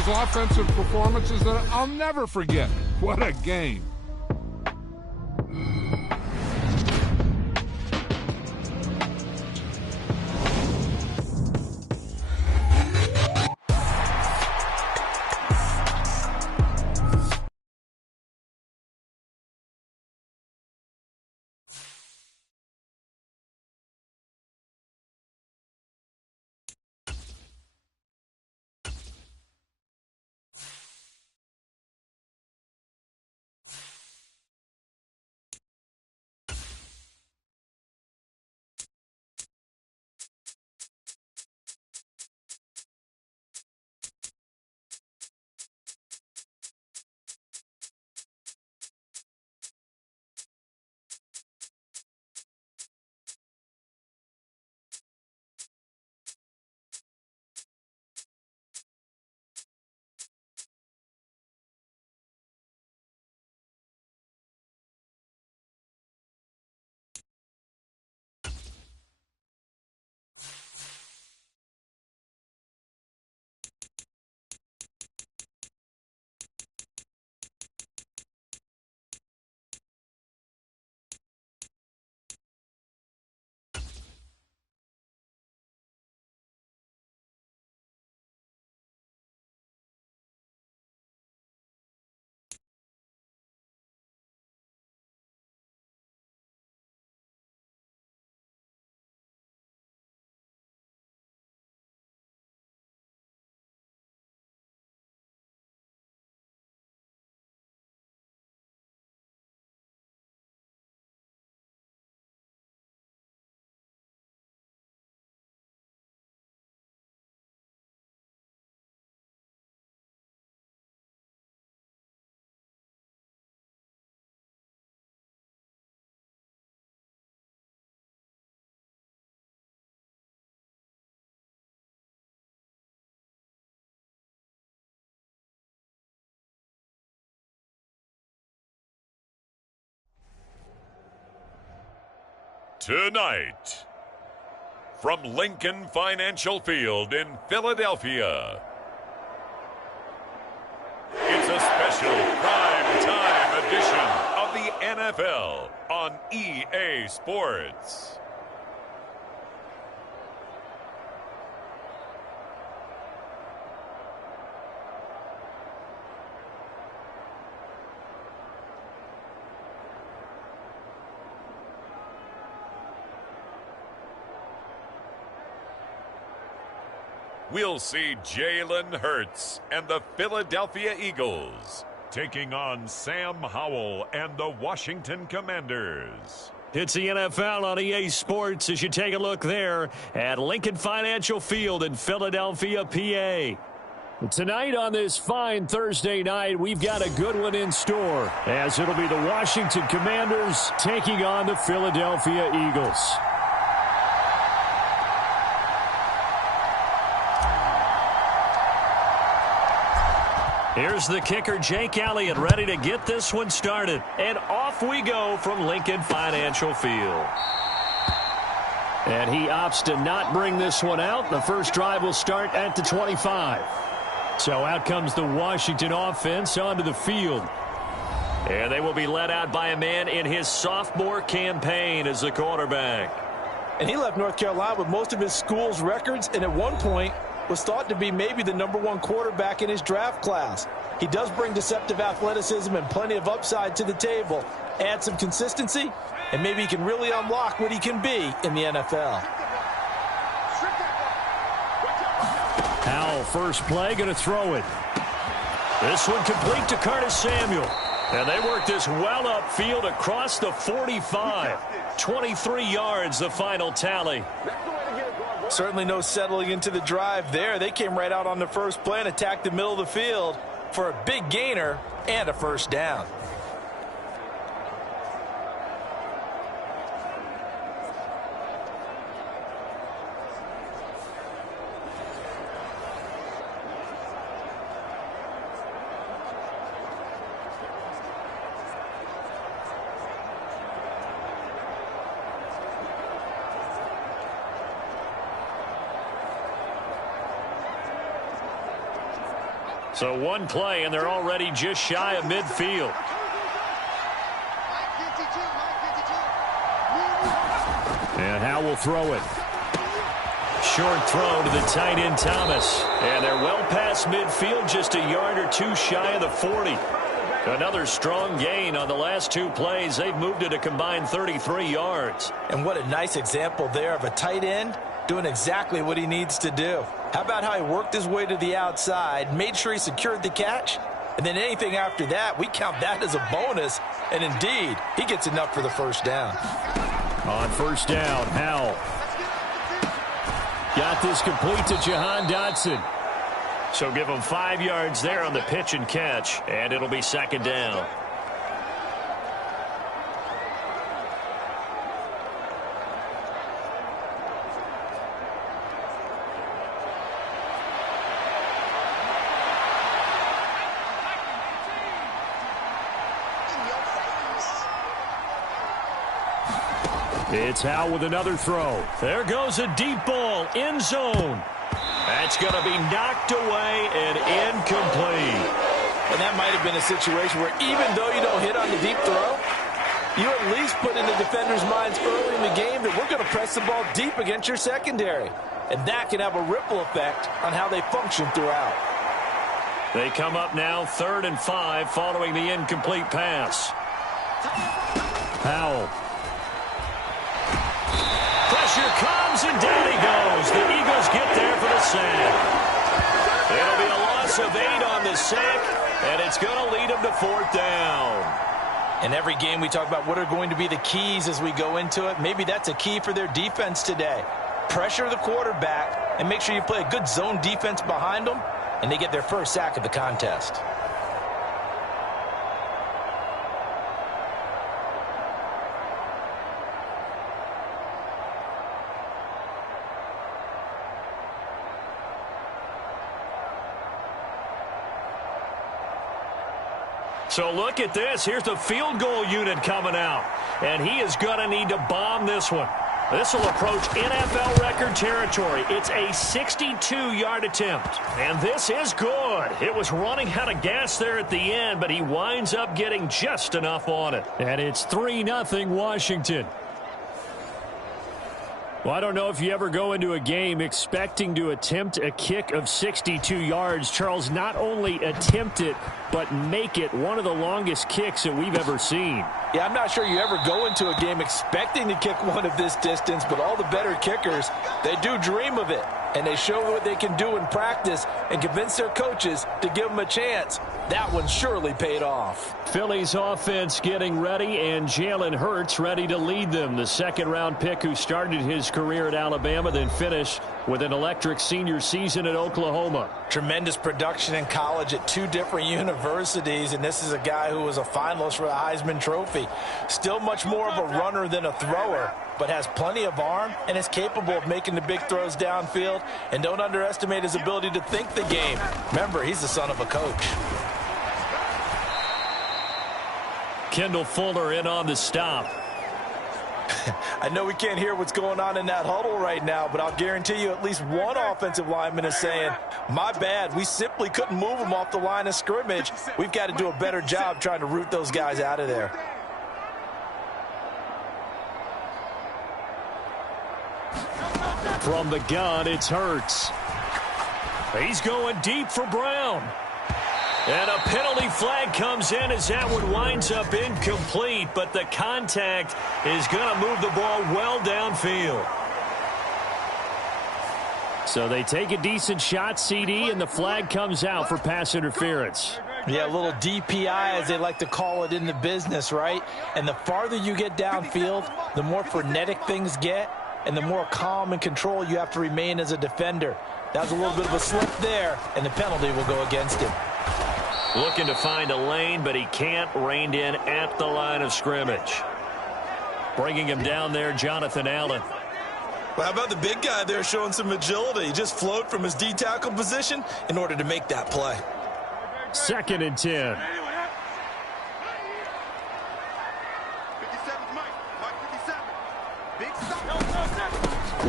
those offensive performances that I'll never forget. What a game. Tonight, from Lincoln Financial Field in Philadelphia, it's a special prime time edition of the NFL on EA Sports. We'll see Jalen Hurts and the Philadelphia Eagles taking on Sam Howell and the Washington Commanders. It's the NFL on EA Sports as you take a look there at Lincoln Financial Field in Philadelphia, PA. Tonight on this fine Thursday night, we've got a good one in store as it'll be the Washington Commanders taking on the Philadelphia Eagles. Here's the kicker, Jake Elliott, ready to get this one started. And off we go from Lincoln Financial Field. And he opts to not bring this one out. The first drive will start at the 25. So out comes the Washington offense onto the field. And they will be led out by a man in his sophomore campaign as the quarterback. And he left North Carolina with most of his school's records, and at one point was thought to be maybe the #1 quarterback in his draft class. He does bring deceptive athleticism and plenty of upside to the table. Add some consistency, and maybe he can really unlock what he can be in the NFL. Howell, first play, going to throw it. This one complete to Curtis Samuel. And they work this well upfield across the 45. 23 yards, the final tally. Certainly no settling into the drive there. They came right out on the first play and attacked the middle of the field for a big gainer and a first down. So one play, and they're already just shy of midfield. And Howe will throw it. Short throw to the tight end, Thomas. And they're well past midfield, just a yard or two shy of the 40. Another strong gain on the last two plays. They've moved it a combined 33 yards. And what a nice example there of a tight end doing exactly what he needs to do. How about how he worked his way to the outside, made sure he secured the catch, and then anything after that, we count that as a bonus. And indeed, he gets enough for the first down. On first down, Howell. Got this complete to Jahan Dotson. So give him 5 yards there on the pitch and catch, and it'll be second down. It's Howe with another throw. There goes a deep ball, end zone. That's going to be knocked away and incomplete. And that might have been a situation where even though you don't hit on the deep throw, you at least put in the defender's minds early in the game that we're going to press the ball deep against your secondary. And that can have a ripple effect on how they function throughout. They come up now 3rd and 5 following the incomplete pass. Howell. Pressure comes, and down he goes. The Eagles get there for the sack. It'll be a loss of 8 on the sack, and it's going to lead them to 4th down. In every game we talk about what are going to be the keys as we go into it. Maybe that's a key for their defense today. Pressure the quarterback and make sure you play a good zone defense behind them, and they get their first sack of the contest. So look at this. Here's the field goal unit coming out. And he is going to need to bomb this one. This will approach NFL record territory. It's a 62-yard attempt. And this is good. It was running out of gas there at the end, but he winds up getting just enough on it. And it's 3-0 Washington. Well, I don't know if you ever go into a game expecting to attempt a kick of 62 yards. Charles, not only attempt it, but make it one of the longest kicks that we've ever seen. Yeah, I'm not sure you ever go into a game expecting to kick one of this distance, but all the better kickers, they do dream of it. And they show what they can do in practice and convince their coaches to give them a chance. That one surely paid off. Philly's offense getting ready, and Jalen Hurts ready to lead them. The second-round pick who started his career at Alabama, then finished with an electric senior season at Oklahoma. Tremendous production in college at 2 different universities, and this is a guy who was a finalist for the Heisman Trophy. Still much more of a runner than a thrower, but has plenty of arm and is capable of making the big throws downfield. And don't underestimate his ability to think the game. Remember, he's the son of a coach. Kendall Fuller in on the stop. I know we can't hear what's going on in that huddle right now, but I'll guarantee you at least one offensive lineman is saying, my bad, we simply couldn't move them off the line of scrimmage. We've got to do a better job trying to root those guys out of there. From the gun, it's Hurts. He's going deep for Brown. And a penalty flag comes in as that one winds up incomplete, but the contact is going to move the ball well downfield. So they take a decent shot, CD, and the flag comes out for pass interference. Yeah, a little DPI, as they like to call it in the business, right? And the farther you get downfield, the more frenetic things get, and the more calm and control you have to remain as a defender. That was a little bit of a slip there, and the penalty will go against him. Looking to find a lane, but he can't. Reined in at the line of scrimmage. Bringing him down there, Jonathan Allen. Well, how about the big guy there showing some agility? He just flowed from his D-tackle position in order to make that play. 2nd and 10.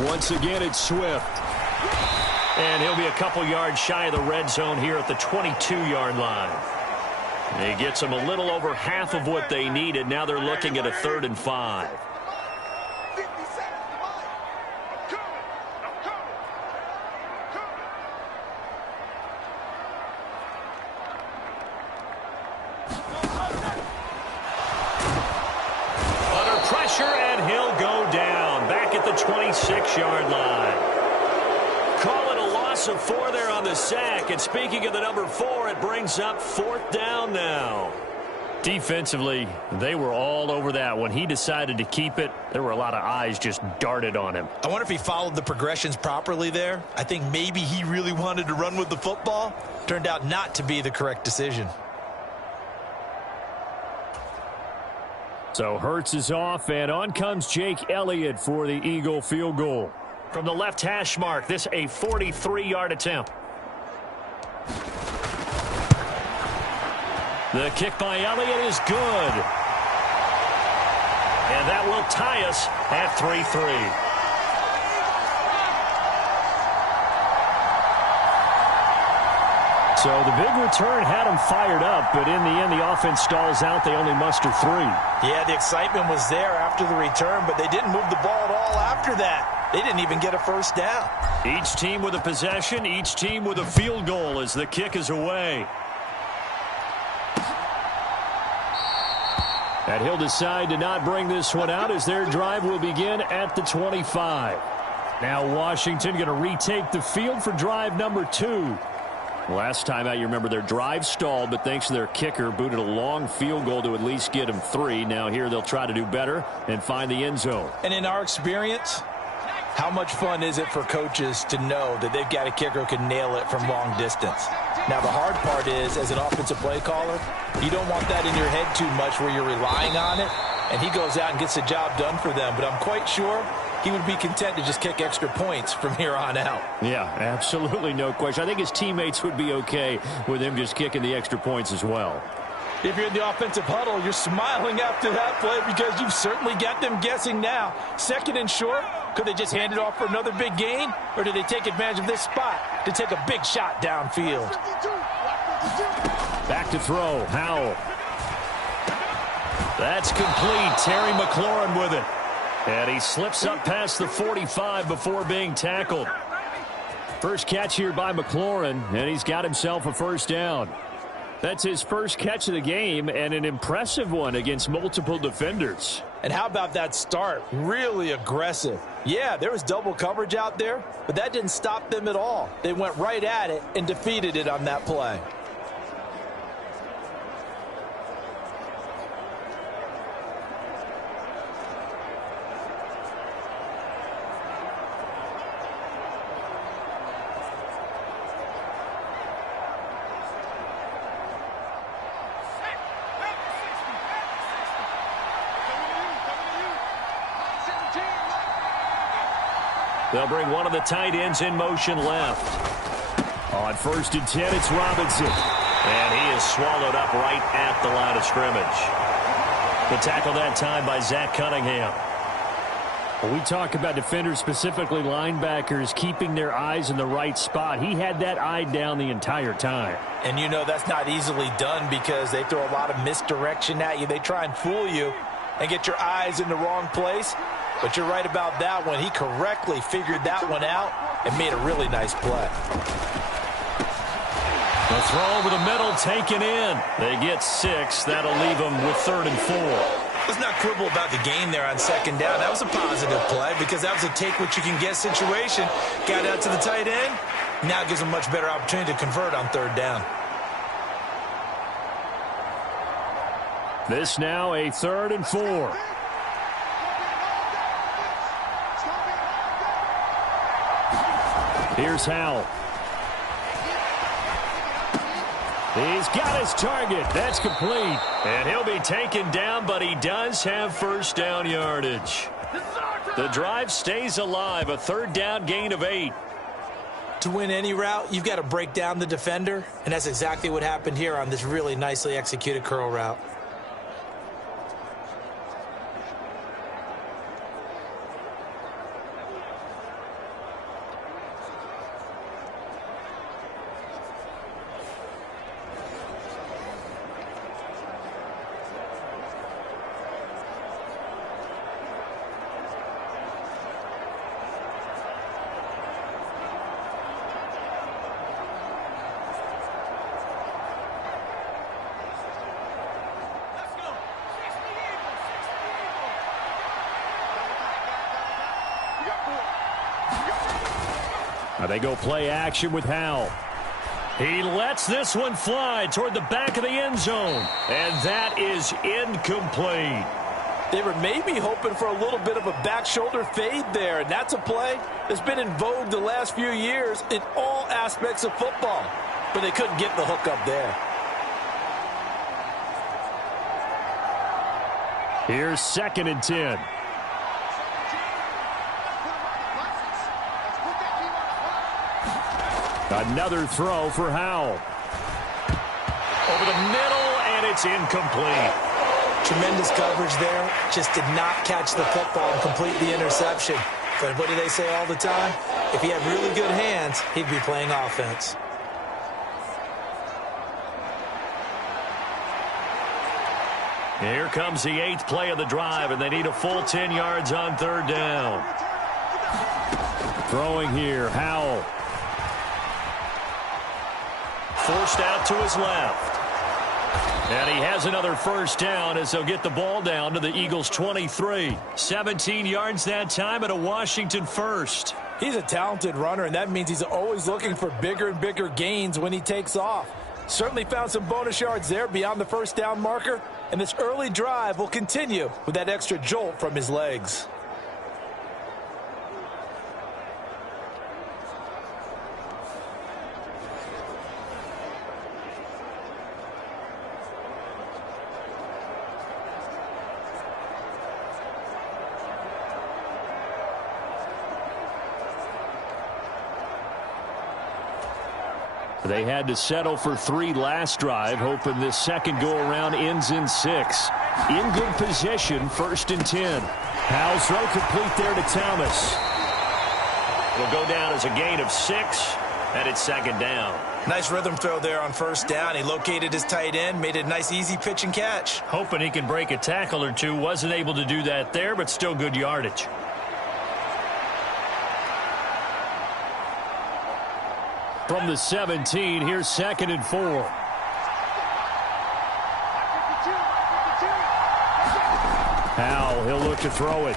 Once again, it's Swift. And he'll be a couple yards shy of the red zone here at the 22-yard line. He gets them a little over half of what they needed. Now they're looking at a 3rd and 5. Under pressure, and he'll go down. Back at the 26-yard line. Call it a loss of 4 there on the sack. And speaking of the number 4, it brings up 4th down now. Defensively, they were all over that. When he decided to keep it, there were a lot of eyes just darted on him. I wonder if he followed the progressions properly there. I think maybe he really wanted to run with the football. Turned out not to be the correct decision. So Hurts is off, and on comes Jake Elliott for the Eagle field goal. From the left hash mark, this a 43-yard attempt. The kick by Elliott is good. And that will tie us at 3-3. So the big return had him fired up, but in the end, the offense stalls out. They only muster 3. Yeah, the excitement was there after the return, but they didn't move the ball at all after that. They didn't even get a first down. Each team with a possession, each team with a field goal as the kick is away. And he'll decide to not bring this one out as their drive will begin at the 25. Now Washington going to retake the field for drive number 2. Last time out, you remember their drive stalled, but thanks to their kicker, booted a long field goal to at least get them 3. Now here they'll try to do better and find the end zone. And in our experience, how much fun is it for coaches to know that they've got a kicker who can nail it from long distance? Now, the hard part is, as an offensive play caller, you don't want that in your head too much where you're relying on it, and he goes out and gets the job done for them. But I'm quite sure he would be content to just kick extra points from here on out. Yeah, absolutely no question. I think his teammates would be okay with him just kicking the extra points as well. If you're in the offensive huddle, you're smiling after that play because you've certainly got them guessing now. 2nd and short, could they just hand it off for another big gain? Or do they take advantage of this spot to take a big shot downfield? Back to throw, Howell. That's complete. Terry McLaurin with it. And he slips up past the 45 before being tackled. First catch here by McLaurin, and he's got himself a first down. That's his first catch of the game, and an impressive one against multiple defenders. And how about that start? Really aggressive. Yeah, there was double coverage out there, but that didn't stop them at all. They went right at it and defeated it on that play. They'll bring one of the tight ends in motion left. On 1st and 10, it's Robinson. And he is swallowed up right at the line of scrimmage. The tackle that time by Zach Cunningham. When we talk about defenders, specifically linebackers, keeping their eyes in the right spot, he had that eye down the entire time. And you know that's not easily done because they throw a lot of misdirection at you. They try and fool you and get your eyes in the wrong place. But you're right about that one. He correctly figured that one out and made a really nice play. The throw over the middle taken in. They get 6. That'll leave them with 3rd and 4. Let's not quibble about the gain there on 2nd down. That was a positive play because that was a take-what-you-can-get situation. Got out to the tight end. Now gives them a much better opportunity to convert on 3rd down. This now a 3rd and 4. Here's Howell. He's got his target. That's complete. And he'll be taken down, but he does have first down yardage. The drive stays alive. A 3rd down gain of 8. To win any route, you've got to break down the defender, and that's exactly what happened here on this really nicely executed curl route. They go play action with Howell. He lets this one fly toward the back of the end zone. And that is incomplete. They were maybe hoping for a little bit of a back shoulder fade there, and that's a play that's been in vogue the last few years in all aspects of football. But they couldn't get the hook up there. Here's 2nd and 10. Another throw for Howell. Over the middle, and it's incomplete. Tremendous coverage there. Just did not catch the football and complete the interception. But what do they say all the time? If he had really good hands, he'd be playing offense. Here comes the 8th play of the drive, and they need a full 10 yards on 3rd down. Throwing here, Howell. Forced out to his left. And he has another 1st down as they'll get the ball down to the Eagles' 23. 17 yards that time and a Washington 1st. He's a talented runner, and that means he's always looking for bigger and bigger gains when he takes off. Certainly found some bonus yards there beyond the 1st down marker, and this early drive will continue with that extra jolt from his legs. They had to settle for 3 last drive, hoping this second go-around ends in 6. In good position, 1st and 10. Howell's throw complete there to Thomas. It'll go down as a gain of 6, and it's 2nd down. Nice rhythm throw there on 1st down. He located his tight end, made it a nice, easy pitch and catch. Hoping he can break a tackle or two. Wasn't able to do that there, but still good yardage. From the 17, here's 2nd and 4. Howell, he'll look to throw it.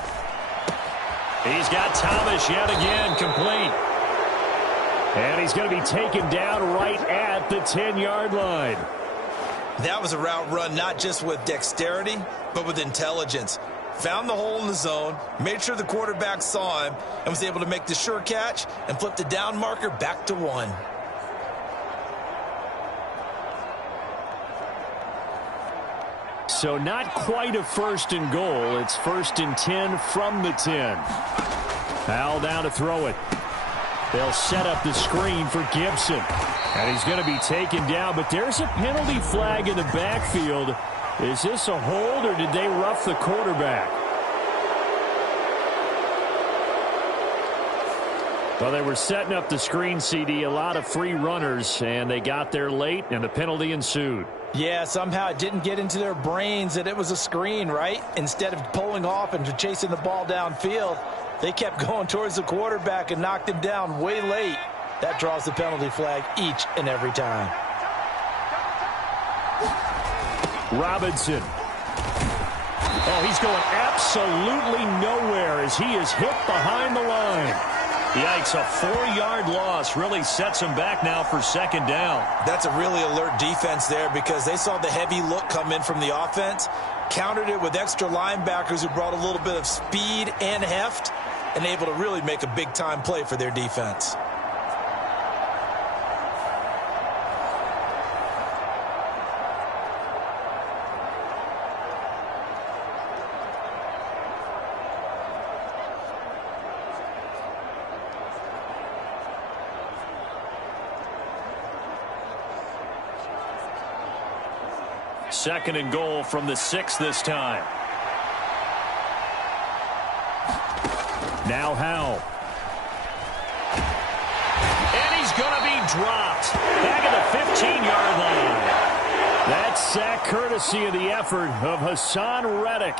He's got Thomas yet again, complete. And he's going to be taken down right at the 10-yard line. That was a route run not just with dexterity, but with intelligence. Found the hole in the zone, made sure the quarterback saw him, and was able to make the sure catch and flip the down marker back to 1. So not quite a 1st and goal. It's 1st and 10 from the 10. Howell down to throw it. They'll set up the screen for Gibson. And he's going to be taken down, but there's a penalty flag in the backfield. Is this a hold, or did they rough the quarterback? Well, they were setting up the screen, CD, a lot of free runners, and they got there late, and the penalty ensued. Yeah, somehow it didn't get into their brains that it was a screen, right? Instead of pulling off and chasing the ball downfield, they kept going towards the quarterback and knocked him down way late. That draws the penalty flag each and every time. Robinson. Oh, he's going absolutely nowhere as he is hit behind the line. Yikes, a 4-yard loss really sets him back now for 2nd down. That's a really alert defense there because they saw the heavy look come in from the offense, countered it with extra linebackers who brought a little bit of speed and heft, and able to really make a big-time play for their defense. Second and goal from the 6 this time. Now Howell. And he's going to be dropped. Back at the 15-yard line. That sack courtesy of the effort of Hassan Reddick.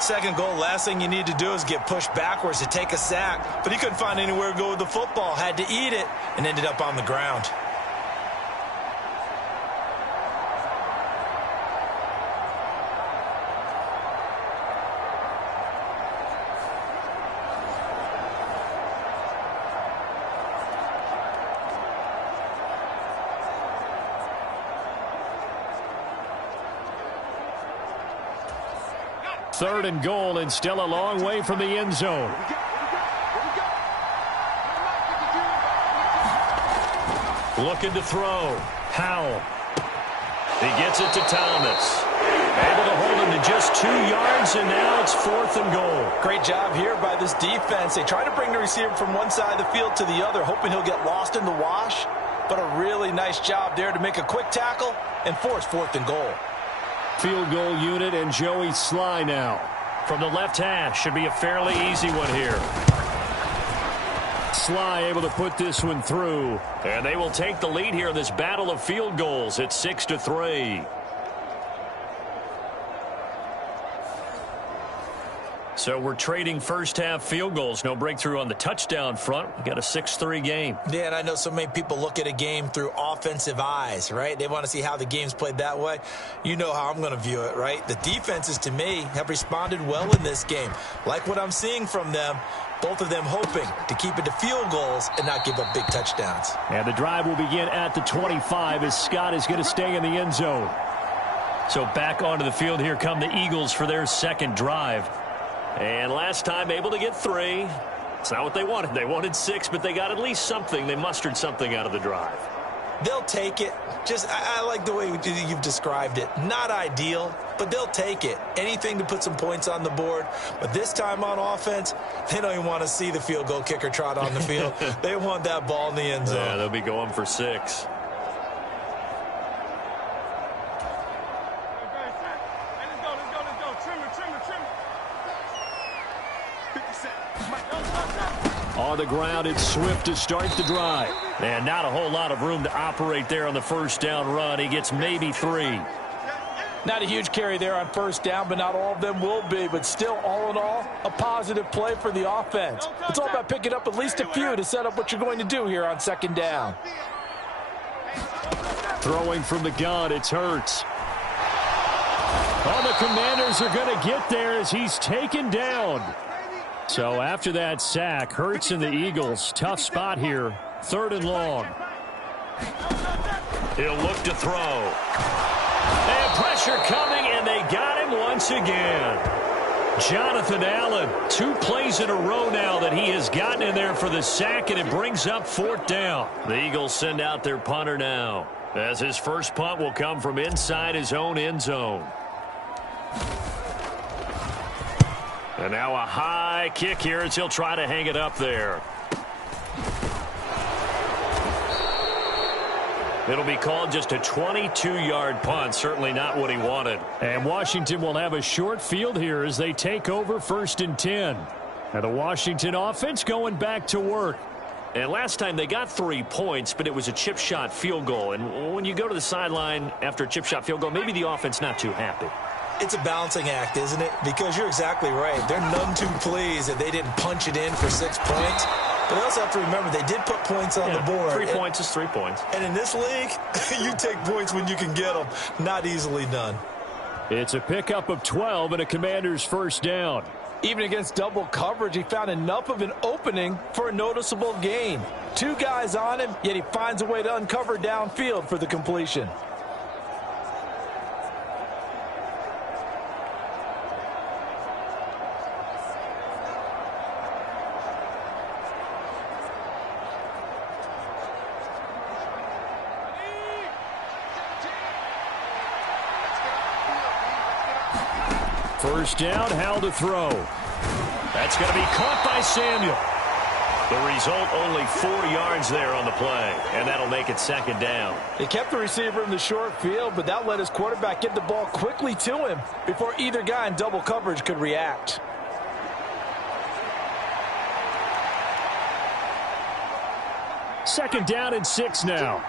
Second goal, last thing you need to do is get pushed backwards to take a sack. But he couldn't find anywhere to go with the football. Had to eat it and ended up on the ground. 3rd and goal, and still a long way from the end zone. Looking to throw. Howell. He gets it to Thomas. Able to hold him to just 2 yards, and now it's 4th and goal. Great job here by this defense. They try to bring the receiver from one side of the field to the other, hoping he'll get lost in the wash. But a really nice job there to make a quick tackle and force 4th and goal. Field goal unit and Joey Sly now. From the left hash, should be a fairly easy one here. Sly able to put this one through. And they will take the lead here in this battle of field goals. It's 6-3. So we're trading first-half field goals. No breakthrough on the touchdown front. We've got a 6-3 game. Yeah, and I know so many people look at a game through offensive eyes, right? They want to see how the game's played that way. You know how I'm going to view it, right? The defenses, to me, have responded well in this game. Like what I'm seeing from them, both of them hoping to keep it to field goals and not give up big touchdowns. And the drive will begin at the 25 as Scott is going to stay in the end zone. So back onto the field here come the Eagles for their second drive. And last time able to get 3. It's not what they wanted. They wanted 6, but they got at least something. They mustered something out of the drive. They'll take it. I like the way you've described it. Not ideal, but they'll take it. Anything to put some points on the board. But this time on offense, they don't even want to see the field goal kicker trot on the field. They want that ball in the end zone. Yeah, they'll be going for 6. On the ground, it's Swift to start the drive. And not a whole lot of room to operate there on the first down run. He gets maybe 3. Not a huge carry there on first down, but not all of them will be. But still, all in all, a positive play for the offense. It's all about picking up at least a few to set up what you're going to do here on second down. Throwing from the gun, it's Hurts. Oh, the Commanders are going to get there as he's taken down. So after that sack, Hurts and the Eagles, tough spot here. 3rd and long. He'll look to throw. And pressure coming, and they got him once again. Jonathan Allen, 2 plays in a row now that he has gotten in there for the sack, and it brings up 4th down. The Eagles send out their punter now, as his first punt will come from inside his own end zone. And now a high kick here as he'll try to hang it up there. It'll be called just a 22-yard punt. Certainly not what he wanted. And Washington will have a short field here as they take over 1st and 10. And the Washington offense going back to work. And last time they got 3 points, but it was a chip shot field goal. And when you go to the sideline after a chip shot field goal, maybe the offense not too happy. It's a balancing act, isn't it? Because you're exactly right. They're none too pleased that they didn't punch it in for 6 points. But they also have to remember they did put points on the board. 3 points is 3 points. And in this league, you take points when you can get them. Not easily done. It's a pickup of 12 and a Commander's first down. Even against double coverage, he found enough of an opening for a noticeable gain. 2 guys on him, yet he finds a way to uncover downfield for the completion. First down, Howell to throw. That's going to be caught by Samuel. The result, only 4 yards there on the play, and that'll make it 2nd down. They kept the receiver in the short field, but that let his quarterback get the ball quickly to him before either guy in double coverage could react. Second down and 6 now.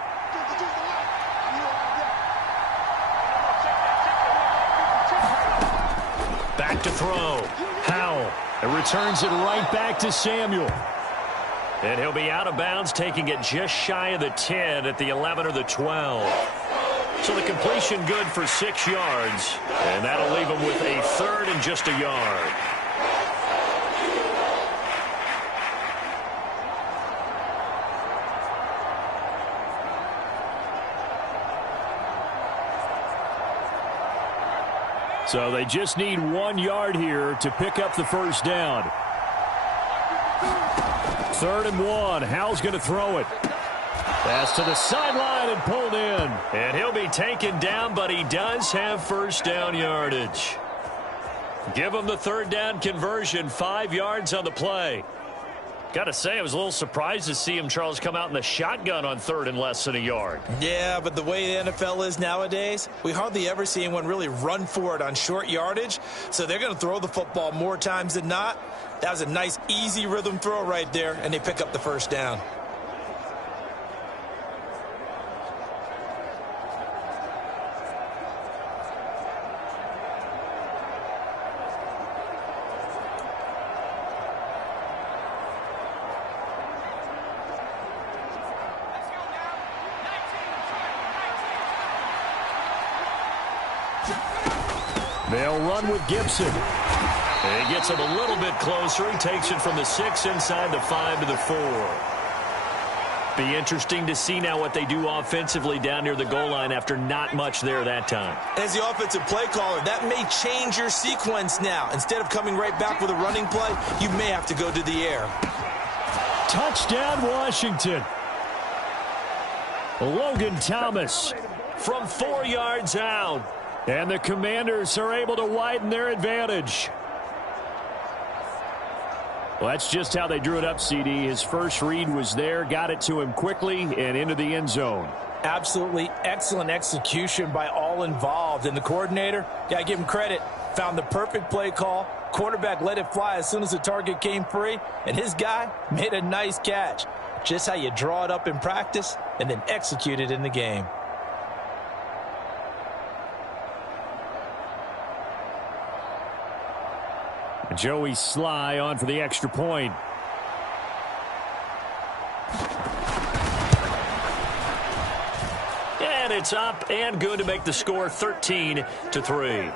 Back to throw. Howell. And returns it right back to Samuel. And he'll be out of bounds, taking it just shy of the 10 at the 11 or the 12. So the completion good for 6 yards. And that'll leave him with a 3rd and just a yard. So they just need 1 yard here to pick up the first down. 3rd and 1. Howell's going to throw it. Pass to the sideline and pulled in. And he'll be taken down, but he does have first down yardage. Give him the 3rd down conversion, 5 yards on the play. Got to say, I was a little surprised to see him, Charles, come out in the shotgun on 3rd and less than a yard. Yeah, but the way the NFL is nowadays, we hardly ever see anyone really run for it on short yardage. So they're going to throw the football more times than not. That was a nice, easy rhythm throw right there, and they pick up the first down. They'll run with Gibson. He gets him a little bit closer. He takes it from the 6 inside the 5 to the 4. Be interesting to see now what they do offensively down near the goal line after not much there that time. As the offensive play caller, that may change your sequence now. Instead of coming right back with a running play, you may have to go to the air. Touchdown, Washington. Logan Thomas from 4 yards out. And the Commanders are able to widen their advantage. Well, that's just how they drew it up, CD. His first read was there, got it to him quickly, and into the end zone. Absolutely excellent execution by all involved. And the coordinator, got to give him credit, found the perfect play call. Quarterback let it fly as soon as the target came free, and his guy made a nice catch. Just how you draw it up in practice and then execute it in the game. Joey Sly on for the extra point. And it's up and good to make the score 13-3.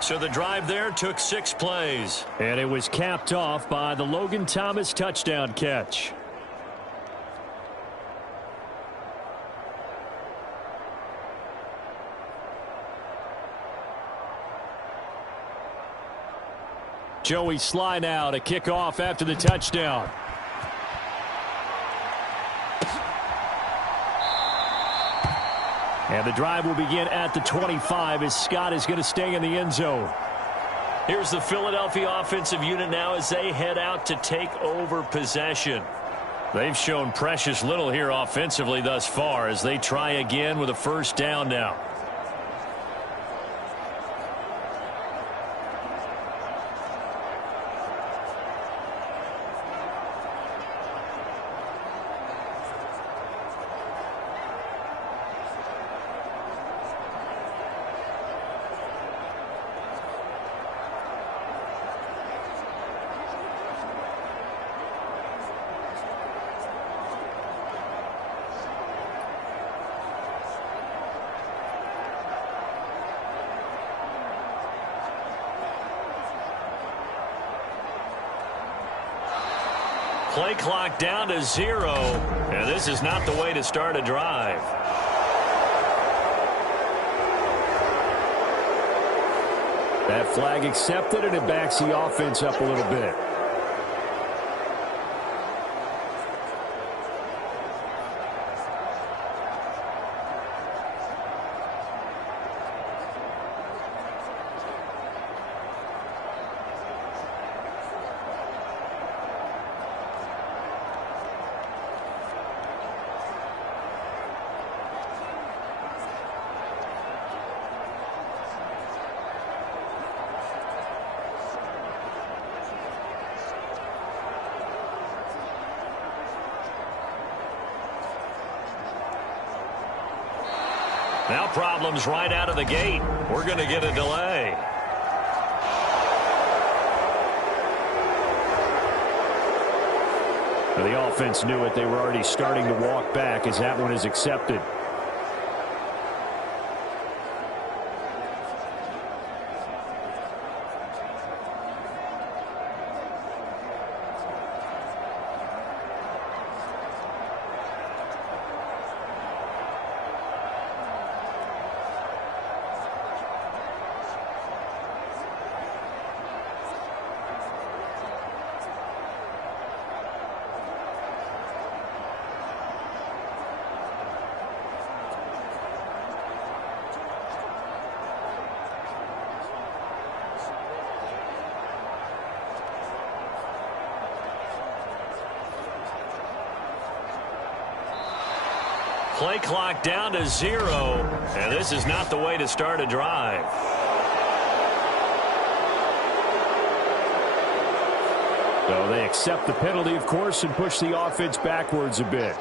So the drive there took 6 plays. And it was capped off by the Logan Thomas touchdown catch. Joey Sly now to kick off after the touchdown. And the drive will begin at the 25 as Scott is going to stay in the end zone. Here's the Philadelphia offensive unit now as they head out to take over possession. They've shown precious little here offensively thus far as they try again with a first down now. Play clock down to 0, and this is not the way to start a drive. That flag accepted, and it backs the offense up a little bit. Now problems right out of the gate. We're going to get a delay. The offense knew it. They were already starting to walk back as that one is accepted. Play clock down to 0, and this is not the way to start a drive. So they accept the penalty, of course, and push the offense backwards a bit.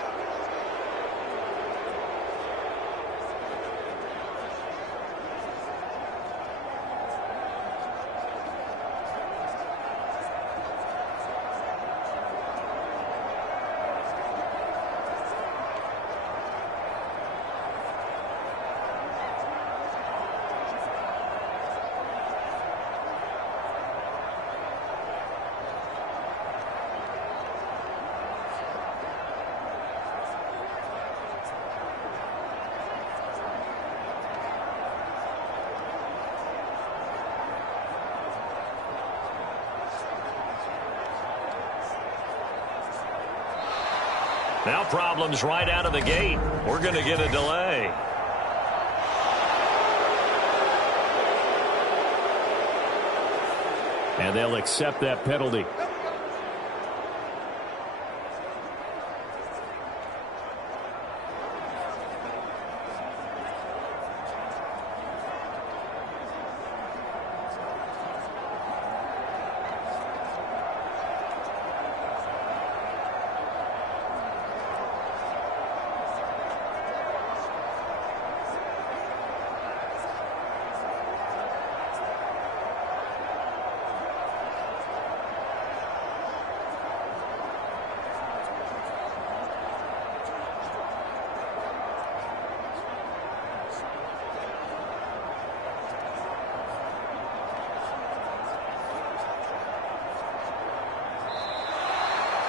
Now problems right out of the gate. We're going to get a delay. And they'll accept that penalty.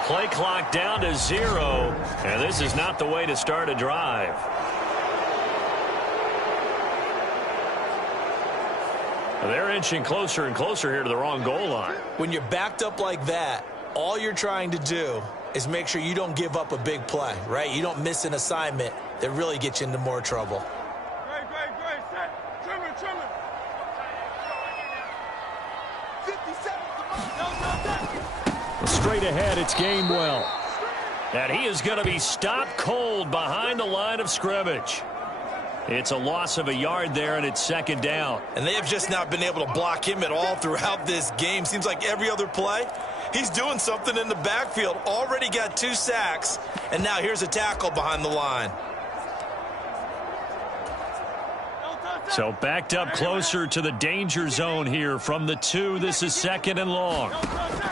Play clock down to 0, and this is not the way to start a drive. They're inching closer and closer here to the wrong goal line. When you're backed up like that, all you're trying to do is make sure you don't give up a big play, right? You don't miss an assignment that really gets you into more trouble. Great. Set. Trimmer. 57. Straight ahead, it's Gainwell. And he is going to be stopped cold behind the line of scrimmage. It's a loss of a yard there, and it's second down. And they have just not been able to block him at all throughout this game. Seems like every other play, he's doing something in the backfield. Already got 2 sacks, and now here's a tackle behind the line. So backed up closer to the danger zone here from the 2. This is second and long.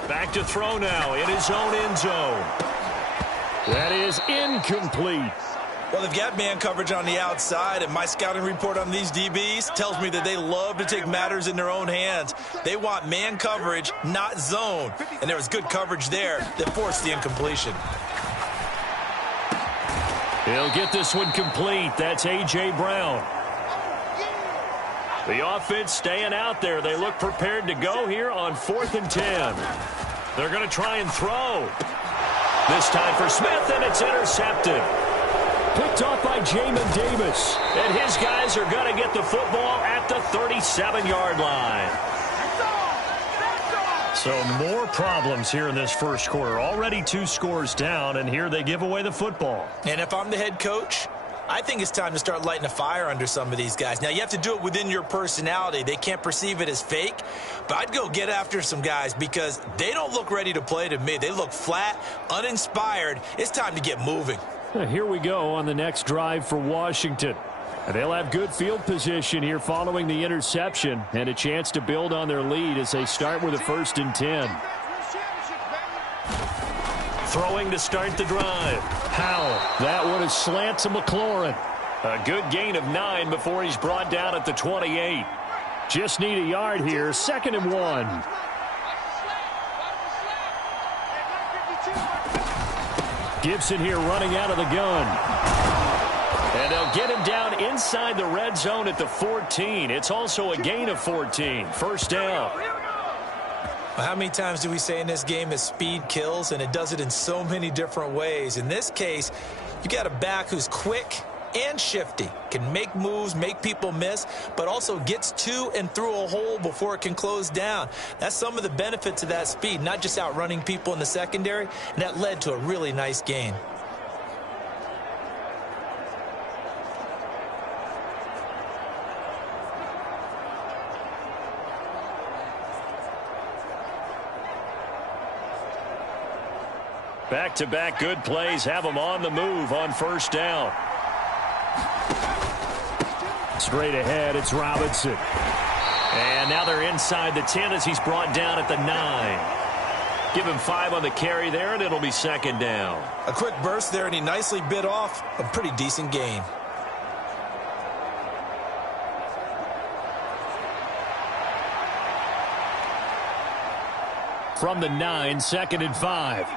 Back to throw now in his own end zone. That is incomplete. Well, they've got man coverage on the outside, and my scouting report on these DBs tells me that they love to take matters in their own hands. They want man coverage, not zone. And there was good coverage there that forced the incompletion. He'll get this one complete. That's A.J. Brown. The offense staying out there. They look prepared to go here on 4th and 10. They're going to try and throw. This time for Smith, and it's intercepted. Picked off by Jamin Davis. And his guys are going to get the football at the 37-yard line. So more problems here in this first quarter. Already 2 scores down, and here they give away the football. And if I'm the head coach, I think it's time to start lighting a fire under some of these guys. Now, you have to do it within your personality. They can't perceive it as fake. But I'd go get after some guys because they don't look ready to play to me. They look flat, uninspired. It's time to get moving. Here we go on the next drive for Washington. They'll have good field position here following the interception and a chance to build on their lead as they start with a 1st and 10. Throwing to start the drive. Howell. That one is slant to McLaurin. A good gain of 9 before he's brought down at the 28. Just need a yard here. 2nd and 1. Gibson here running out of the gun. And they'll get him down inside the red zone at the 14. It's also a gain of 14. First down. How many times do we say in this game that speed kills, and it does it in so many different ways? In this case, you got a back who's quick and shifty, can make moves, make people miss, but also gets to and through a hole before it can close down. That's some of the benefits of that speed, not just outrunning people in the secondary, and that led to a really nice gain. Back-to-back good plays have them on the move on first down. Straight ahead, it's Robinson. And now they're inside the 10 as he's brought down at the 9. Give him 5 on the carry there, and it'll be second down. A quick burst there, and he nicely bit off a pretty decent gain. From the 9, 2nd and 5.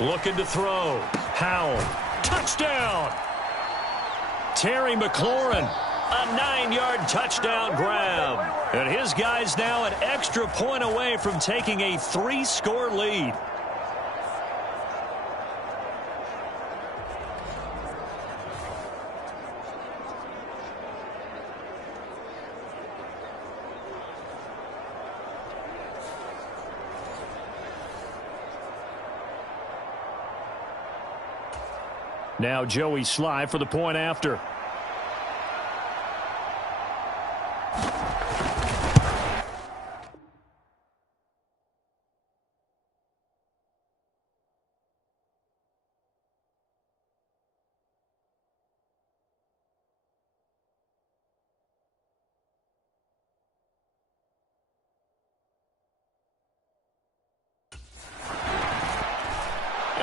Looking to throw. Howell. Touchdown! Terry McLaurin. A 9-yard touchdown grab. And his guys now an extra point away from taking a 3-score lead. Now Joey Sly for the point after.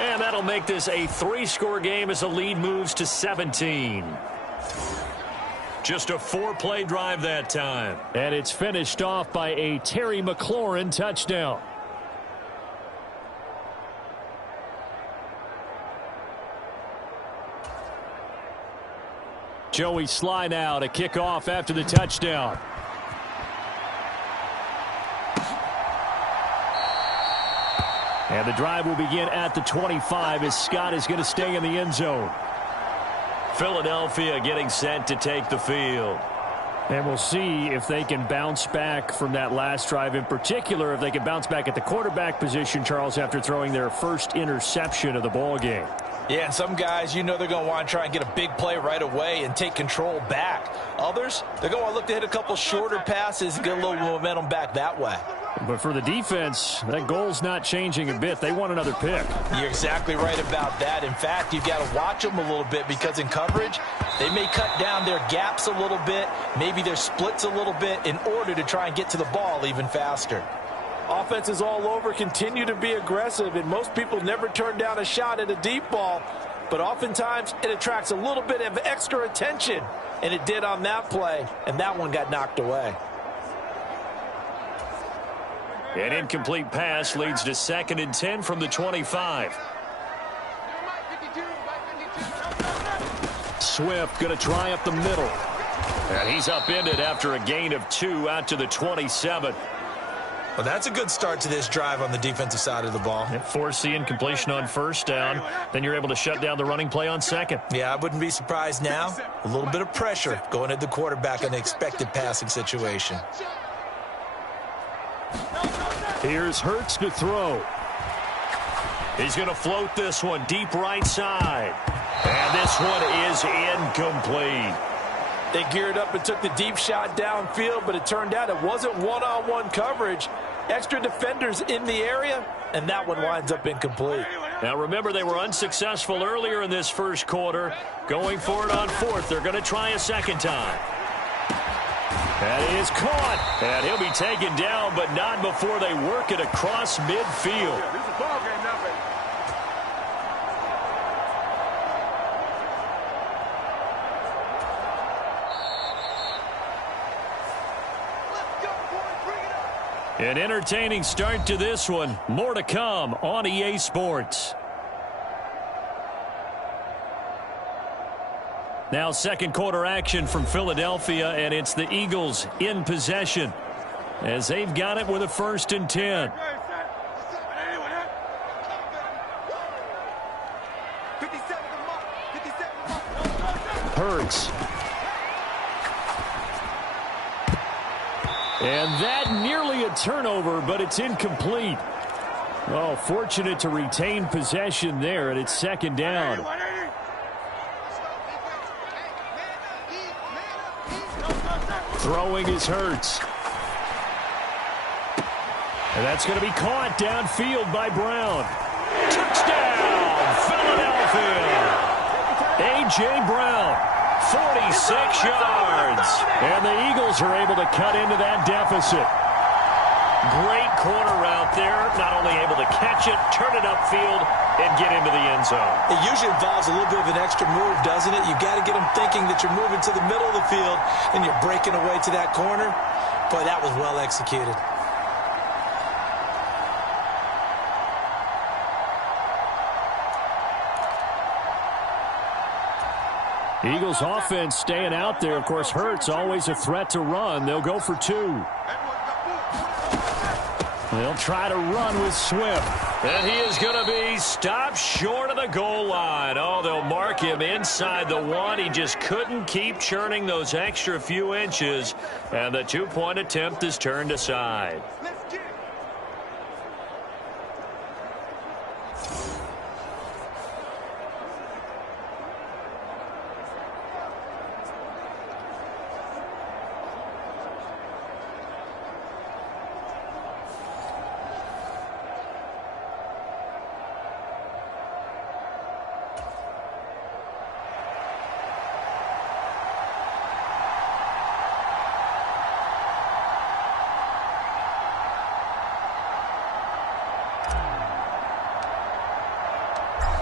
And that'll make this a 3-score game as the lead moves to 17. Just a 4-play drive that time. And it's finished off by a Terry McLaurin touchdown. Joey Sly now to kick off after the touchdown. And the drive will begin at the 25 as Scott is going to stay in the end zone. Philadelphia getting set to take the field. And we'll see if they can bounce back from that last drive, in particular if they can bounce back at the quarterback position, Charles, after throwing their first interception of the ball game. Yeah, and some guys, you know they're going to want to try and get a big play right away and take control back. Others, they're going to look to hit a couple shorter passes and get a little momentum back that way. But for the defense, that goal's not changing a bit. They want another pick. You're exactly right about that. In fact, you've got to watch them a little bit because in coverage, they may cut down their gaps a little bit, maybe their splits a little bit in order to try and get to the ball even faster. Offenses all over continue to be aggressive, and most people never turn down a shot at a deep ball. But oftentimes, it attracts a little bit of extra attention, and it did on that play, and that one got knocked away. An incomplete pass leads to 2nd and 10 from the 25. Swift going to try up the middle. And he's upended after a gain of 2 out to the 27. Well, that's a good start to this drive on the defensive side of the ball. Force the incompletion on first down. Then you're able to shut down the running play on 2nd. Yeah, I wouldn't be surprised now. A little bit of pressure going at the quarterback in the expected passing situation. Here's Hurts to throw. He's going to float this one deep right side. And this one is incomplete. They geared up and took the deep shot downfield, but it turned out it wasn't one-on-one coverage. Extra defenders in the area, and that one winds up incomplete. Now remember, they were unsuccessful earlier in this first quarter. Going for it on 4th. They're going to try a second time. That is caught. And he'll be taken down, but not before they work it across midfield. An entertaining start to this one. More to come on EA Sports. Now 2nd quarter action from Philadelphia, and it's the Eagles in possession as they've got it with a 1st and 10. Hurts. And that nearly a turnover, but it's incomplete. Oh, fortunate to retain possession there, and it's 2nd down. Throwing is Hurts. And that's going to be caught downfield by Brown. Touchdown, Philadelphia. A.J. Brown, 46 yards. And the Eagles are able to cut into that deficit. Great corner route there. Not only able to catch it, turn it upfield, and get into the end zone. It usually involves a little bit of an extra move, doesn't it? You've got to get them thinking that you're moving to the middle of the field and you're breaking away to that corner. Boy, that was well executed. Eagles offense staying out there. Of course, Hurts always a threat to run. They'll go for 2. They'll try to run with Swift. And he is going to be stopped short of the goal line. Oh, they'll mark him inside the 1. He just couldn't keep churning those extra few inches. And the 2-point attempt is turned aside.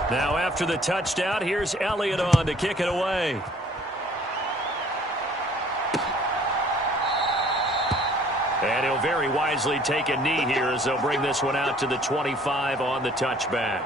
Now after the touchdown, here's Elliott on to kick it away. And he'll very wisely take a knee here as they'll bring this one out to the 25 on the touchback.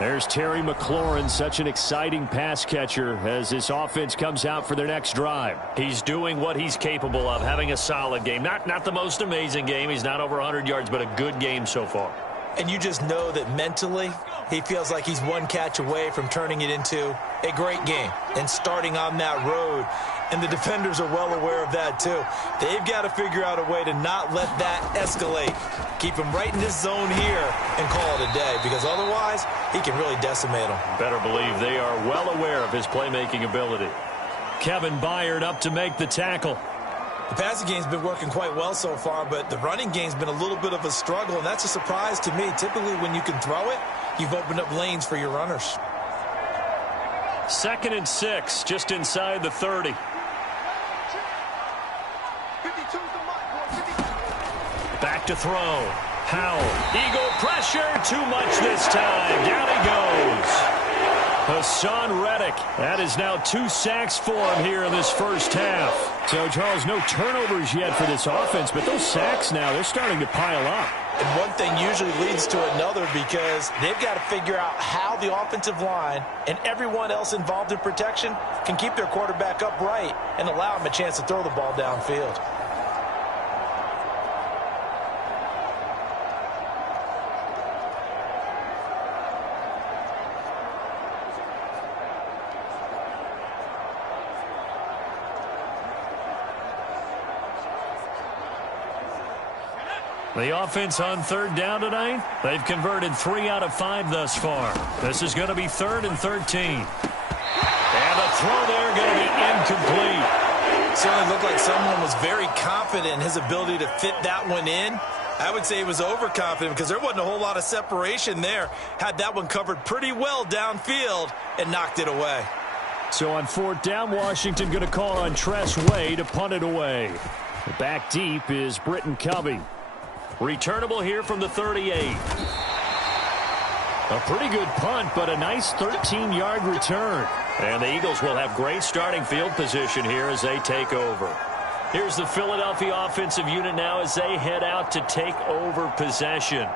There's Terry McLaurin, such an exciting pass catcher as this offense comes out for their next drive. He's doing what he's capable of, having a solid game. Not the most amazing game. He's not over 100 yards, but a good game so far. And you just know that mentally he feels like he's one catch away from turning it into a great game and starting on that road. And the defenders are well aware of that too. They've got to figure out a way to not let that escalate. Keep him right in this zone here and call it a day, because otherwise he can really decimate them. Better believe they are well aware of his playmaking ability. Kevin Byard up to make the tackle. The passing game's been working quite well so far, but the running game's been a little bit of a struggle, and that's a surprise to me. Typically, when you can throw it, you've opened up lanes for your runners. 2nd and 6, just inside the 30. Back to throw. Howell. Eagle pressure. Too much this time. Down he goes. Hassan Reddick. That is now 2 sacks for him here in this first half. So, Charles, no turnovers yet for this offense, but those sacks now, they're starting to pile up. And one thing usually leads to another, because they've got to figure out how the offensive line and everyone else involved in protection can keep their quarterback upright and allow him a chance to throw the ball downfield. The offense on 3rd down tonight, they've converted 3 out of 5 thus far. This is going to be 3rd and 13. And the throw there going to be incomplete. Certainly looked like someone was very confident in his ability to fit that one in. I would say he was overconfident, because there wasn't a whole lot of separation there. Had that one covered pretty well downfield and knocked it away. So on 4th down, Washington going to call on Tress Way to punt it away. Back deep is Britton Covey. Returnable here from the 38. A pretty good punt, but a nice 13-yard return. And the Eagles will have great starting field position here as they take over. Here's the Philadelphia offensive unit now as they head out to take over possession.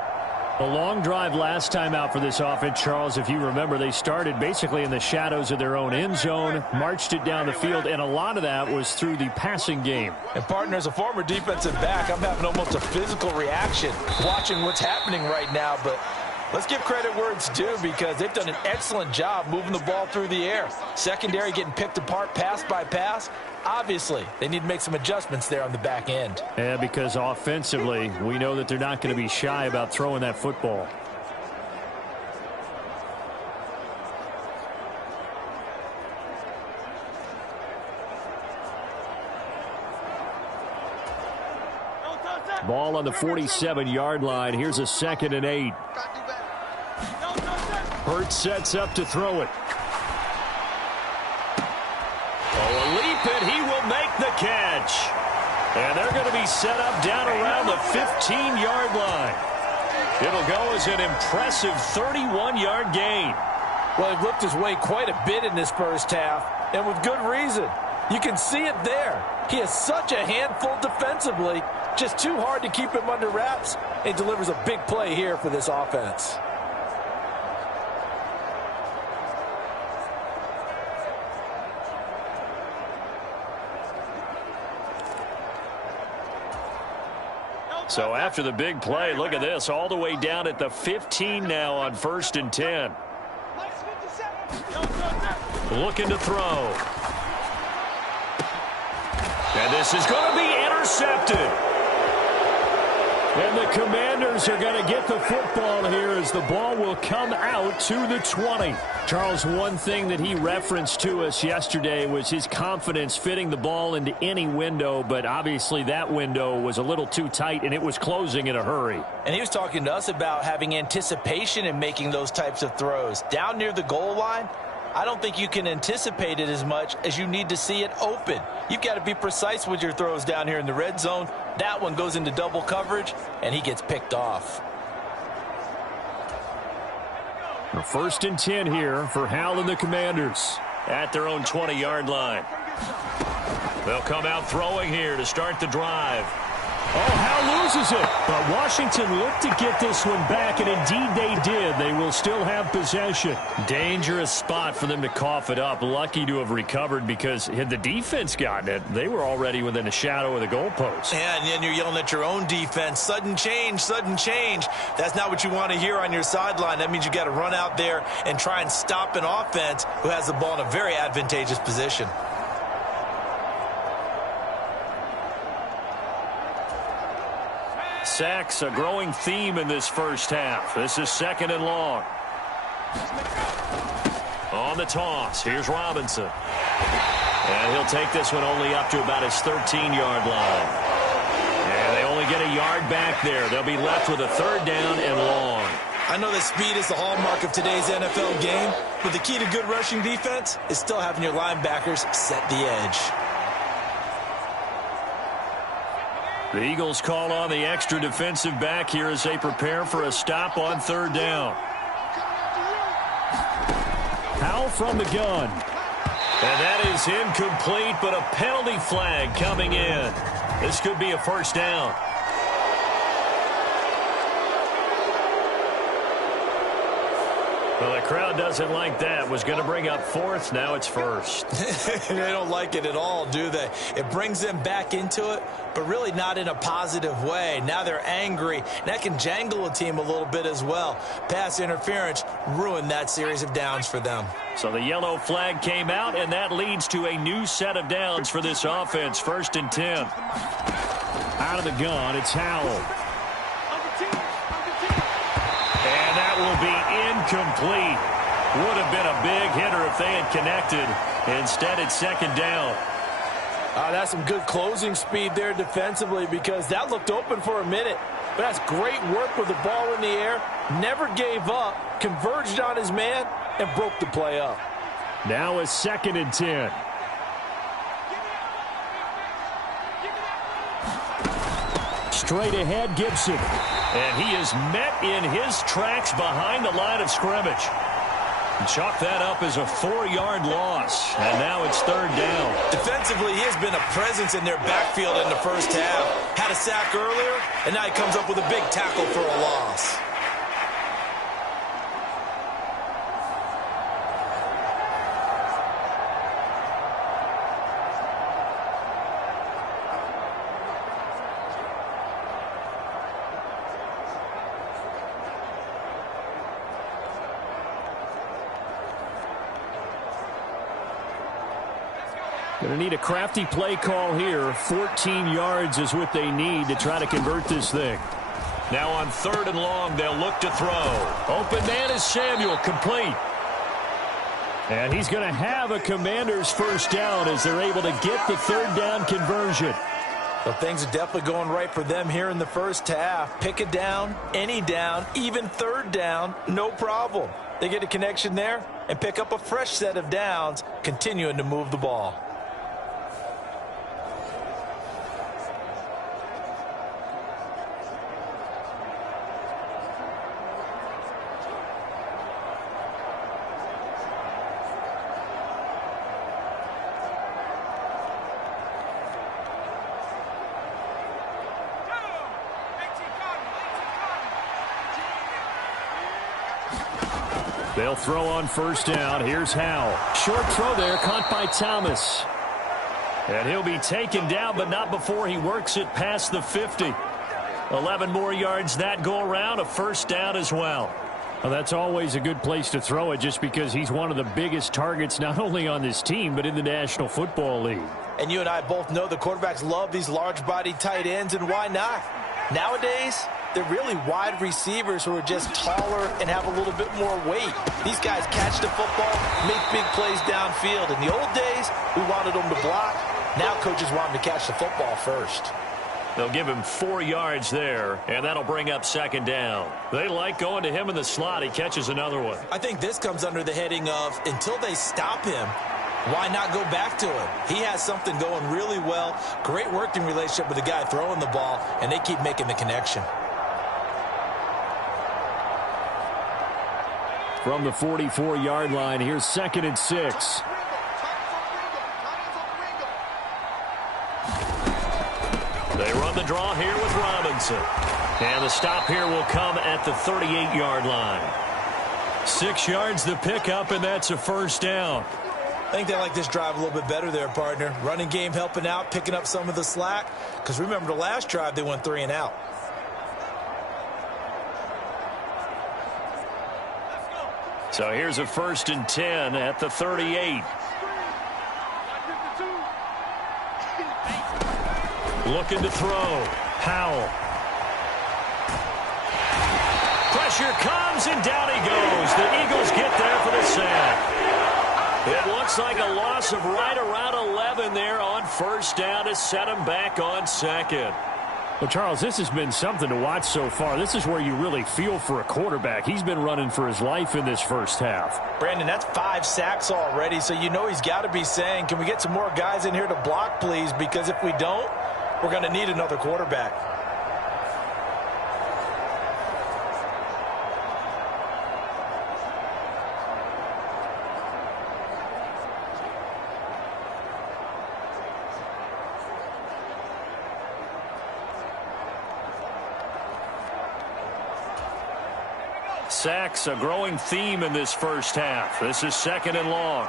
A long drive last time out for this offense, Charles. If you remember, they started basically in the shadows of their own end zone, marched it down the field, and a lot of that was through the passing game. And, partner, as a former defensive back, I'm having almost a physical reaction watching what's happening right now. But let's give credit where it's due, because they've done an excellent job moving the ball through the air. Secondary getting picked apart pass by pass. Obviously, they need to make some adjustments there on the back end. Yeah, because offensively, we know that they're not going to be shy about throwing that football. Ball on the 47-yard line. Here's a 2nd and 8. Hurts sets up to throw it. Oh, a leap, and he will make the catch. And they're going to be set up down around the 15-yard line. It'll go as an impressive 31-yard gain. Well, he looked his way quite a bit in this first half, and with good reason. You can see it there. He is such a handful defensively, just too hard to keep him under wraps, and delivers a big play here for this offense. So after the big play, look at this, all the way down at the 15 now on 1st and 10. Looking to throw. And this is going to be intercepted. And the Commanders are going to get the football here as the ball will come out to the 20. Charles, one thing that he referenced to us yesterday was his confidence fitting the ball into any window, but obviously that window was a little too tight and it was closing in a hurry. And he was talking to us about having anticipation in making those types of throws. Down near the goal line, I don't think you can anticipate it as much as you need to see it open. You've got to be precise with your throws down here in the red zone. That one goes into double coverage, and he gets picked off. The 1st and 10 here for Hal and the Commanders at their own 20-yard line. They'll come out throwing here to start the drive. Oh, Hal loses it. But Washington looked to get this one back, and indeed they did. They will still have possession. Dangerous spot for them to cough it up. Lucky to have recovered because had the defense gotten it, they were already within a shadow of the goalpost. Yeah, and then you're yelling at your own defense. Sudden change, sudden change. That's not what you want to hear on your sideline. That means you got to run out there and try and stop an offense who has the ball in a very advantageous position. Sacks, a growing theme in this first half. This is 2nd and long. On the toss, here's Robinson. And he'll take this one only up to about his 13-yard line. And they only get a yard back there. They'll be left with a 3rd down and long. I know that speed is the hallmark of today's NFL game, but the key to good rushing defense is still having your linebackers set the edge. The Eagles call on the extra defensive back here as they prepare for a stop on 3rd down. Hal from the gun. And that is incomplete, but a penalty flag coming in. This could be a 1st down. Well, the crowd doesn't like that. Was going to bring up 4th. Now it's 1st. They don't like it at all, do they? It brings them back into it, but really not in a positive way. Now they're angry. That can jangle a team a little bit as well. Pass interference ruined that series of downs for them. So the yellow flag came out, and that leads to a new set of downs for this offense. 1st and 10. Out of the gun, it's Howell. And that will be incomplete. Would have been a big hitter if they had connected. Instead, it's 2nd down. That's some good closing speed there defensively because that looked open for a minute. But that's great work with the ball in the air. Never gave up, converged on his man, and broke the play up. Now a 2nd and 10. Straight ahead, Gibson. And he is met in his tracks behind the line of scrimmage. Chalk that up as a 4-yard loss. And now it's 3rd down. Defensively, he has been a presence in their backfield in the first half. Had a sack earlier, and now he comes up with a big tackle for a loss. Going to need a crafty play call here. 14 yards is what they need to try to convert this thing. Now on 3rd and long, they'll look to throw. Open man is Samuel, complete. And he's going to have a Commander's 1st down as they're able to get the 3rd down conversion. Well, things are definitely going right for them here in the first half. Pick a down, any down, even third down, no problem. They get a connection there and pick up a fresh set of downs, continuing to move the ball. They'll throw on first down. Here's Howell. Short throw there, caught by Thomas. And he'll be taken down, but not before he works it past the 50. 11 more yards that go around, a first down as well. Well, that's always a good place to throw it just because he's one of the biggest targets not only on this team but in the National Football League. And you and I both know the quarterbacks love these large-bodied tight ends, and why not? Nowadays, they're really wide receivers who are just taller and have a little bit more weight. These guys catch the football, make big plays downfield. In the old days, we wanted them to block. Now coaches want them to catch the football first. They'll give him 4 yards there, and that'll bring up second down. They like going to him in the slot. He catches another one. I think this comes under the heading of until they stop him, why not go back to him? He has something going really well. Great working relationship with the guy throwing the ball, and they keep making the connection. From the 44-yard line, here's 2nd and 6. They run the draw here with Robinson. And the stop here will come at the 38-yard line. 6 yards the pickup, and that's a first down. I think they like this drive a little bit better there, partner. Running game helping out, picking up some of the slack. Because remember the last drive, they went 3 and out. So here's a 1st and 10 at the 38. Looking to throw. Howell. Pressure comes, and down he goes. The Eagles get there for the sack. It looks like a loss of right around 11 there on first down to set him back on second. Well, Charles, this has been something to watch so far. This is where you really feel for a quarterback. He's been running for his life in this first half. Brandon, that's 5 sacks already, so you know he's got to be saying, can we get some more guys in here to block, please? Because if we don't, we're going to need another quarterback. Sacks, a growing theme in this first half. This is 2nd and long.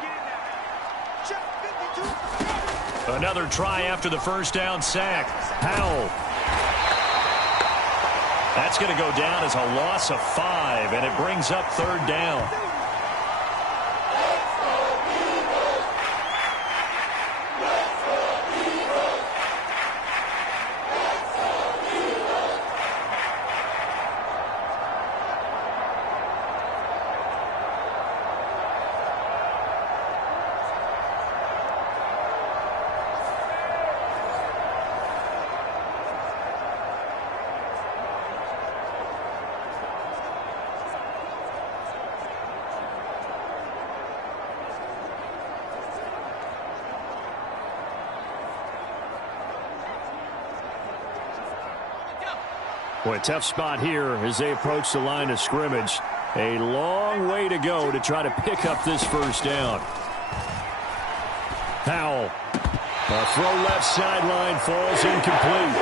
Another try after the first down sack. Howell. That's going to go down as a loss of 5, and it brings up 3rd down. Boy, tough spot here as they approach the line of scrimmage. A long way to go to try to pick up this first down. Howell. A throw left sideline, falls incomplete.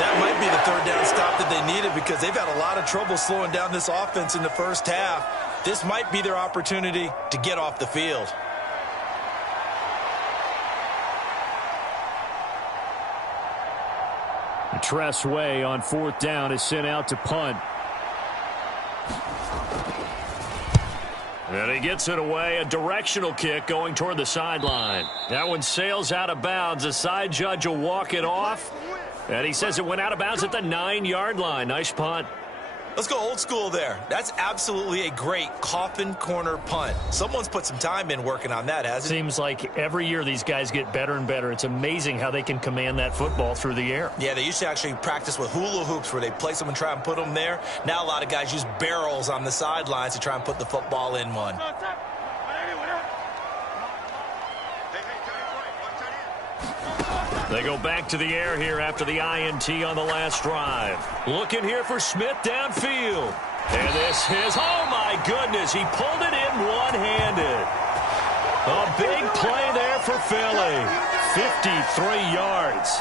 That might be the 3rd down stop that they needed because they've had a lot of trouble slowing down this offense in the first half. This might be their opportunity to get off the field. Tress Way on 4th down is sent out to punt. And he gets it away. A directional kick going toward the sideline. That one sails out of bounds. The side judge will walk it off. And he says it went out of bounds at the 9-yard line. Nice punt. Let's go old school there. That's absolutely a great coffin corner punt. Someone's put some time in working on that, hasn't it? Seems like every year these guys get better and better. It's amazing how they can command that football through the air. Yeah, they used to actually practice with hula hoops where they place them and try and put them there. Now a lot of guys use barrels on the sidelines to try and put the football in one. They go back to the air here after the INT on the last drive. Looking here for Smith downfield. And this is, oh my goodness, he pulled it in one-handed. A big play there for Philly. 53 yards.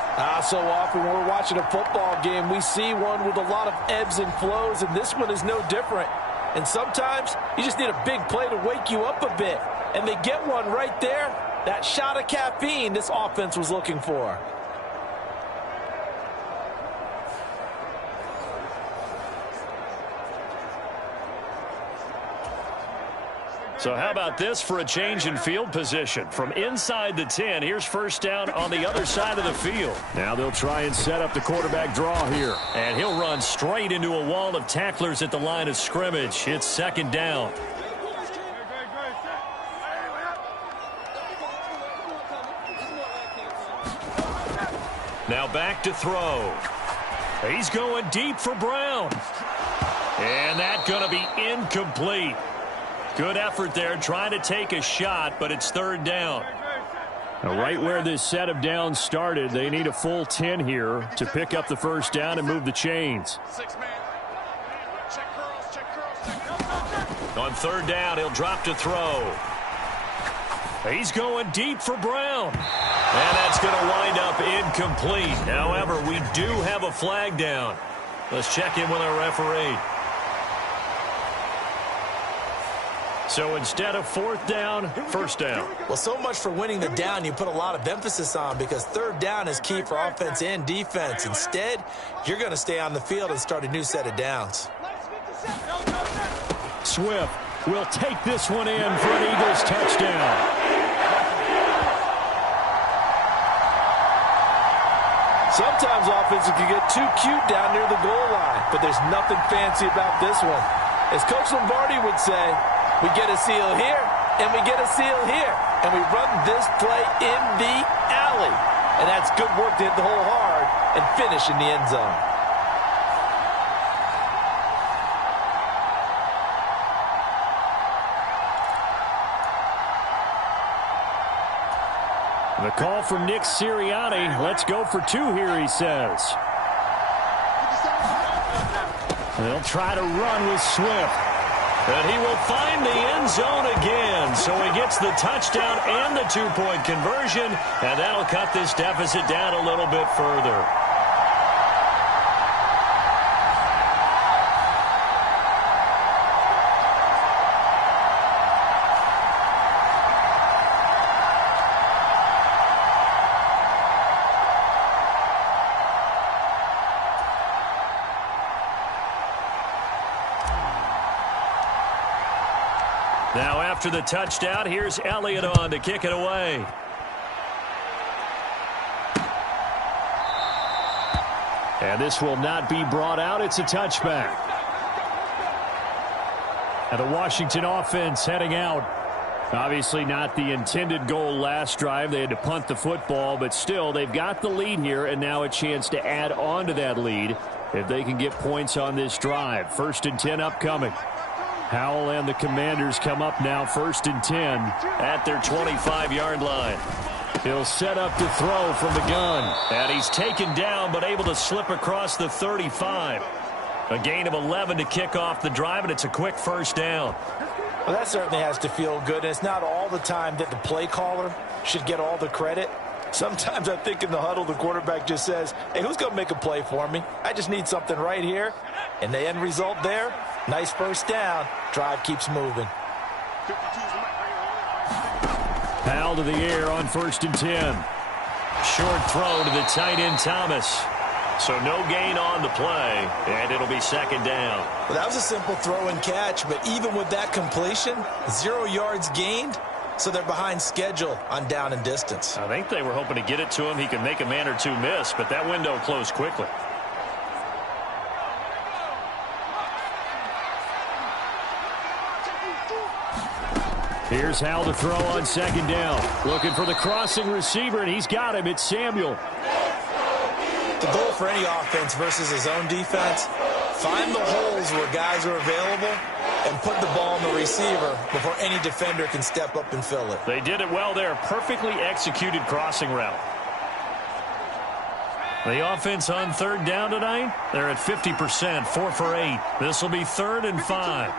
So often when we're watching a football game, we see one with a lot of ebbs and flows, and this one is no different. And sometimes you just need a big play to wake you up a bit. And they get one right there. That shot of caffeine this offense was looking for. So how about this for a change in field position? From inside the 10, here's first down on the other side of the field. Now they'll try and set up the quarterback draw here. And he'll run straight into a wall of tacklers at the line of scrimmage. It's second down. Now back to throw. He's going deep for Brown. And that's going to be incomplete. Good effort there trying to take a shot, but it's third down. Now right where this set of downs started, they need a full 10 here to pick up the first down and move the chains. On third down, he'll drop to throw. He's going deep for Brown. And that's going to wind up incomplete. However, we do have a flag down. Let's check in with our referee. So instead of fourth down, first down. Well, so much for winning the down you put a lot of emphasis on, because third down is key for offense and defense. Instead, you're going to stay on the field and start a new set of downs. Swift will take this one in for an Eagles touchdown. Sometimes offenses can get too cute down near the goal line, but there's nothing fancy about this one. As Coach Lombardi would say, we get a seal here, and we get a seal here, and we run this play in the alley. And that's good work to hit the hole hard and finish in the end zone. The call from Nick Sirianni. Let's go for two here, he says. They'll try to run with Swift. And he will find the end zone again. So he gets the touchdown and the two-point conversion. And that'll cut this deficit down a little bit further. Now after the touchdown, here's Elliott on to kick it away. And this will not be brought out. It's a touchback. And the Washington offense heading out. Obviously not the intended goal last drive. They had to punt the football, but still they've got the lead here, and now a chance to add on to that lead if they can get points on this drive. 1st and 10 upcoming. Howell and the Commanders come up now 1st and 10 at their 25-yard line. He'll set up to throw from the gun. And he's taken down but able to slip across the 35. A gain of 11 to kick off the drive, and it's a quick first down. Well, that certainly has to feel good. And it's not all the time that the play caller should get all the credit. Sometimes I think in the huddle the quarterback just says, hey, who's going to make a play for me? I just need something right here. And the end result there, nice first down. Drive keeps moving. Powell to the air on 1st and 10. Short throw to the tight end Thomas. So no gain on the play, and it'll be second down. Well, that was a simple throw and catch, but even with that completion, 0 yards gained, so they're behind schedule on down and distance. I think they were hoping to get it to him. He could make a man or two miss, but that window closed quickly. Here's Howell to throw on second down. Looking for the crossing receiver, and he's got him. It's Samuel. The goal for any offense versus his own defense, find the holes where guys are available and put the ball on the receiver before any defender can step up and fill it. They did it well there. Perfectly executed crossing route. The offense on third down tonight, they're at 50%, 4 for 8. This will be 3rd and 5.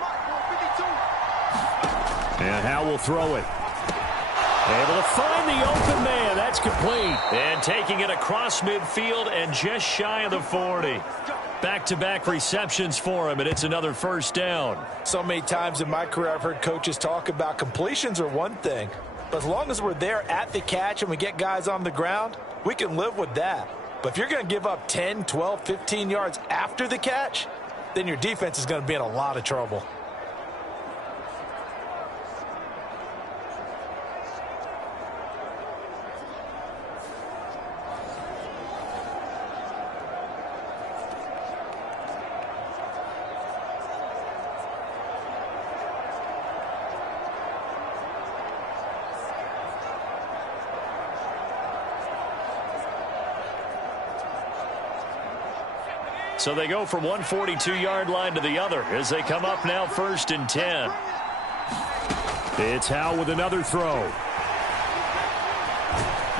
And Howell will throw it. Able to find the open man. That's complete. And taking it across midfield and just shy of the 40. Back-to-back receptions for him, and it's another first down. So many times in my career I've heard coaches talk about completions are one thing, but as long as we're there at the catch and we get guys on the ground, we can live with that. But if you're going to give up 10, 12, 15 yards after the catch, then your defense is going to be in a lot of trouble. So they go from one 42-yard line to the other as they come up now 1st and 10. It's Howell with another throw.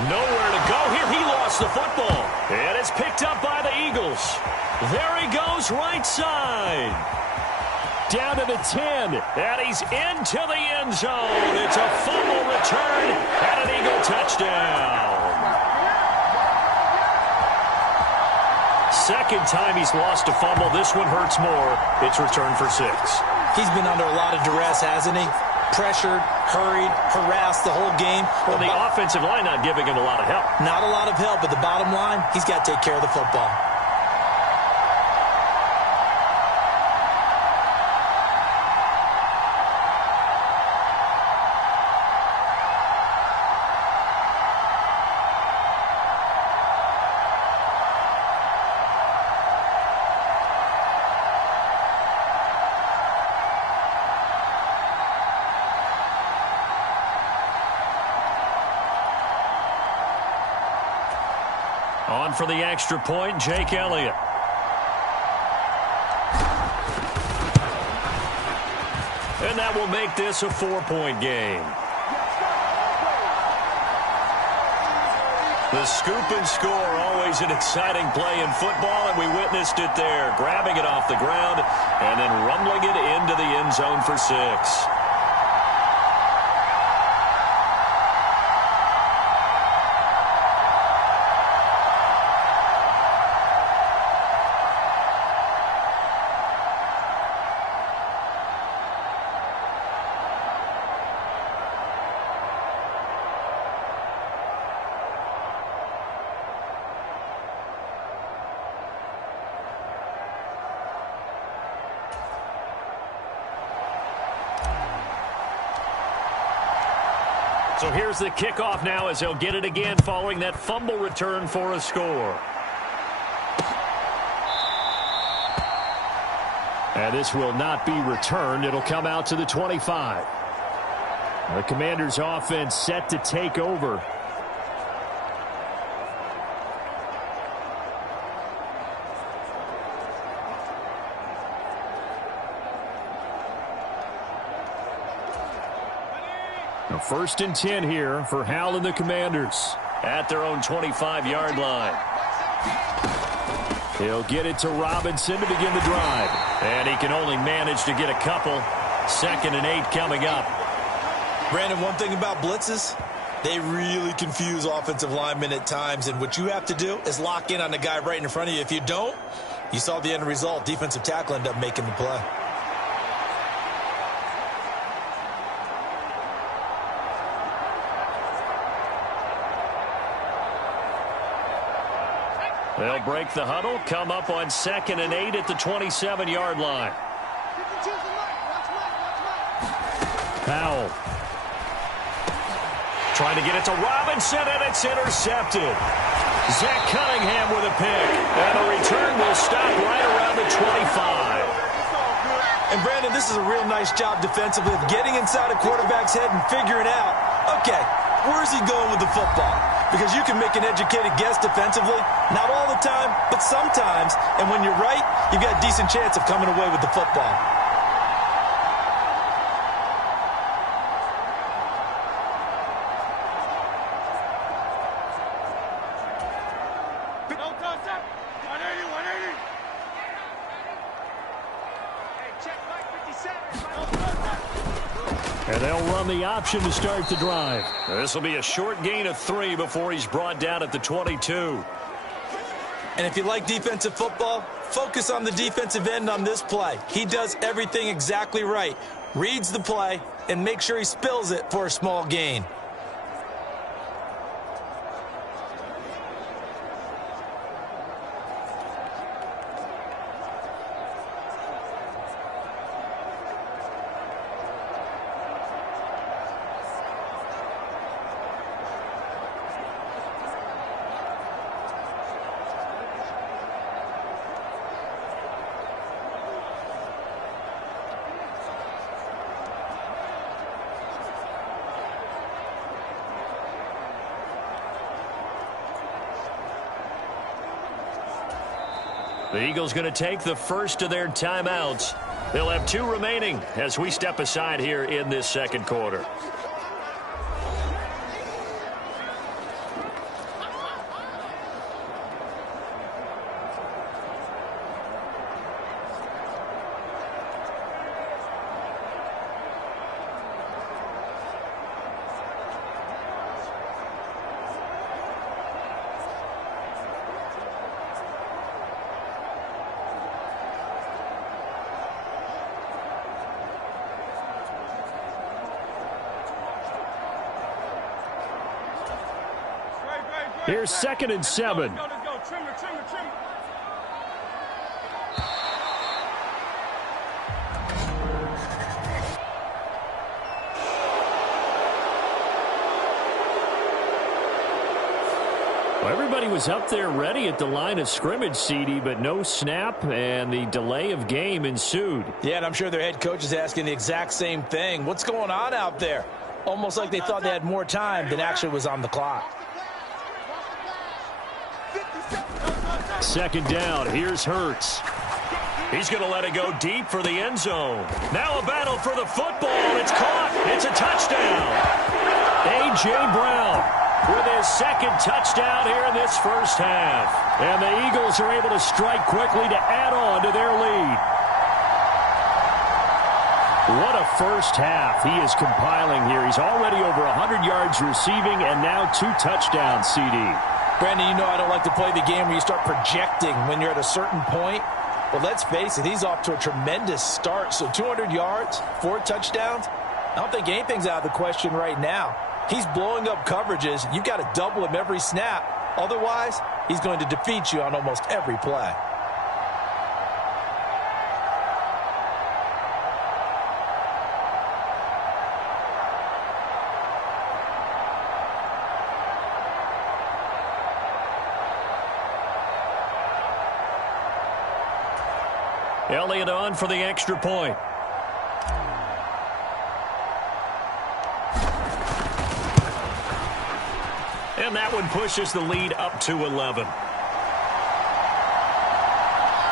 Nowhere to go here. He lost the football. And it's picked up by the Eagles. There he goes, right side. Down to the 10. And he's into the end zone. It's a fumble return and an Eagle touchdown. Second time he's lost a fumble. This one hurts more. It's returned for 6. He's been under a lot of duress, hasn't he? Pressured, hurried, harassed the whole game. Well, the offensive line not giving him a lot of help. Not a lot of help, but the bottom line, he's got to take care of the football. On for the extra point, Jake Elliott. And that will make this a 4-point game. The scoop and score, always an exciting play in football, and we witnessed it there. Grabbing it off the ground and then rumbling it into the end zone for 6. So here's the kickoff now as they'll get it again following that fumble return for a score. And this will not be returned. It'll come out to the 25. The Commanders' offense set to take over. Now 1st and 10 here for Howell and the Commanders. At their own 25-yard line. He'll get it to Robinson to begin the drive. And he can only manage to get a couple. 2nd and 8 coming up. Brandon, one thing about blitzes, they really confuse offensive linemen at times, and what you have to do is lock in on the guy right in front of you. If you don't, you saw the end result. Defensive tackle ended up making the play. They'll break the huddle, come up on 2nd and 8 at the 27-yard line. Howell. Trying to get it to Robinson, and it's intercepted. Zach Cunningham with a pick. And the return will stop right around the 25. And, Brandon, this is a real nice job defensively of getting inside a quarterback's head and figuring out, okay, where's he going with the football? Because you can make an educated guess defensively, not all the time, but sometimes. And when you're right, you've got a decent chance of coming away with the football. And they'll run the option to start the drive. This will be a short gain of 3 before he's brought down at the 22. And if you like defensive football, focus on the defensive end on this play. He does everything exactly right. Reads the play and makes sure he spills it for a small gain. The Eagles going to take the first of their timeouts. They'll have 2 remaining as we step aside here in this second quarter. Here's 2nd and 7. Well, everybody was up there ready at the line of scrimmage, CD, but no snap, and the delay of game ensued. Yeah, and I'm sure their head coach is asking the exact same thing. What's going on out there? Almost like they thought they had more time than actually was on the clock. 2nd down. Here's Hurts. He's going to let it go deep for the end zone. Now a battle for the football. It's caught. It's a touchdown. A.J. Brown with his 2nd touchdown here in this first half. And the Eagles are able to strike quickly to add on to their lead. What a first half he is compiling here. He's already over 100 yards receiving and now 2 touchdowns, CD. Brandon, you know I don't like to play the game where you start projecting when you're at a certain point. But let's face it, he's off to a tremendous start. So 200 yards, 4 touchdowns. I don't think anything's out of the question right now. He's blowing up coverages. You've got to double him every snap. Otherwise, he's going to defeat you on almost every play. Elliott on for the extra point. And that one pushes the lead up to 11.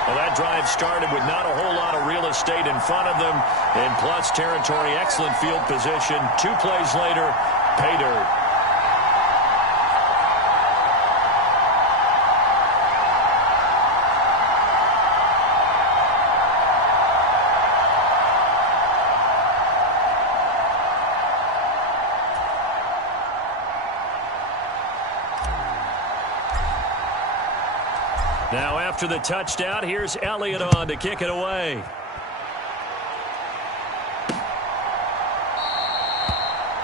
Well, that drive started with not a whole lot of real estate in front of them. And plus territory, excellent field position. 2 plays later, pay dirt. Now after the touchdown, here's Elliott on to kick it away.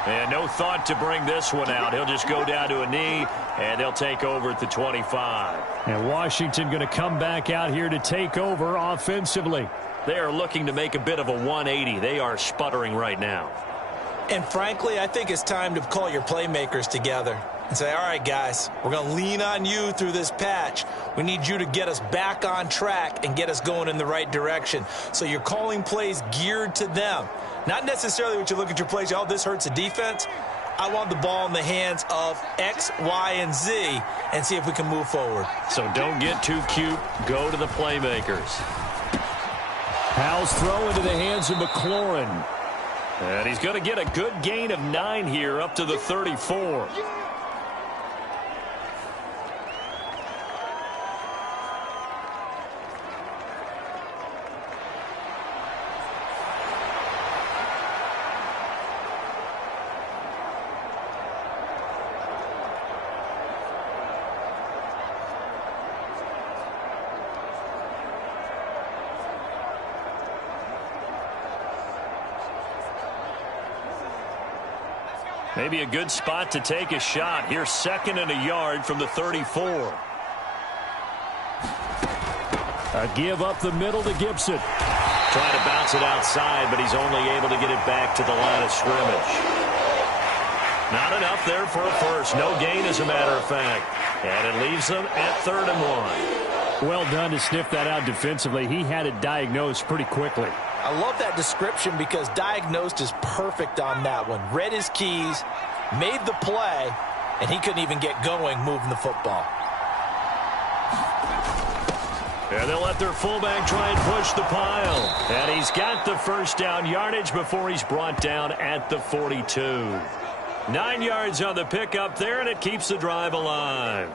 And no thought to bring this one out. He'll just go down to a knee, and they'll take over at the 25. And Washington going to come back out here to take over offensively. They are looking to make a bit of a 180. They are sputtering right now. And frankly, I think it's time to call your playmakers together. and say, all right, guys, we're going to lean on you through this patch. We need you to get us back on track and get us going in the right direction. So you're calling plays geared to them. Not necessarily what you look at your plays, oh, this hurts the defense. I want the ball in the hands of X, Y, and Z and see if we can move forward. So don't get too cute. Go to the playmakers. Howell's throw into the hands of McLaurin. And he's going to get a good gain of 9 here up to the 34. Maybe a good spot to take a shot. Here's 2nd and a yard from the 34. A give up the middle to Gibson. Trying to bounce it outside, but he's only able to get it back to the line of scrimmage. Not enough there for a first. No gain, as a matter of fact. And it leaves them at 3rd and 1. Well done to sniff that out defensively. He had it diagnosed pretty quickly. I love that description because diagnosed is perfect on that one. Read his keys, made the play, and he couldn't even get going moving the football. And they'll let their fullback try and push the pile. And he's got the first down yardage before he's brought down at the 42. 9 yards on the pickup there, and it keeps the drive alive.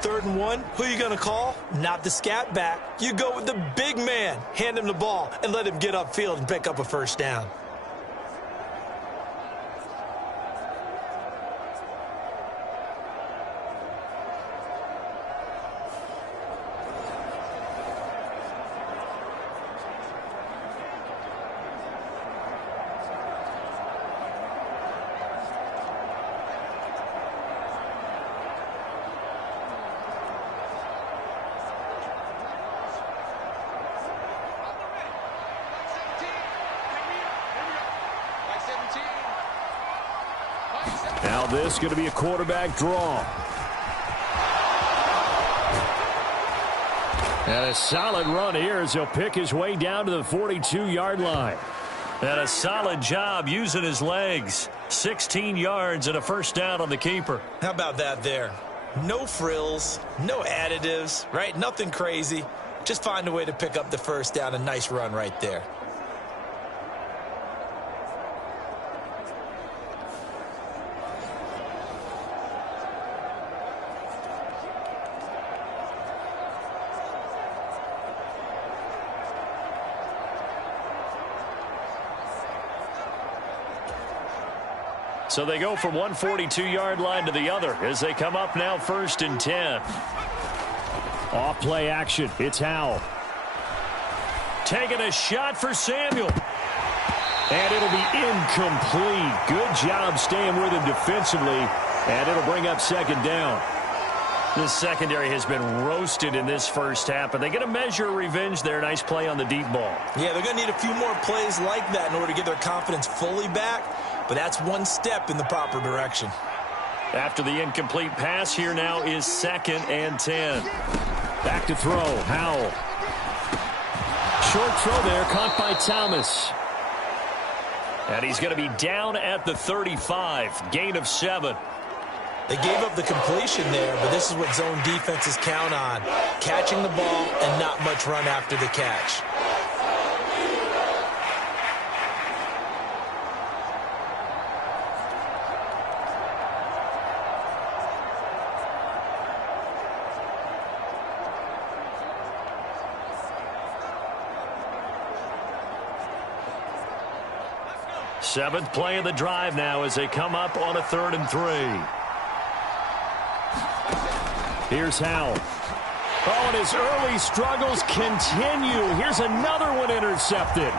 3rd and 1, who are you going to call? Not the scat back. You go with the big man. Hand him the ball and let him get upfield and pick up a first down. Now this is going to be a quarterback draw. And a solid run here as he'll pick his way down to the 42-yard line. And a solid job using his legs. 16 yards and a first down on the keeper. How about that there? No frills, no additives, right? Nothing crazy. Just find a way to pick up the first down. A nice run right there. So they go from one 42-yard line to the other as they come up now 1st and 10. Off play action. It's Howell. Taking a shot for Samuel. And it'll be incomplete. Good job staying with him defensively. And it'll bring up 2nd down. The secondary has been roasted in this first half, but they get a measure of revenge there. Nice play on the deep ball. Yeah, they're going to need a few more plays like that in order to get their confidence fully back. But that's one step in the proper direction. After the incomplete pass, here now is 2nd and 10. Back to throw. Howell. Short throw there, caught by Thomas. And he's going to be down at the 35. Gain of 7. They gave up the completion there, but this is what zone defenses count on. Catching the ball and not much run after the catch. Seventh play of the drive now as they come up on a 3rd and 3. Here's Howell. Oh, and his early struggles continue. Here's another one intercepted.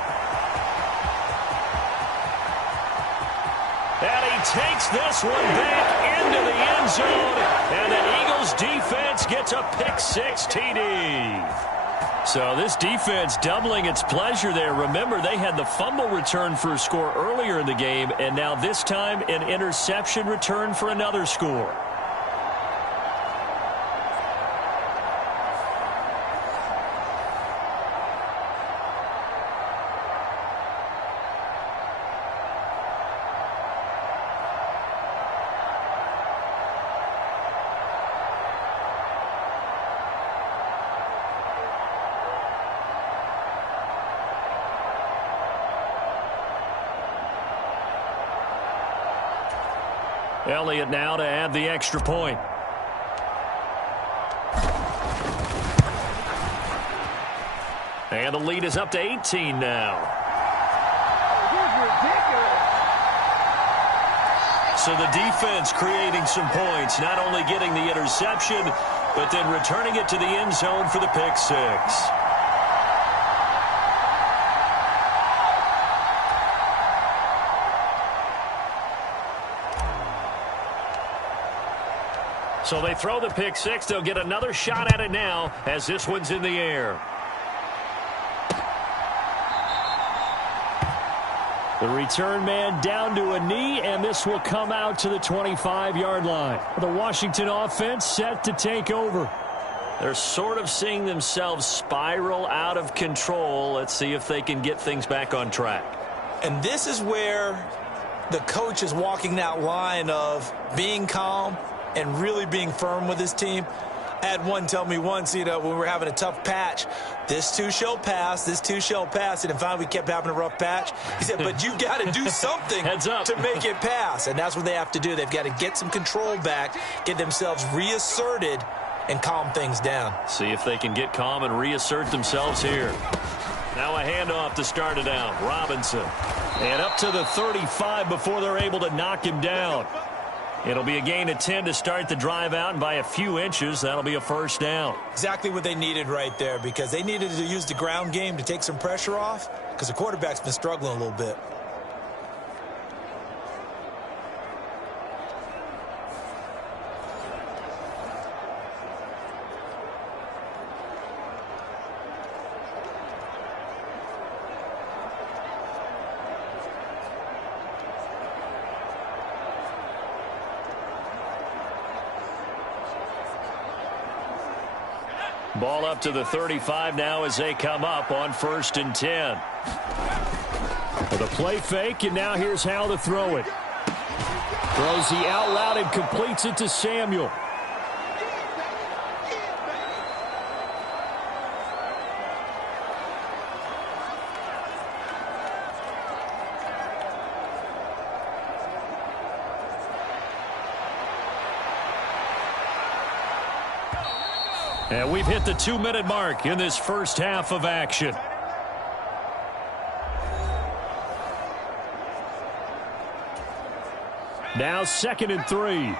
And he takes this one back into the end zone. And the Eagles defense gets a pick-6 TD. So this defense doubling its pleasure there. Remember, they had the fumble return for a score earlier in the game, and now this time an interception return for another score. Elliott now to add the extra point. And the lead is up to 18 now. So the defense creating some points, not only getting the interception, but then returning it to the end zone for the pick six. So they throw the pick six. They'll get another shot at it now as this one's in the air. The return man down to a knee, and this will come out to the 25-yard line. The Washington offense set to take over. They're sort of seeing themselves spiral out of control. Let's see if they can get things back on track. And this is where the coach is walking that line of being calm and really being firm with his team. I had one tell me once, when we were having a tough patch, this too shall pass, this too shall pass. And finally we kept having a rough patch. He said, but you got to do something to make it pass. And that's what they have to do. They've got to get some control back, get themselves reasserted, and calm things down. See if they can get calm and reassert themselves here. Now a handoff to start it out. Robinson. And up to the 35 before they're able to knock him down. It'll be a gain of 10 to start the drive out, and by a few inches, that'll be a first down. Exactly what they needed right there, because they needed to use the ground game to take some pressure off, because the quarterback's been struggling a little bit. Ball up to the 35 now as they come up on 1st and 10. With a play fake, and now here's how to throw it. Throws the out route and completes it to Samuel. And we've hit the 2-minute mark in this first half of action. Now 2nd and 3.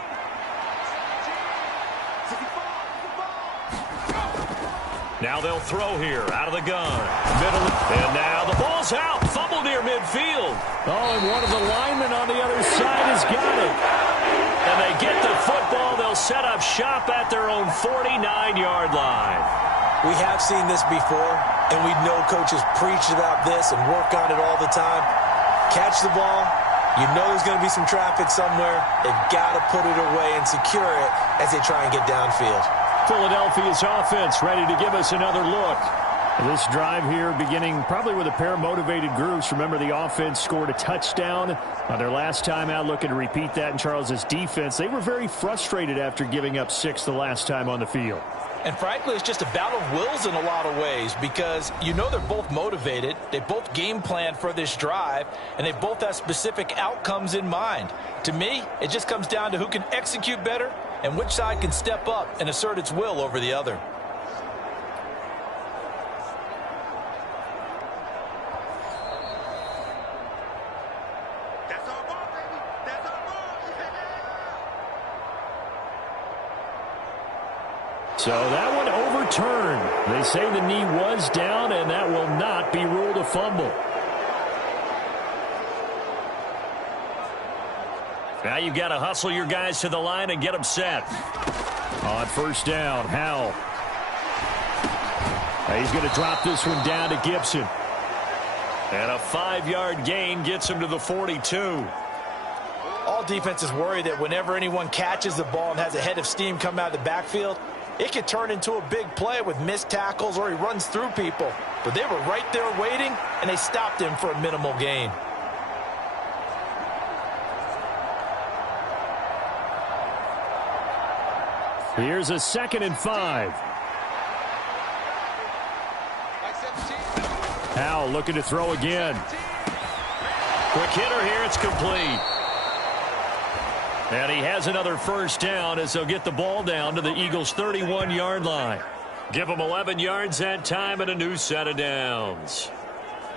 Now they'll throw here out of the gun. Middle. And now the ball's out. Fumble near midfield. Oh, and one of the linemen on the other side has got it. And they get the football. They'll set up shop at their own 49-yard line. We have seen this before, and we know coaches preach about this and work on it all the time. Catch the ball. You know there's going to be some traffic somewhere. They've got to put it away and secure it as they try and get downfield. Philadelphia's offense ready to give us another look. This drive here beginning probably with a pair of motivated groups. Remember, the offense scored a touchdown on their last time out, looking to repeat that in Charles's defense. They were very frustrated after giving up 6 the last time on the field. And frankly, it's just a battle of wills in a lot of ways, because they're both motivated. They both game plan for this drive, and they both have specific outcomes in mind. To me, it just comes down to who can execute better and which side can step up and assert its will over the other. So that one overturned. They say the knee was down, and that will not be ruled a fumble. Now you've got to hustle your guys to the line and get them set. On 1st down, Howell. He's going to drop this one down to Gibson. And a 5-yard gain gets him to the 42. All defenses worry that whenever anyone catches the ball and has a head of steam come out of the backfield, it could turn into a big play with missed tackles or he runs through people. But they were right there waiting, and they stopped him for a minimal gain. Here's a 2nd and 5. Howell looking to throw again. Quick hitter here. It's complete. And he has another first down as they'll get the ball down to the Eagles' 31-yard line. Give them 11 yards that time and a new set of downs.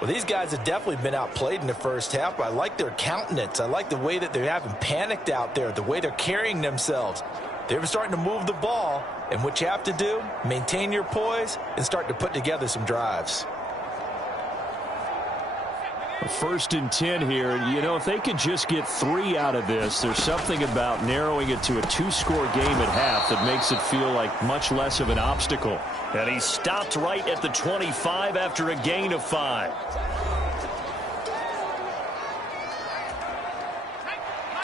Well, these guys have definitely been outplayed in the first half, but I like their countenance. I like the way that they're having panicked out there, the way they're carrying themselves. They're starting to move the ball, and what you have to do, maintain your poise and start to put together some drives. First and 10 here. You know, if they could just get 3 out of this, there's something about narrowing it to a 2-score game at half that makes it feel like much less of an obstacle. And he stopped right at the 25 after a gain of 5.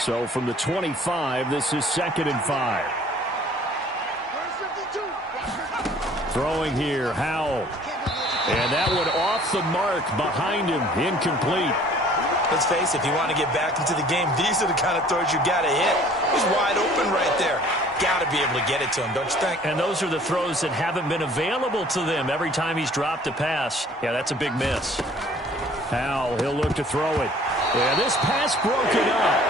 So from the 25, this is 2nd and 5. Throwing here, Howell. And that one off the mark behind him, incomplete. Let's face it, if you want to get back into the game, these are the kind of throws you got to hit. He's wide open right there. Got to be able to get it to him, don't you think? And those are the throws that haven't been available to them every time he's dropped a pass. Yeah, that's a big miss. Howell, he'll look to throw it. Yeah, this pass broken up.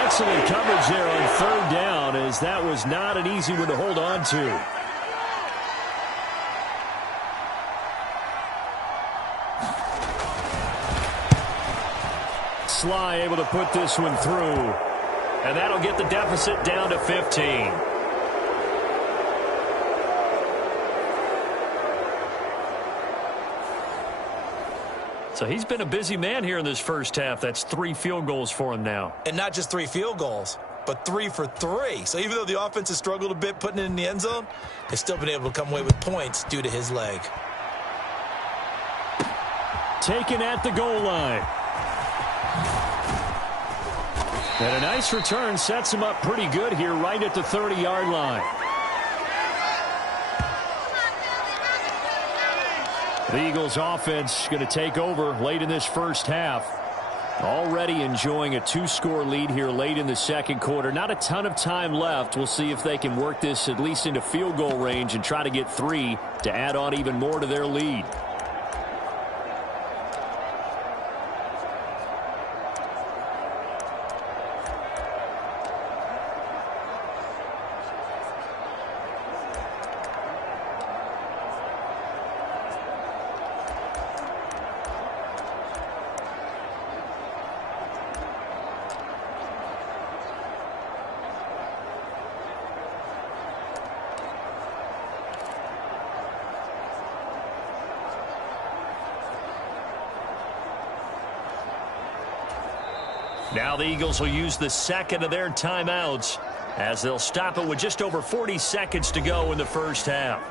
Excellent coverage there on 3rd down, as that was not an easy one to hold on to. Sly able to put this one through. And that'll get the deficit down to 15. So he's been a busy man here in this first half. That's 3 field goals for him now. And not just 3 field goals, but 3 for 3. So even though the offense has struggled a bit putting it in the end zone, they've still been able to come away with points due to his leg. Taken at the goal line. And a nice return sets him up pretty good here right at the 30-yard line. The Eagles offense going to take over late in this first half. Already enjoying a 2-score lead here late in the second quarter. Not a ton of time left. We'll see if they can work this at least into field goal range and try to get 3 to add on even more to their lead. Now the Eagles will use the second of their timeouts as they'll stop it with just over 40 seconds to go in the first half.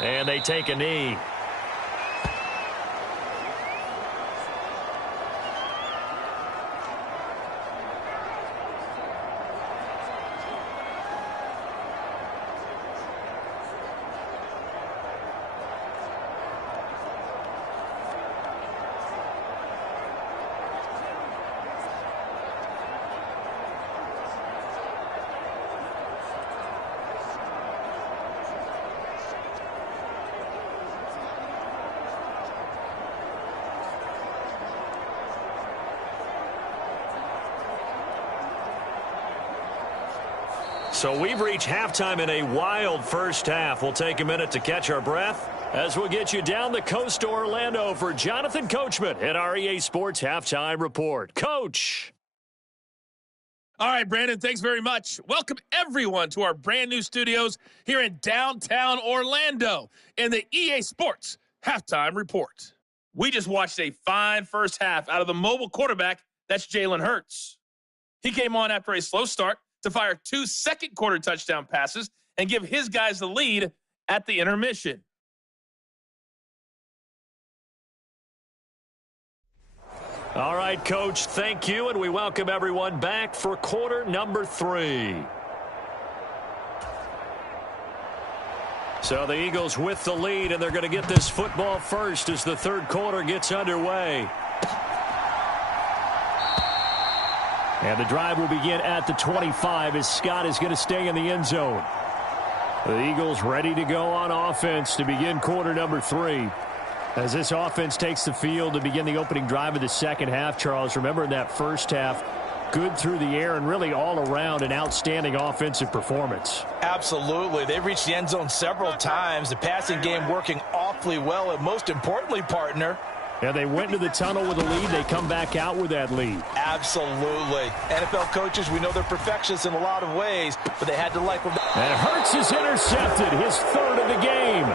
And they take a knee. So we've reached halftime in a wild first half. We'll take a minute to catch our breath as we'll get you down the coast to Orlando for Jonathan Coachman at our EA Sports Halftime Report. Coach. All right, Brandon, thanks very much. Welcome, everyone, to our brand new studios here in downtown Orlando in the EA Sports Halftime Report. We just watched a fine first half out of the mobile quarterback. That's Jalen Hurts. He came on after a slow start to fire 2 second-quarter touchdown passes and give his guys the lead at the intermission. All right, Coach, thank you, and we welcome everyone back for quarter number 3. So the Eagles with the lead, and they're going to get this football first as the third quarter gets underway. And the drive will begin at the 25 as Scott is going to stay in the end zone. The Eagles ready to go on offense to begin quarter number 3. As this offense takes the field to begin the opening drive of the second half, Charles, remember in that first half, good through the air and really all around an outstanding offensive performance. Absolutely. They reached the end zone several times. The passing game working awfully well, and most importantly, partner, yeah, they went into the tunnel with a lead. They come back out with that lead. Absolutely. NFL coaches, we know they're perfectionists in a lot of ways, but they had to like them. And Hurts is intercepted, his third of the game.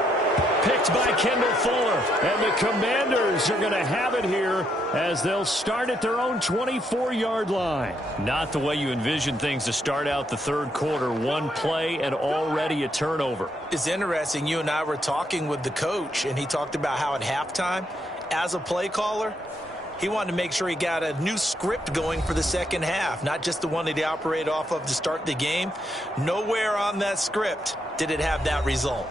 Picked by Kendall Fuller. And the Commanders are going to have it here as they'll start at their own 24-yard line. Not the way you envision things to start out the third quarter. One play and already a turnover. It's interesting. You and I were talking with the coach, and he talked about how at halftime, as a play caller, he wanted to make sure he got a new script going for the second half, not just the one that he operated off of to start the game. Nowhere on that script did it have that result.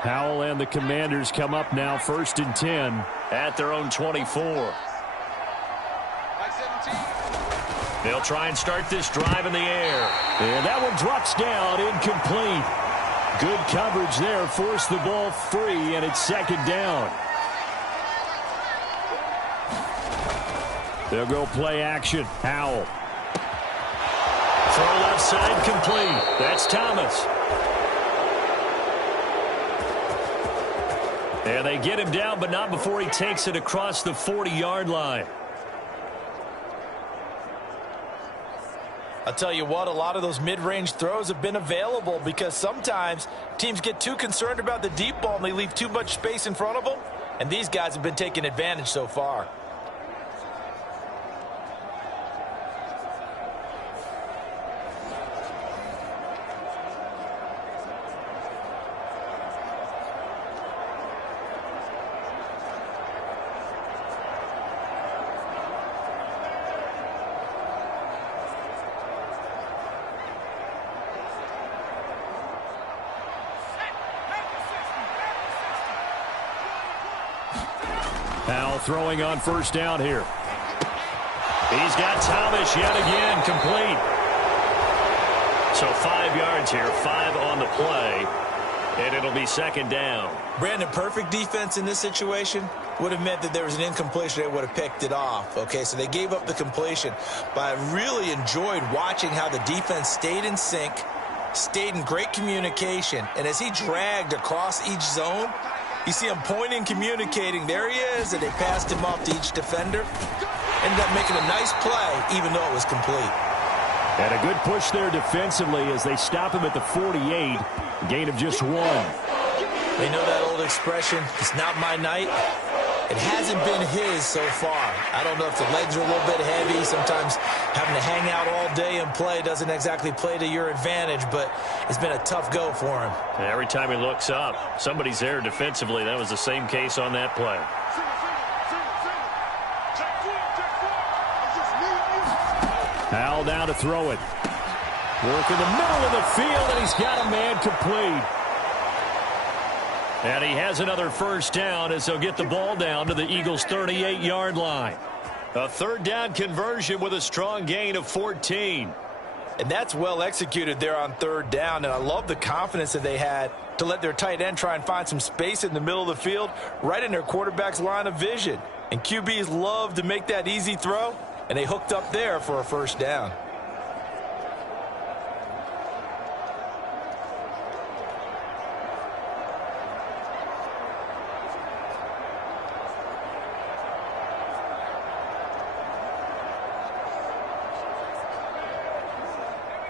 Howell and the Commanders come up now, 1st and 10 at their own 24. They'll try and start this drive in the air. And that one drops down, incomplete. Good coverage there, forced the ball free, and it's second down. They'll go play action. Howell. Throw left side complete. That's Thomas. And they get him down, but not before he takes it across the 40-yard line. I'll tell you what, a lot of those mid-range throws have been available because sometimes teams get too concerned about the deep ball and they leave too much space in front of them, and these guys have been taking advantage so far. Howell throwing on first down here. He's got Thomas yet again, complete. So 5 yards here, 5 on the play, and it'll be second down. Brandon, perfect defense in this situation would have meant that there was an incompletion. They would have picked it off. Okay, so they gave up the completion. But I really enjoyed watching how the defense stayed in sync, stayed in great communication, and as he dragged across each zone, you see him pointing, communicating. There he is, and they passed him off to each defender. Ended up making a nice play, even though it was complete. And a good push there defensively as they stop him at the 48. Gain of just 1. They know that old expression, it's not my night. It hasn't been his so far. I don't know if the legs are a little bit heavy. Sometimes having to hang out all day and play doesn't exactly play to your advantage, but it's been a tough go for him. And every time he looks up, somebody's there defensively. That was the same case on that play. Howell down to throw it. Work in the middle of the field, and he's got a man complete. And he has another first down as they'll get the ball down to the Eagles' 38-yard line. A third down conversion with a strong gain of 14. And that's well executed there on third down, and I love the confidence that they had to let their tight end try and find some space in the middle of the field, right in their quarterback's line of vision. And QBs love to make that easy throw, and they hooked up there for a first down.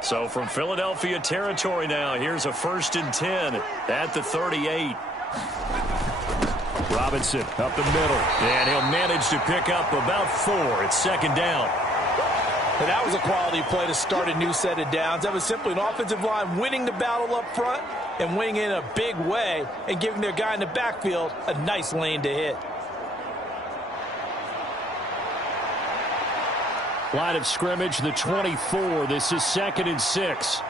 So from Philadelphia territory now, here's a 1st and 10 at the 38. Robinson up the middle. And he'll manage to pick up about 4. It's second down. And that was a quality play to start a new set of downs. That was simply an offensive line winning the battle up front and winning in a big way and giving their guy in the backfield a nice lane to hit. Line of scrimmage, the 24. This is 2nd and 6.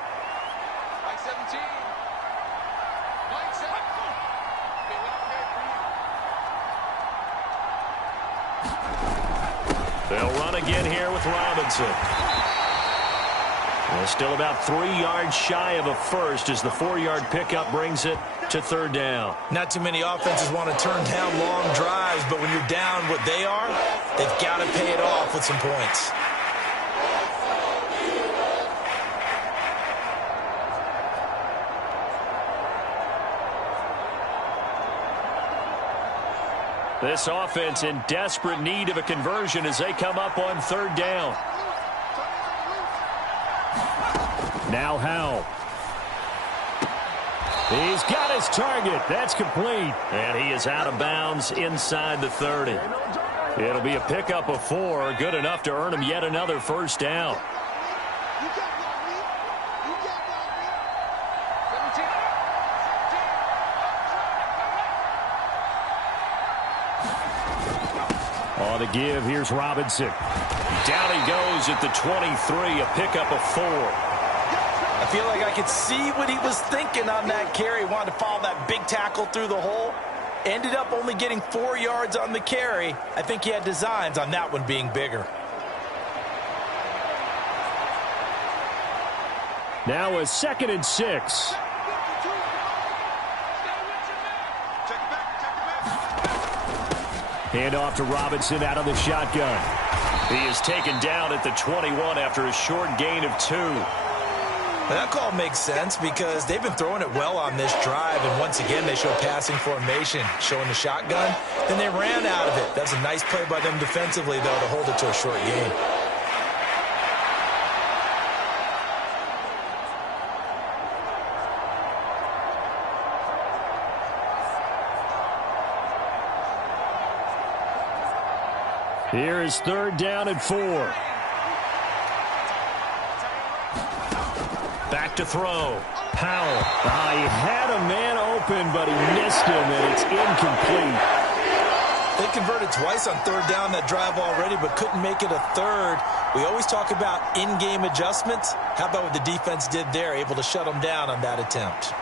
They'll run again here with Robinson. Well, still about 3 yards shy of a first as the 4-yard pickup brings it to 3rd down. Not too many offenses want to turn down long drives, but when you're down what they are, they've got to pay it off with some points. This offense in desperate need of a conversion as they come up on 3rd down. Now Howell. He's got his target. That's complete. And he is out of bounds inside the 30. It'll be a pickup of 4, good enough to earn him yet another first down. On the give, here's Robinson. Down he goes at the 23, a pickup of 4. I feel like I could see what he was thinking on that carry. He wanted to follow that big tackle through the hole. Ended up only getting 4 yards on the carry. I think he had designs on that one being bigger. Now a 2nd and 6. Hand off to Robinson out of the shotgun. He is taken down at the 21 after a short gain of 2. Well, that call makes sense because they've been throwing it well on this drive, and once again they show passing formation, showing the shotgun. Then they ran out of it. That's a nice play by them defensively, though, to hold it to a short gain. Here is 3rd down and 4. Back to throw. Powell. He had a man open, but he missed him, and it's incomplete. They converted twice on 3rd down that drive already, but couldn't make it a 3rd. We always talk about in-game adjustments. How about what the defense did there, able to shut them down on that attempt?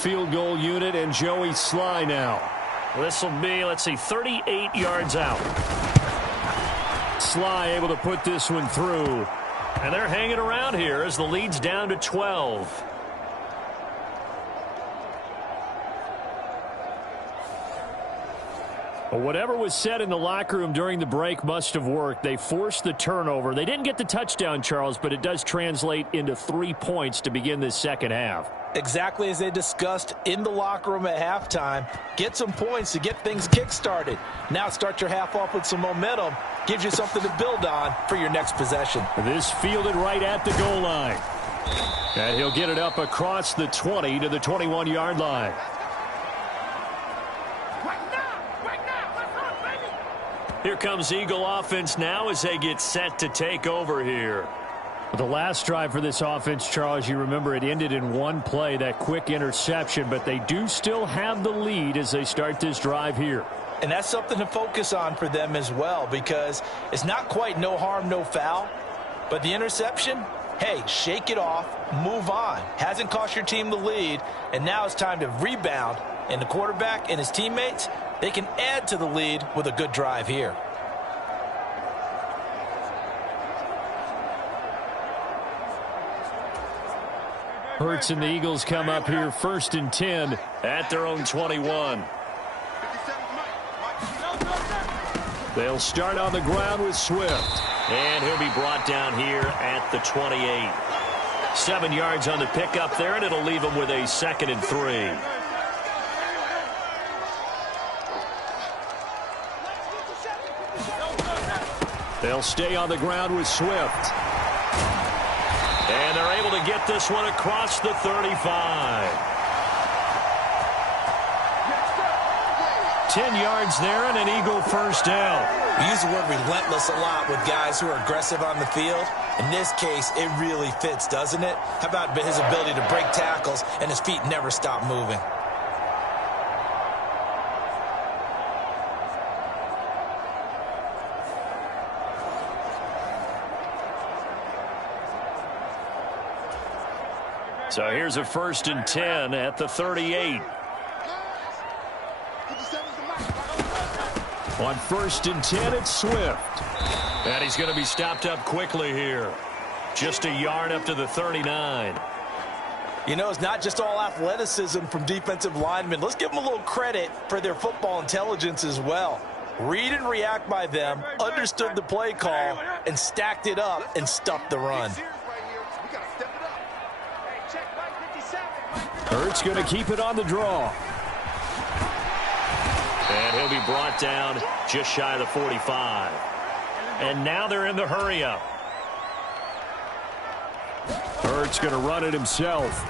Field goal unit and Joey Sly now. This will be, let's see, 38 yards out. Sly able to put this one through. And they're hanging around here as the lead's down to 12. Well, whatever was said in the locker room during the break must have worked. They forced the turnover. They didn't get the touchdown, Charles, but it does translate into 3 points to begin this second half. Exactly as they discussed in the locker room at halftime. Get some points to get things kick-started. Now start your half off with some momentum. Gives you something to build on for your next possession. This fielded right at the goal line. And he'll get it up across the 20 to the 21-yard line. Here comes Eagle offense now as they get set to take over here. The last drive for this offense, Charles, you remember it ended in one play, that quick interception, but they do still have the lead as they start this drive here. And that's something to focus on for them as well, because it's not quite no harm, no foul, but the interception, hey, shake it off, move on. Hasn't cost your team the lead, and now it's time to rebound, and the quarterback and his teammates, they can add to the lead with a good drive here. Hurts and the Eagles come up here 1st and 10 at their own 21. They'll start on the ground with Swift. And he'll be brought down here at the 28. 7 yards on the pickup there, and it'll leave him with a 2nd and 3. They'll stay on the ground with Swift. And they're able to get this one across the 35. 10 yards there and an Eagle first down. We use the word relentless a lot with guys who are aggressive on the field. In this case, it really fits, doesn't it? How about his ability to break tackles and his feet never stop moving? So here's a 1st and 10 at the 38. On 1st and 10, it's Swift. And he's going to be stopped up quickly here. Just a yard up to the 39. You know, it's not just all athleticism from defensive linemen. Let's give them a little credit for their football intelligence as well. Read and react by them, understood the play call, and stacked it up and stuffed the run. Hurts going to keep it on the draw. And he'll be brought down just shy of the 45. And now they're in the hurry-up. Hurts going to run it himself.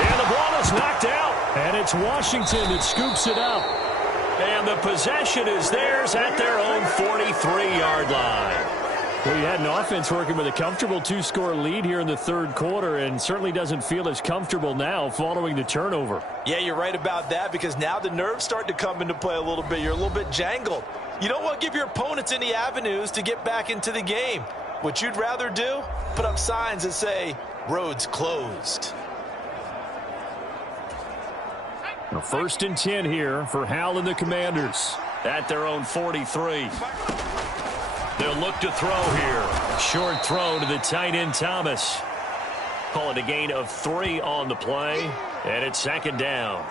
And the ball is knocked out. And it's Washington that scoops it up. And the possession is theirs at their own 43-yard line. Well, you had an offense working with a comfortable 2-score lead here in the 3rd quarter and certainly doesn't feel as comfortable now following the turnover. Yeah, you're right about that because now the nerves start to come into play a little bit. You're a little bit jangled. You don't want to give your opponents any avenues to get back into the game. What you'd rather do? Put up signs that say, roads closed. A 1st and 10 here for Hal and the Commanders at their own 43. They'll look to throw here. Short throw to the tight end, Thomas. Call it a gain of 3 on the play, and it's 2nd down.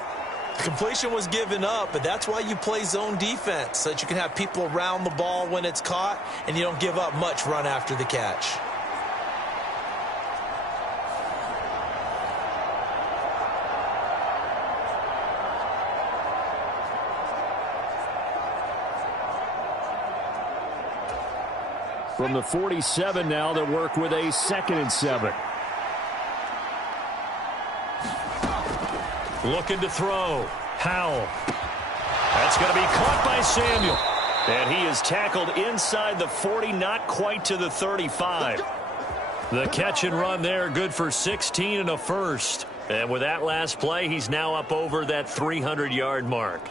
The completion was given up, but that's why you play zone defense, so that you can have people around the ball when it's caught, and you don't give up much run after the catch. From the 47 now, they'll work with a 2nd and 7. Looking to throw. Howell. That's going to be caught by Samuel. And he is tackled inside the 40, not quite to the 35. The catch and run there, good for 16 and a first. And with that last play, he's now up over that 300-yard mark.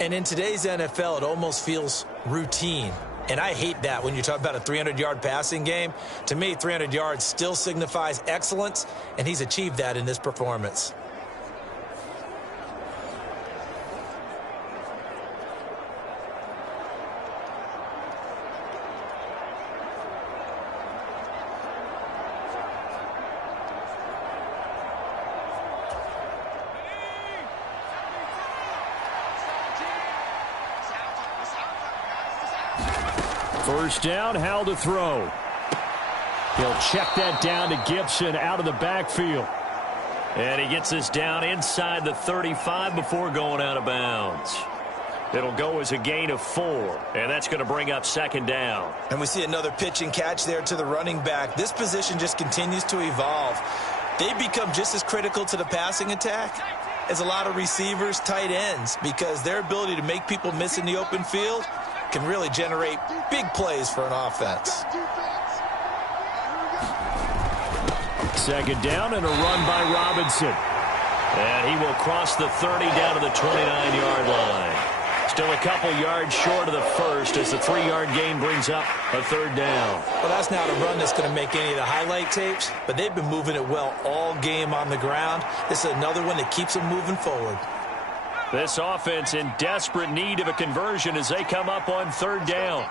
And in today's NFL, it almost feels routine. And I hate that when you talk about a 300-yard passing game. To me, 300 yards still signifies excellence, and he's achieved that in this performance. First down, Hal to throw. He'll check that down to Gibson out of the backfield. And he gets this down inside the 35 before going out of bounds. It'll go as a gain of 4, and that's going to bring up 2nd down. And we see another pitch and catch there to the running back. This position just continues to evolve. They become just as critical to the passing attack as a lot of receivers, tight ends, because their ability to make people miss in the open field can really generate big plays for an offense. 2nd down and a run by Robinson. And he will cross the 30 down to the 29-yard line. Still a couple yards short of the first as the 3-yard gain brings up a 3rd down. Well, that's not a run that's going to make any of the highlight tapes, but they've been moving it well all game on the ground. This is another one that keeps them moving forward. This offense in desperate need of a conversion as they come up on 3rd down.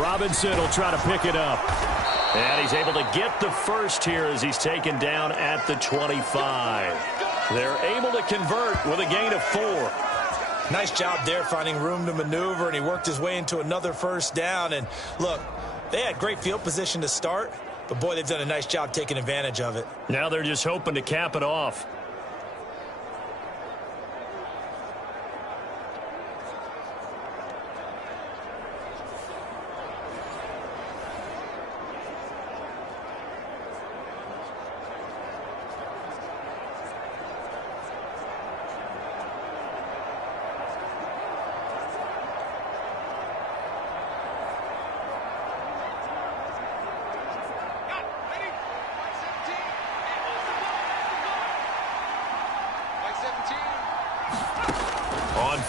Robinson will try to pick it up. And he's able to get the first here as he's taken down at the 25. They're able to convert with a gain of 4. Nice job there finding room to maneuver, and he worked his way into another first down. And look, they had great field position to start, but boy, they've done a nice job taking advantage of it. Now they're just hoping to cap it off.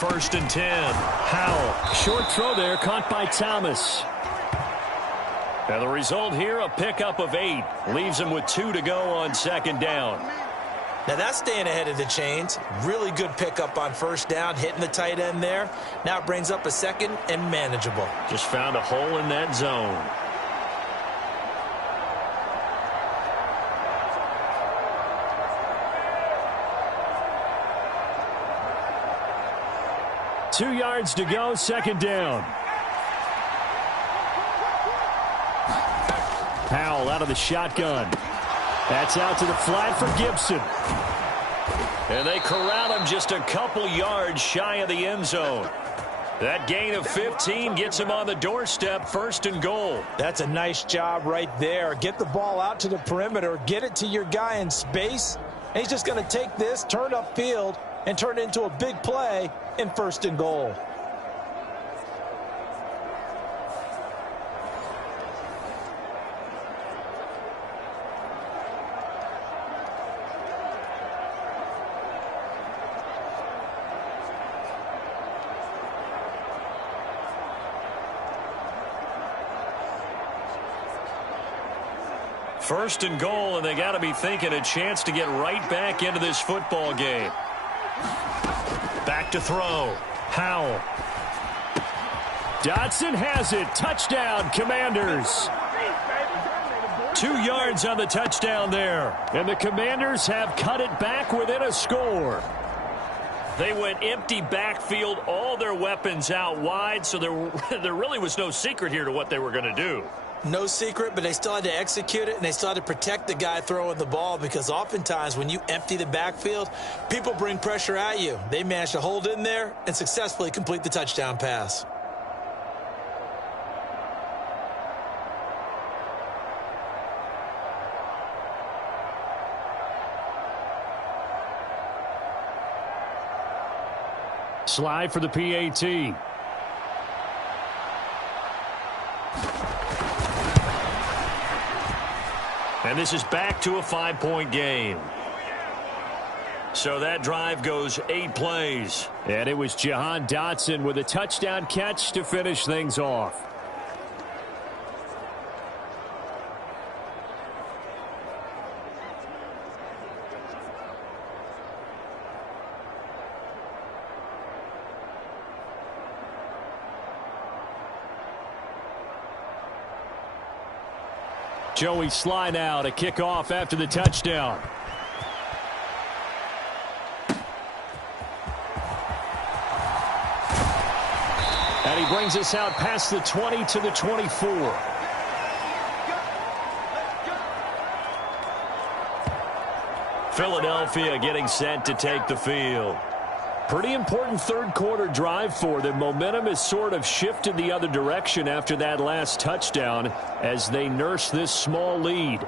first and 10. Howell. Short throw there, caught by Thomas. And the result here, a pickup of 8. Leaves him with 2 to go on second down. Now that's staying ahead of the chains. Really good pickup on first down, hitting the tight end there. Now it brings up a second and manageable. Just found a hole in that zone. Two yards to go, second down. Howell out of the shotgun. That's out to the flat for Gibson. And they corral him just a couple yards shy of the end zone. That gain of 15 gets him on the doorstep, first and goal. That's a nice job right there. Get the ball out to the perimeter, get it to your guy in space, and he's just going to take this, turn upfield, and turn it into a big play in first and goal. First and goal, and they got to be thinking a chance to get right back into this football game. Back to throw. Howell. Dotson has it. Touchdown, Commanders. 2 yards on the touchdown there. And the Commanders have cut it back within a score. They went empty backfield, all their weapons out wide, so there really was no secret here to what they were going to do. No secret, but they still had to execute it, and they still had to protect the guy throwing the ball, because oftentimes when you empty the backfield, people bring pressure at you. They managed to hold in there and successfully complete the touchdown pass. Slide for the PAT. And this is back to a 5-point game. So that drive goes 8 plays. And it was Jahan Dotson with a touchdown catch to finish things off. Joey Sly now to kick off after the touchdown. And he brings us out past the 20 to the 24. Philadelphia getting set to take the field. Pretty important third quarter drive for them. Momentum has sort of shifted the other direction after that last touchdown as they nurse this small lead.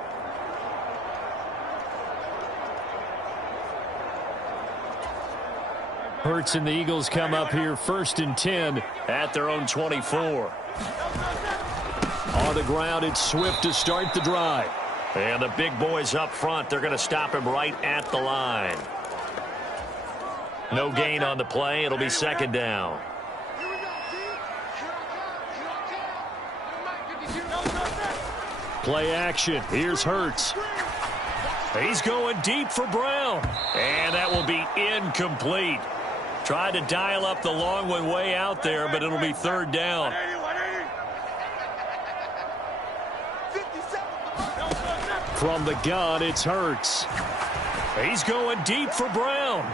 Hurts and the Eagles come up here first and 10 at their own 24. On the ground, it's Swift to start the drive. And the big boys up front, they're going to stop him right at the line. No gain on the play. It'll be second down. Play action. Here's Hurts. He's going deep for Brown. And that will be incomplete. Tried to dial up the long one way out there, but it'll be third down. From the gun, it's Hurts. He's going deep for Brown.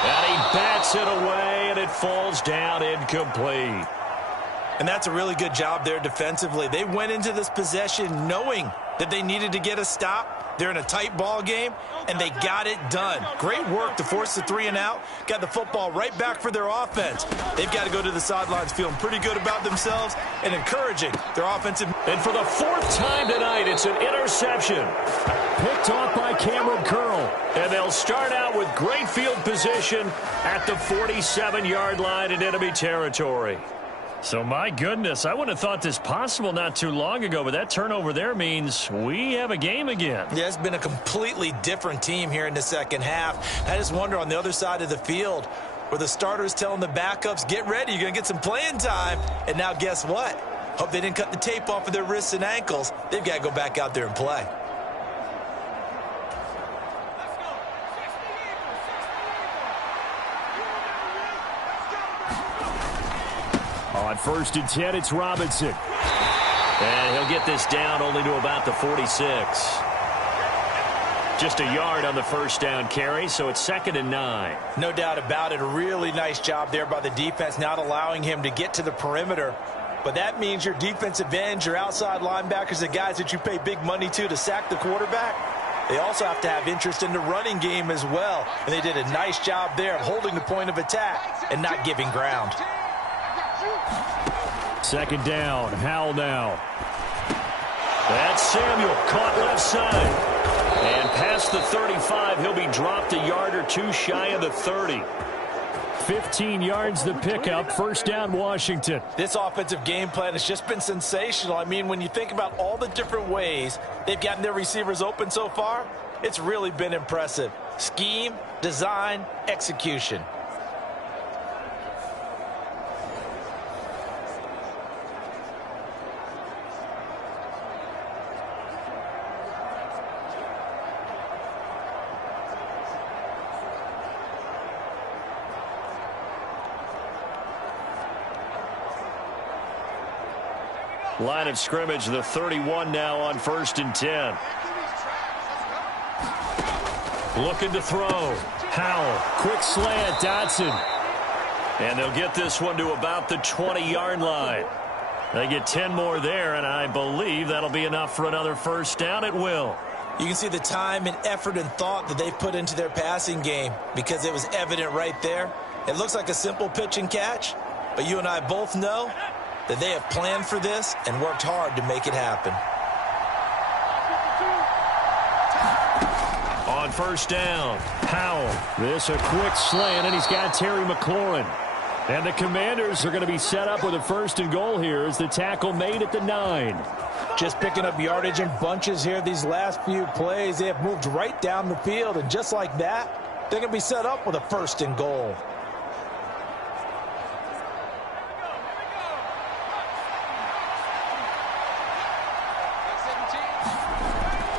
And he bats it away, and it falls down incomplete. And that's a really good job there defensively. They went into this possession knowing that they needed to get a stop. They're in a tight ball game, and they got it done. Great work to force the 3 and out. Got the football right back for their offense. They've got to go to the sidelines feeling pretty good about themselves and encouraging their offensive. And for the 4th time tonight, it's an interception. Picked off by Cameron Curl. And they'll start out with great field position at the 47-yard line in enemy territory. So, my goodness, I wouldn't have thought this possible not too long ago, but that turnover there means we have a game again. Yeah, it's been a completely different team here in the second half. I just wonder on the other side of the field, where the starter's telling the backups, get ready, you're going to get some playing time. And now guess what? Hope they didn't cut the tape off of their wrists and ankles. They've got to go back out there and play. On 1st and 10, it's Robinson. And he'll get this down only to about the 46. Just a yard on the first down carry, so it's 2nd and 9. No doubt about it. A really nice job there by the defense, not allowing him to get to the perimeter. But that means your defensive ends, your outside linebackers, the guys that you pay big money to sack the quarterback, they also have to have interest in the running game as well. And they did a nice job there of holding the point of attack and not giving ground. 2nd down, Howell now. That's Samuel, caught left side. And past the 35, he'll be dropped a yard or two shy of the 30. 15 yards the pickup, 1st down Washington. This offensive game plan has just been sensational. I mean, when you think about all the different ways they've gotten their receivers open so far, it's really been impressive. Scheme, design, execution. Line of scrimmage, the 31 now on 1st and 10. Looking to throw. Howell, quick slant, Dotson. And they'll get this one to about the 20-yard line. They get 10 more there, and I believe that'll be enough for another 1st down. It will. You can see the time and effort and thought that they've put into their passing game because it was evident right there. It looks like a simple pitch and catch, but you and I both know that they have planned for this and worked hard to make it happen. On 1st down, Howell. This a quick slant, and he's got Terry McLaurin. And the Commanders are going to be set up with a 1st and goal here as the tackle made at the 9. Just picking up yardage in bunches here these last few plays. They have moved right down the field, and just like that, they're going to be set up with a 1st and goal.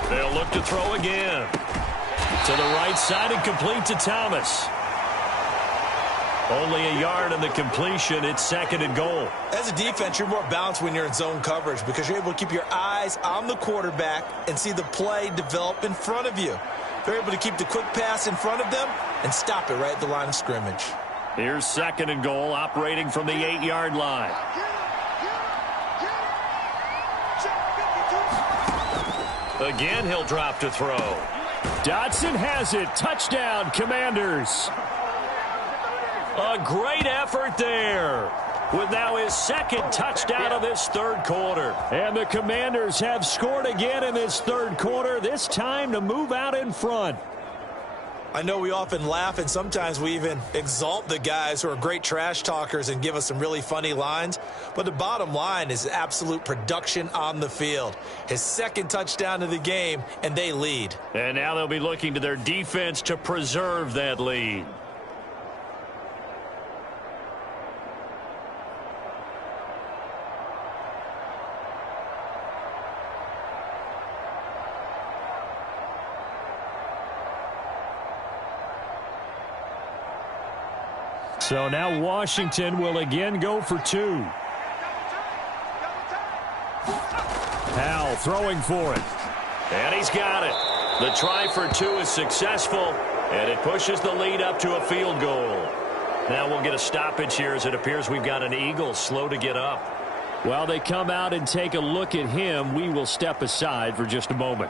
they'll look to throw again. To the right side and complete to Thomas. Only a yard on the completion. It's 2nd and goal. As a defense, you're more balanced when you're in zone coverage because you're able to keep your eyes on the quarterback and see the play develop in front of you. They're able to keep the quick pass in front of them and stop it right at the line of scrimmage. Here's 2nd and goal, operating from the 8-yard line. Again, he'll drop to throw. Dotson has it. Touchdown, Commanders. A great effort there, with now his 2nd touchdown of this 3rd quarter. And the Commanders have scored again in this 3rd quarter, this time to move out in front. I know we often laugh and sometimes we even exalt the guys who are great trash talkers and give us some really funny lines. But the bottom line is absolute production on the field. His 2nd touchdown of the game, and they lead. And now they'll be looking to their defense to preserve that lead. So now Washington will again go for 2. Howell throwing for it. And he's got it. The try for 2 is successful, and it pushes the lead up to a field goal. Now we'll get a stoppage here as it appears we've got an Eagle slow to get up. While they come out and take a look at him, we will step aside for just a moment.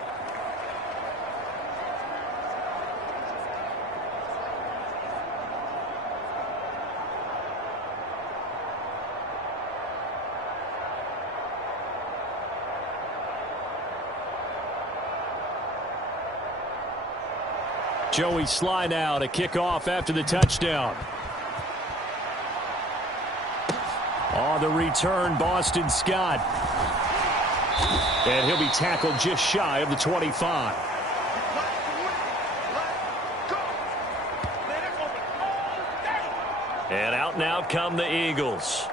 Joey Sly now to kick off after the touchdown. On the return, Boston Scott. And he'll be tackled just shy of the 25. now come the Eagles.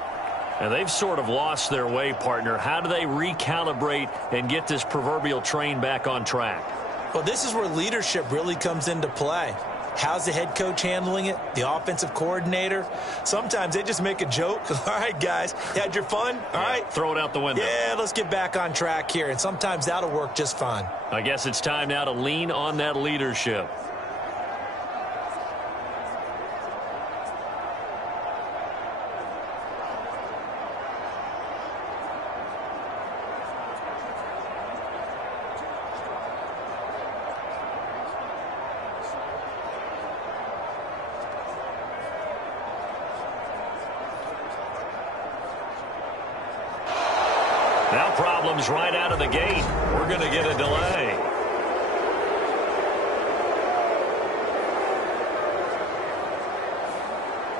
And they've sort of lost their way, partner. How do they recalibrate and get this proverbial train back on track? Well, this is where leadership really comes into play. How's the head coach handling it? The offensive coordinator? Sometimes they just make a joke. All right, guys, you had your fun? All right. Throw it out the window. Yeah, let's get back on track here. And sometimes that'll work just fine. I guess it's time now to lean on that leadership. Now problems right out of the gate. We're going to get a delay.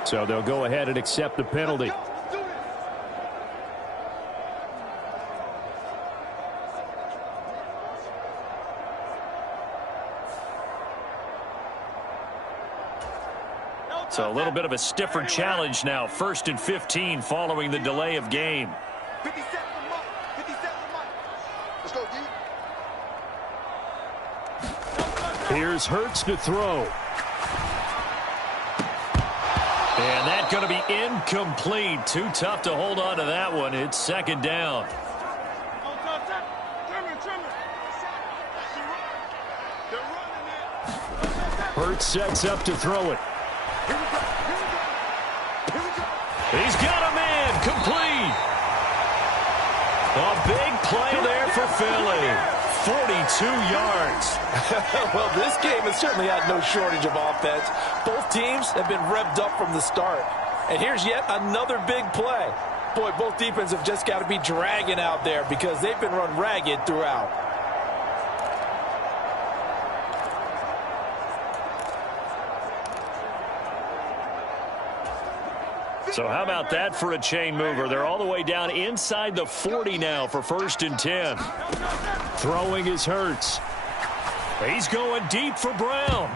So they'll go ahead and accept the penalty. So a little bit of a stiffer challenge now. 1st and 15 following the delay of game. 57 mark. 57 mark. Let's go, D. Here's Hurts to throw. And that's going to be incomplete. Too tough to hold on to that one. It's 2nd down. Hurts sets up to throw it. He's got a man. Complete. A big play there for Philly. 42 yards. Well, this game has certainly had no shortage of offense. Both teams have been revved up from the start. And here's yet another big play. Boy, both defenses have just got to be dragging out there because they've been run ragged throughout. So how about that for a chain mover? They're all the way down inside the 40 now for 1st and 10. Throwing is Hurts. He's going deep for Brown.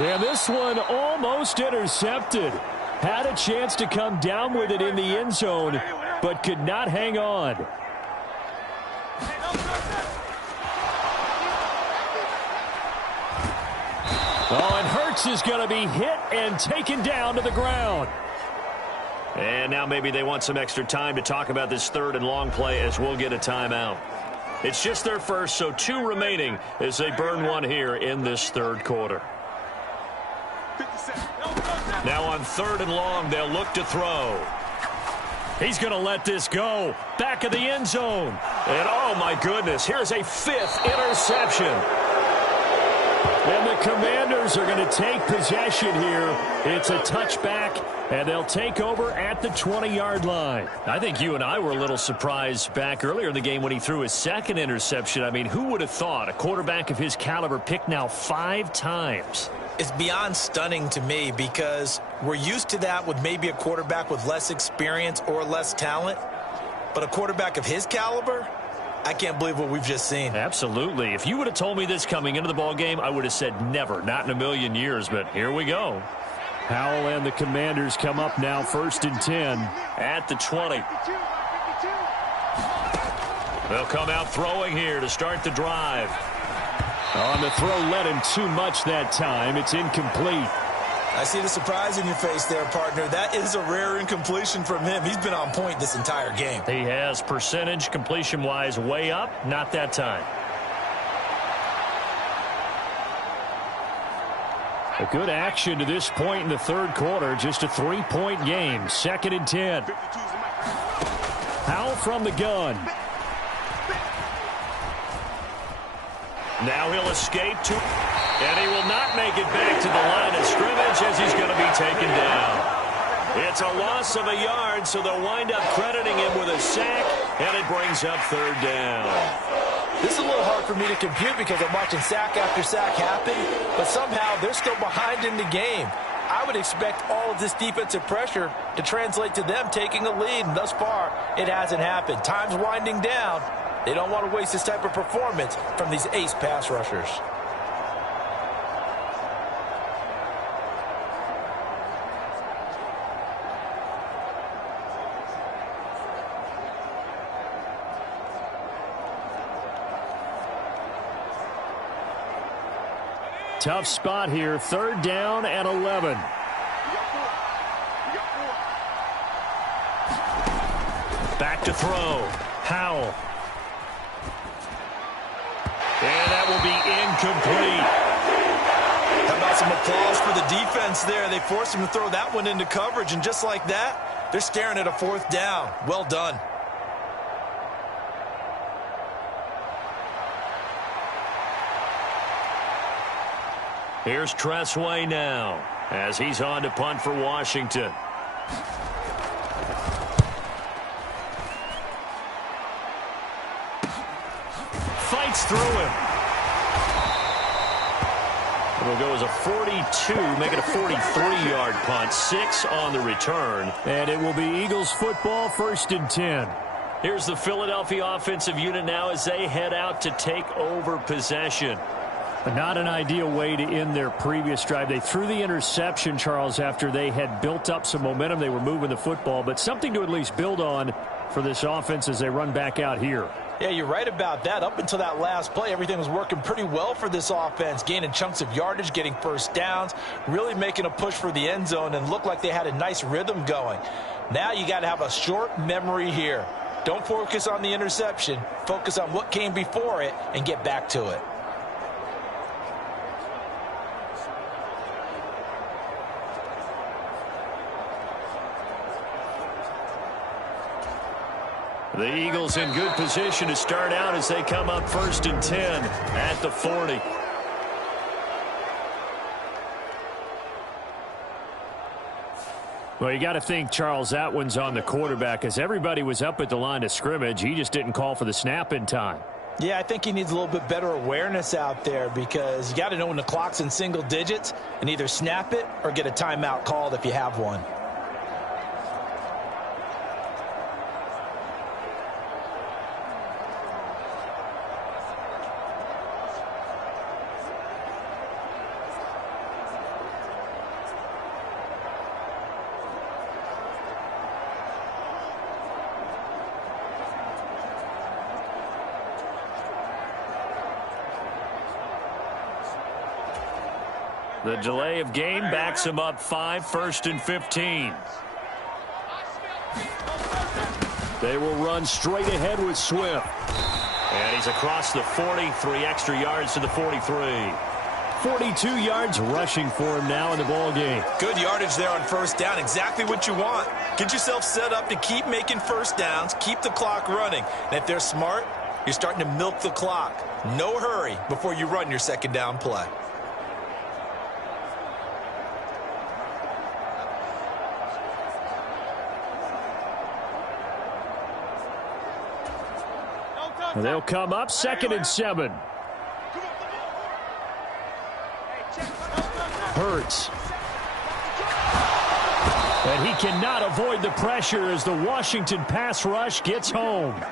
And this one almost intercepted. Had a chance to come down with it in the end zone, but could not hang on. Oh, and Hurts is going to be hit and taken down to the ground. And now maybe they want some extra time to talk about this 3rd and long play as we'll get a timeout. It's just their first, so 2 remaining as they burn one here in this 3rd quarter. Now on 3rd and long, they'll look to throw. He's going to let this go. Back of the end zone. And oh my goodness, here's a 5th interception. And the Commanders are going to take possession here. It's a touchback, and they'll take over at the 20-yard line. I think you and I were a little surprised back earlier in the game when he threw his 2nd interception. I mean, who would have thought a quarterback of his caliber picked now 5 times? It's beyond stunning to me because we're used to that with maybe a quarterback with less experience or less talent. But a quarterback of his caliber, I can't believe what we've just seen. Absolutely. If you would have told me this coming into the ball game, I would have said never, not in a million years. But here we go. Howell and the Commanders come up now 1st and 10. At the 20. They'll come out throwing here to start the drive. On the throw, led him too much that time. It's incomplete. I see the surprise in your face there, partner. That is a rare incompletion from him. He's been on point this entire game. He has percentage completion-wise way up. Not that time. A good action to this point in the 3rd quarter. Just a 3-point game. 2nd and 10. Howell from the gun. Now he'll escape to, and he will not make it back to the line of scrimmage as he's going to be taken down. It's a loss of a yard, so they'll wind up crediting him with a sack, and it brings up 3rd down. This is a little hard for me to compute because I'm watching sack after sack happen, but somehow they're still behind in the game. I would expect all of this defensive pressure to translate to them taking a lead, and thus far, it hasn't happened. Time's winding down. They don't want to waste this type of performance from these ace pass rushers. Tough spot here. 3rd down and 11. Back to throw. Howell. And that will be incomplete. How about some applause for the defense there? They forced him to throw that one into coverage, and just like that, they're staring at a 4th down. Well done. Here's Tressway now as he's on to punt for Washington. Fights through him. It'll go as a 42, make it a 43-yard punt. 6 on the return. And it will be Eagles football, 1st and 10. Here's the Philadelphia offensive unit now as they head out to take over possession. But not an ideal way to end their previous drive. They threw the interception, Charles, after they had built up some momentum. They were moving the football, but something to at least build on for this offense as they run back out here. Yeah, you're right about that. Up until that last play, everything was working pretty well for this offense, gaining chunks of yardage, getting 1st downs, really making a push for the end zone, and looked like they had a nice rhythm going. Now you got to have a short memory here. Don't focus on the interception. Focus on what came before it and get back to it. The Eagles in good position to start out as they come up 1st and 10 at the 40. Well, you got to think, Charles, that one's on the quarterback as everybody was up at the line of scrimmage. He just didn't call for the snap in time. Yeah, I think he needs a little bit better awareness out there because you got to know when the clock's in single digits and either snap it or get a timeout called if you have one. The delay of game backs him up 5, 1st and 15. They will run straight ahead with Swift. And he's across the 40, 3 extra yards to the 43. 42 yards rushing for him now in the ball game. Good yardage there on 1st down. Exactly what you want. Get yourself set up to keep making 1st downs, keep the clock running. And if they're smart, you're starting to milk the clock. No hurry before you run your 2nd down play. They'll come up 2nd and 7. Hurts. And he cannot avoid the pressure as the Washington pass rush gets home.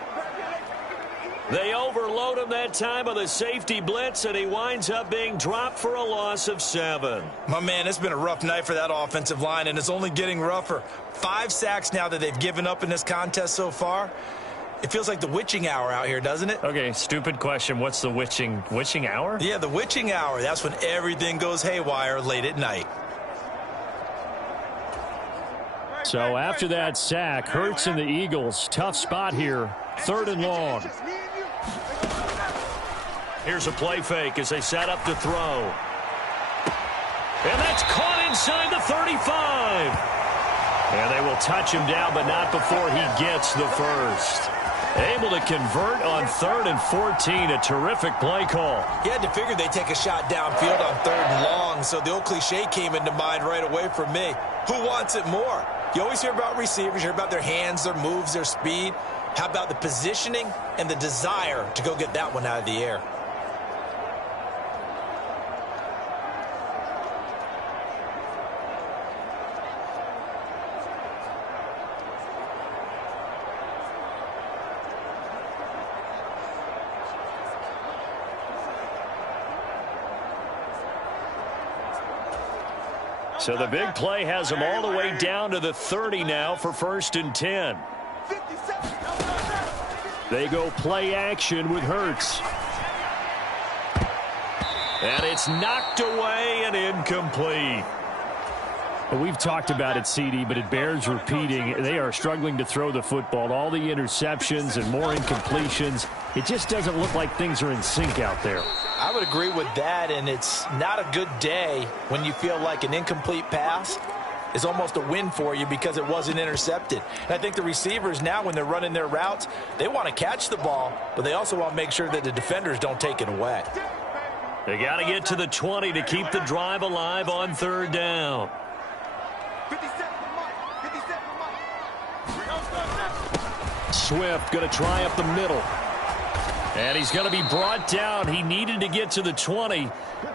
They overload him that time with a safety blitz, and he winds up being dropped for a loss of 7. My man, it's been a rough night for that offensive line, and it's only getting rougher. 5 sacks now that they've given up in this contest so far. It feels like the witching hour out here, doesn't it? Okay, stupid question. What's the witching hour? Yeah, the witching hour. That's when everything goes haywire late at night. So after that sack, Hurts and the Eagles, tough spot here, 3rd and long. Here's a play fake as they set up to throw. And that's caught inside the 35. And they will touch him down, but not before he gets the 1st. Able to convert on 3rd and 14. A terrific play call. You had to figure they'd take a shot downfield on 3rd and long, so the old cliche came into mind right away for me. Who wants it more? You always hear about receivers, you hear about their hands, their moves, their speed. How about the positioning and the desire to go get that one out of the air? So the big play has them all the way down to the 30 now for 1st and 10. They go play action with Hurts. And it's knocked away and incomplete. We've talked about it, CD, but it bears repeating. They are struggling to throw the football. All the interceptions and more incompletions. It just doesn't look like things are in sync out there. I would agree with that, and it's not a good day when you feel like an incomplete pass is almost a win for you because it wasn't intercepted. And I think the receivers now, when they're running their routes, they want to catch the ball, but they also want to make sure that the defenders don't take it away. They got to get to the 20 to keep the drive alive on 3rd down. 57 Swift going to try up the middle. And he's going to be brought down. He needed to get to the 20,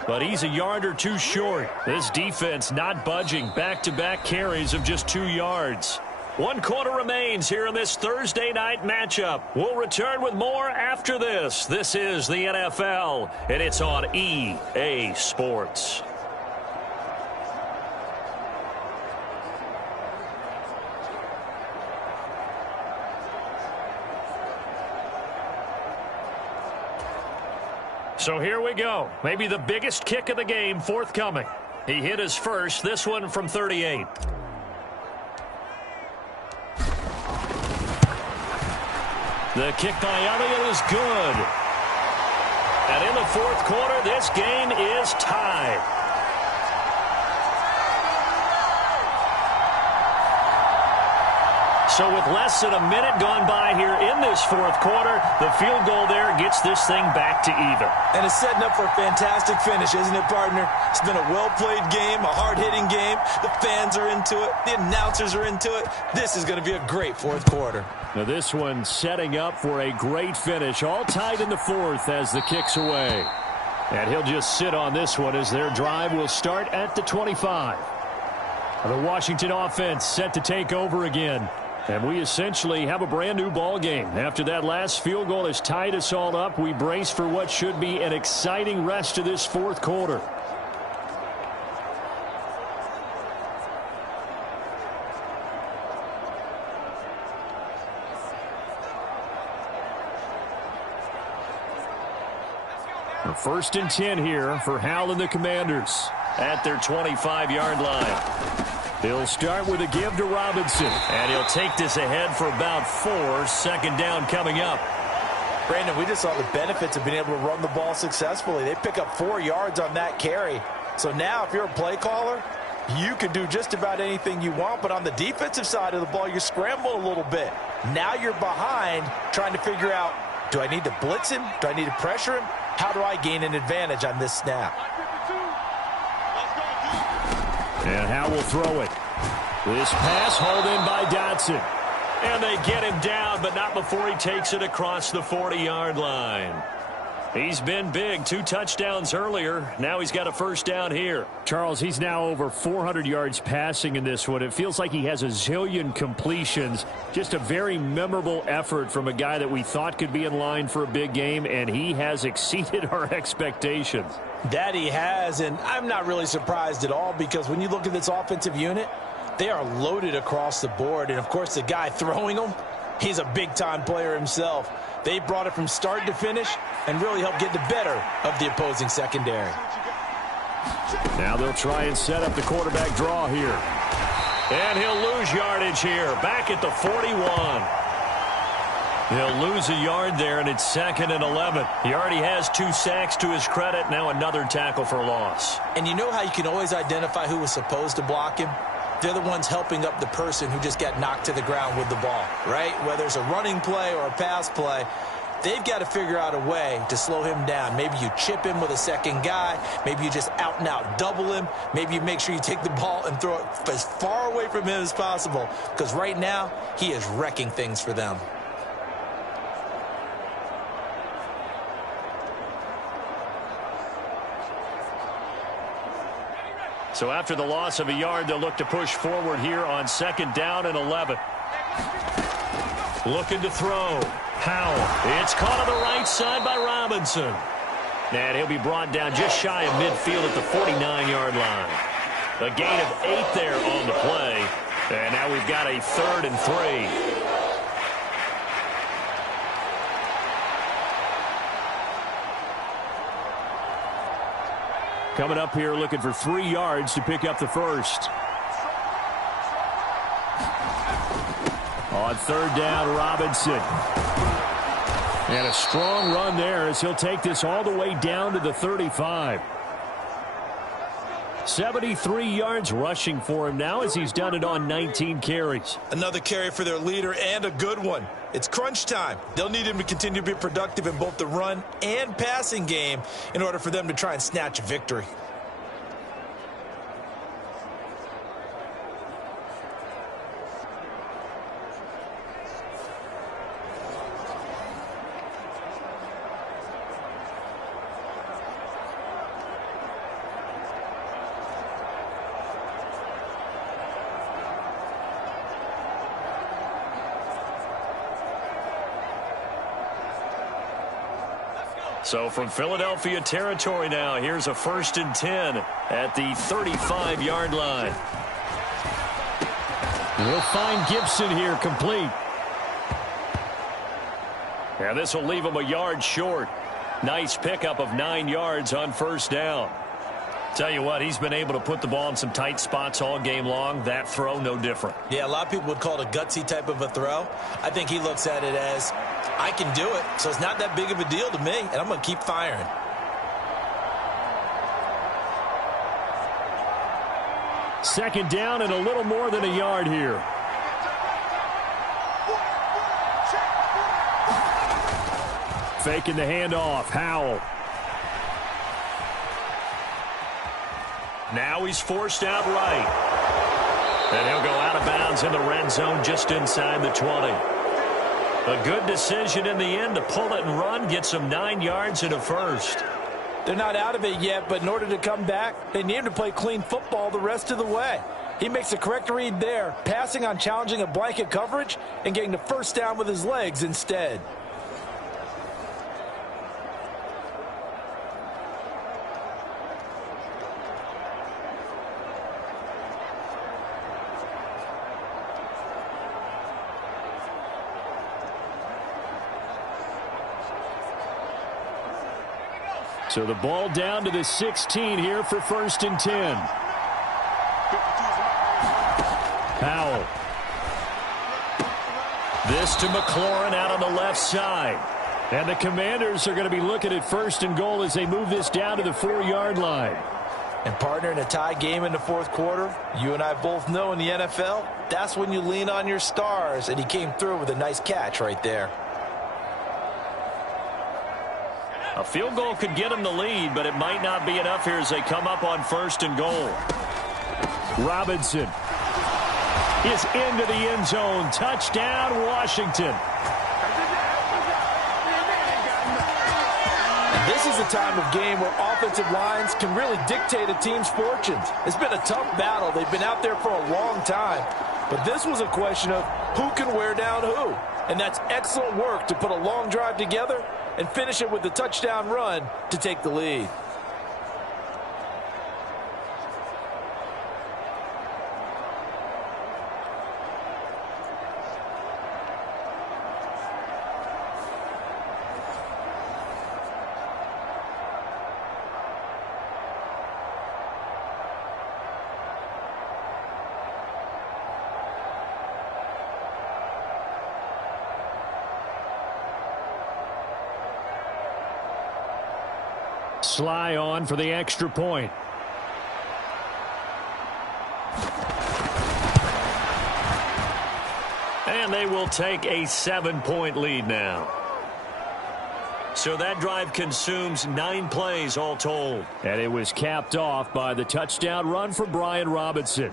but he's a yard or two short. This defense not budging. Back-to-back carries of just 2 yards. 1 quarter remains here in this Thursday night matchup. We'll return with more after this. This is the NFL, and it's on EA Sports. So here we go. Maybe the biggest kick of the game forthcoming. He hit his first, this one from 38. The kick by Elliott is good. And in the 4th quarter, this game is tied. So with less than a minute gone by here in this 4th quarter, the field goal there gets this thing back to even. And it's setting up for a fantastic finish, isn't it, partner? It's been a well-played game, a hard-hitting game. The fans are into it. The announcers are into it. This is going to be a great 4th quarter. Now this one setting up for a great finish. All tied in the 4th as the kick's away. And he'll just sit on this one as their drive will start at the 25. The Washington offense set to take over again. And we essentially have a brand-new ball game. After that last field goal has tied us all up, we brace for what should be an exciting rest of this 4th quarter. The 1st and 10 here for Hal and the Commanders At their 25-yard line. He'll start with a give to Robinson. And he'll take this ahead for about 4. 2nd down coming up. Brandon, we just saw the benefits of being able to run the ball successfully. They pick up 4 yards on that carry. So now if you're a play caller, you can do just about anything you want. But on the defensive side of the ball, you scramble a little bit. Now you're behind trying to figure out, do I need to blitz him? Do I need to pressure him? How do I gain an advantage on this snap? And Hal will throw it. This pass hauled in by Dotson. And they get him down, but not before he takes it across the 40-yard line. He's been big. 2 touchdowns earlier. Now he's got a 1st down here. Charles, he's now over 400 yards passing in this one. It feels like he has a zillion completions. Just a very memorable effort from a guy that we thought could be in line for a big game, and he has exceeded our expectations. That he has, and I'm not really surprised at all because when you look at this offensive unit, they are loaded across the board. And, of course, the guy throwing them, he's a big-time player himself. They brought it from start to finish and really helped get the better of the opposing secondary. Now they'll try and set up the quarterback draw here. And he'll lose yardage here. Back at the 41. He'll lose a yard there, and it's 2nd and 11. He already has 2 sacks to his credit. Now another tackle for loss. And you know how you can always identify who was supposed to block him? They're the ones helping up the person who just got knocked to the ground with the ball, right? Whether it's a running play or a pass play, they've got to figure out a way to slow him down. Maybe you chip him with a second guy. Maybe you just out-and-out double him. Maybe you make sure you take the ball and throw it as far away from him as possible. Because right now, he is wrecking things for them. So after the loss of a yard, they'll look to push forward here on 2nd down and 11. Looking to throw. Howell. It's caught on the right side by Robinson. And he'll be brought down just shy of midfield at the 49-yard line. A gain of 8 there on the play. And now we've got a 3rd and 3. Coming up here looking for 3 yards to pick up the first. On third down, Robinson. And a strong run there as he'll take this all the way down to the 35. 73 yards rushing for him now as he's done it on 19 carries. Another carry for their leader and a good one. It's crunch time. They'll need him to continue to be productive in both the run and passing game in order for them to try and snatch a victory. So from Philadelphia territory now, here's a 1st and 10 at the 35-yard line. We'll find Gibson here complete. And this will leave him a yard short. Nice pickup of 9 yards on 1st down. Tell you what, he's been able to put the ball in some tight spots all game long. That throw, no different. Yeah, a lot of people would call it a gutsy type of a throw. I think he looks at it as, I can do it, so it's not that big of a deal to me, and I'm going to keep firing. Second down and a little more than a yard here. Faking the handoff, Howell. Now he's forced out right. And he'll go out of bounds in the red zone just inside the 20. A good decision in the end to pull it and run, get some 9 yards and a first. They're not out of it yet, but in order to come back, they need him to play clean football the rest of the way. He makes a correct read there, passing on challenging a blanket coverage and getting the first down with his legs instead. So the ball down to the 16 here for 1st and 10. Howell. This to McLaurin out on the left side. And the Commanders are going to be looking at 1st and goal as they move this down to the 4-yard line. And partner, in a tie game in the 4th quarter, you and I both know in the NFL, that's when you lean on your stars. And he came through with a nice catch right there. A field goal could get him the lead, but it might not be enough here as they come up on 1st and goal. Robinson is into the end zone. Touchdown, Washington. And this is a time of game where offensive lines can really dictate a team's fortunes. It's been a tough battle. They've been out there for a long time. But this was a question of who can wear down who. And that's excellent work to put a long drive together and finish it with the touchdown run to take the lead. Sly on for the extra point. And they will take a 7-point lead now. So that drive consumes 9 plays all told. And it was capped off by the touchdown run for Brian Robinson.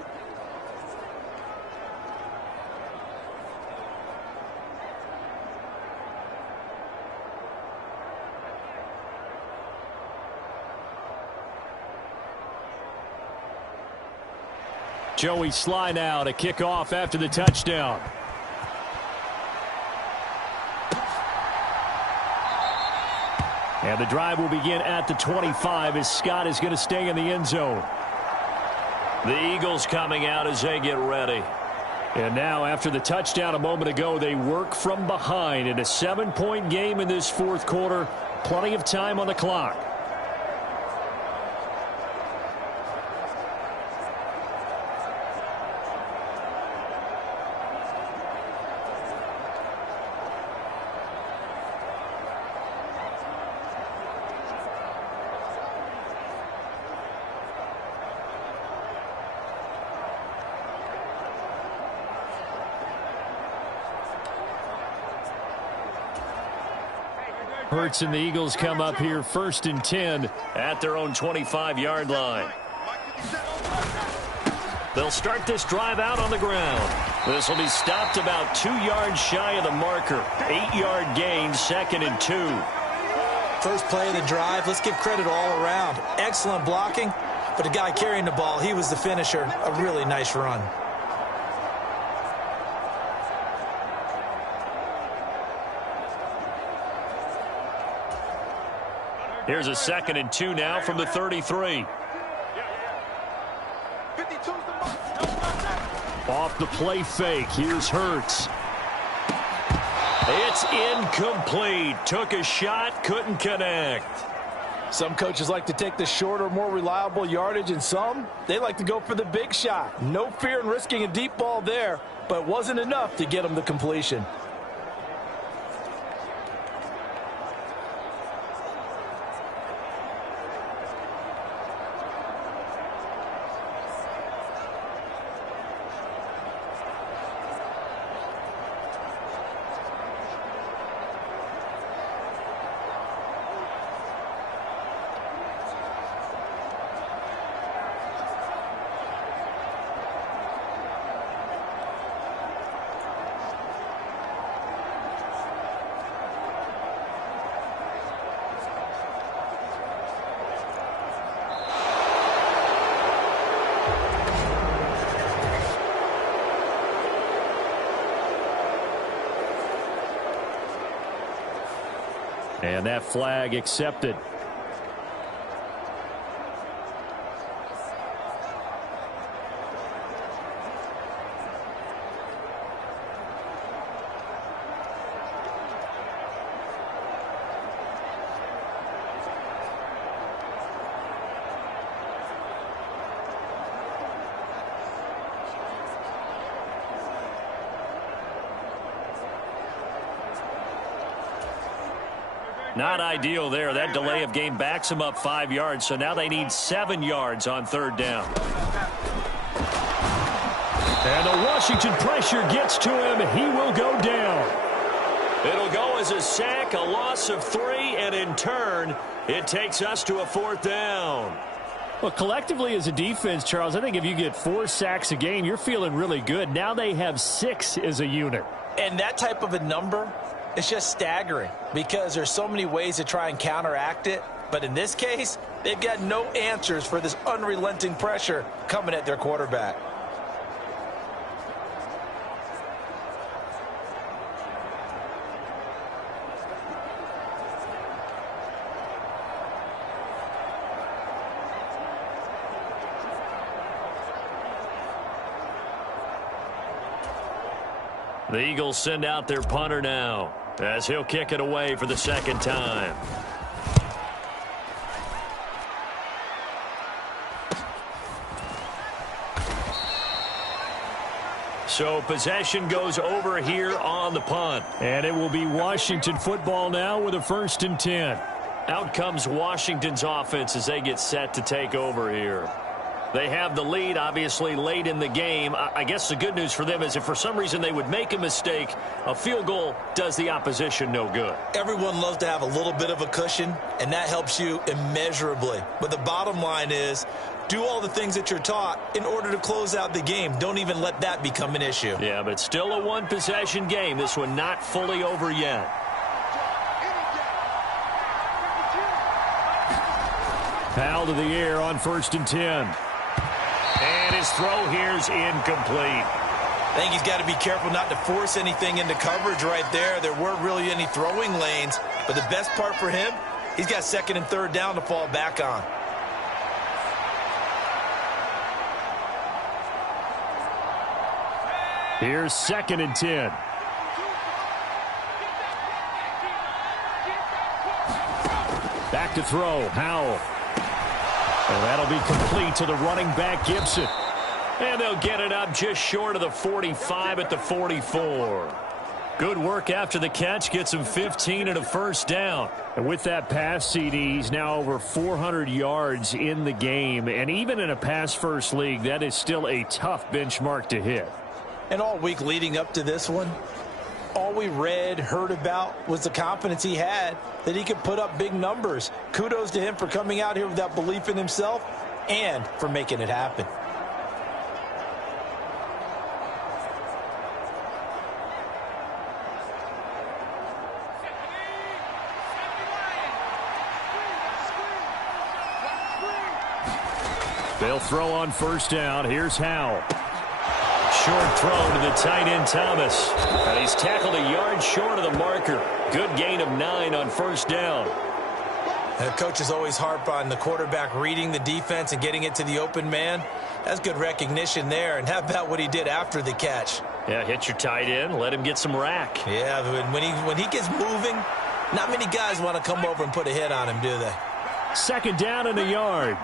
Joey Sly now to kick off after the touchdown. And the drive will begin at the 25 as Scott is going to stay in the end zone. The Eagles coming out as they get ready. And now after the touchdown a moment ago, they work from behind in a 7-point game in this 4th quarter. Plenty of time on the clock. Hurts and the Eagles come up here 1st and 10 at their own 25-yard line. They'll start this drive out on the ground. This will be stopped about 2 yards shy of the marker. 8-yard gain, 2nd and 2. First play of the drive, let's give credit all around. Excellent blocking, but the guy carrying the ball, he was the finisher. A really nice run. Here's a 2nd and 2 now from the 33. Off the play fake, here's Hurts. It's incomplete. Took a shot, couldn't connect. Some coaches like to take the shorter, more reliable yardage, and some, they like to go for the big shot. No fear in risking a deep ball there, but it wasn't enough to get them the completion. And that flag accepted. Not ideal there. That delay of game backs them up 5 yards, so now they need 7 yards on 3rd down. And the Washington pressure gets to him. He will go down. It'll go as a sack, a loss of 3, and in turn, it takes us to a 4th down. Well, collectively as a defense, Charles, I think if you get 4 sacks a game, you're feeling really good. Now they have 6 as a unit. And that type of a number, it's just staggering because there's so many ways to try and counteract it. But in this case, they've got no answers for this unrelenting pressure coming at their quarterback. The Eagles send out their punter now as he'll kick it away for the 2nd time. So possession goes over here on the punt. And it will be Washington football now with a 1st and 10. Out comes Washington's offense as they get set to take over here. They have the lead, obviously, late in the game. I guess the good news for them is if for some reason they would make a mistake, a field goal does the opposition no good. Everyone loves to have a little bit of a cushion, and that helps you immeasurably. But the bottom line is, do all the things that you're taught in order to close out the game. Don't even let that become an issue. Yeah, but still a one-possession game. This one not fully over yet. Foul to the air on 1st and 10. And his throw here's incomplete. I think he's got to be careful not to force anything into coverage right there. There weren't really any throwing lanes. But the best part for him, he's got 2nd and 3rd down to fall back on. Here's 2nd and 10. Back to throw, Howell. And that'll be complete to the running back, Gibson. And they'll get it up just short of the 45 at the 44. Good work after the catch. Gets him 15 and a 1st down. And with that pass, CD, he's now over 400 yards in the game. And even in a pass-first league, that is still a tough benchmark to hit. And all week leading up to this one, all we read, heard about was the confidence he had that he could put up big numbers. Kudos to him for coming out here with that belief in himself and for making it happen. They'll throw on first down. Here's Howell. Short throw to the tight end, Thomas. And he's tackled a yard short of the marker. Good gain of 9 on first down. Coaches always harp on the quarterback reading the defense and getting it to the open man. That's good recognition there. And how about what he did after the catch? Yeah, hit your tight end. Let him get some rack. Yeah, when he gets moving, not many guys want to come over and put a hit on him, do they? Second down and a yard.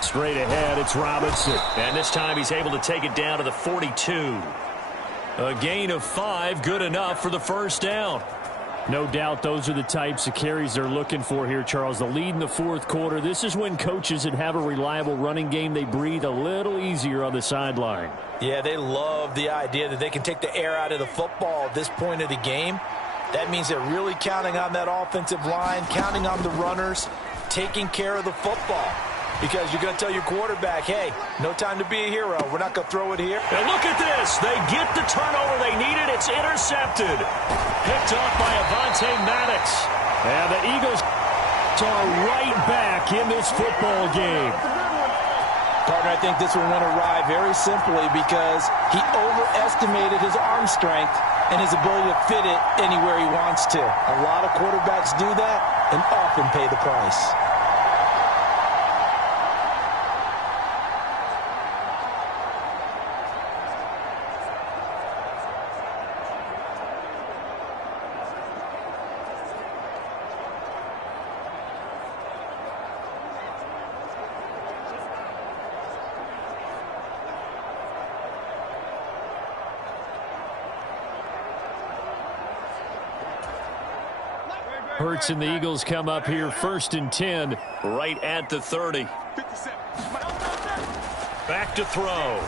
Straight ahead, it's Robinson. And this time he's able to take it down to the 42. A gain of 5, good enough for the first down. No doubt those are the types of carries they're looking for here, Charles. The lead in the fourth quarter. This is when coaches that have a reliable running game, they breathe a little easier on the sideline. Yeah, they love the idea that they can take the air out of the football at this point of the game. That means they're really counting on that offensive line, counting on the runners, taking care of the football. Because you're going to tell your quarterback, hey, no time to be a hero. We're not going to throw it here. And look at this. They get the turnover they needed. It's intercepted. Picked off by Avonte Maddox. And the Eagles are right back in this football game. Partner, I think this one went awry very simply because he overestimated his arm strength and his ability to fit it anywhere he wants to. A lot of quarterbacks do that and often pay the price. Hurts and the Eagles come up here first and 10 right at the 30. Back to throw.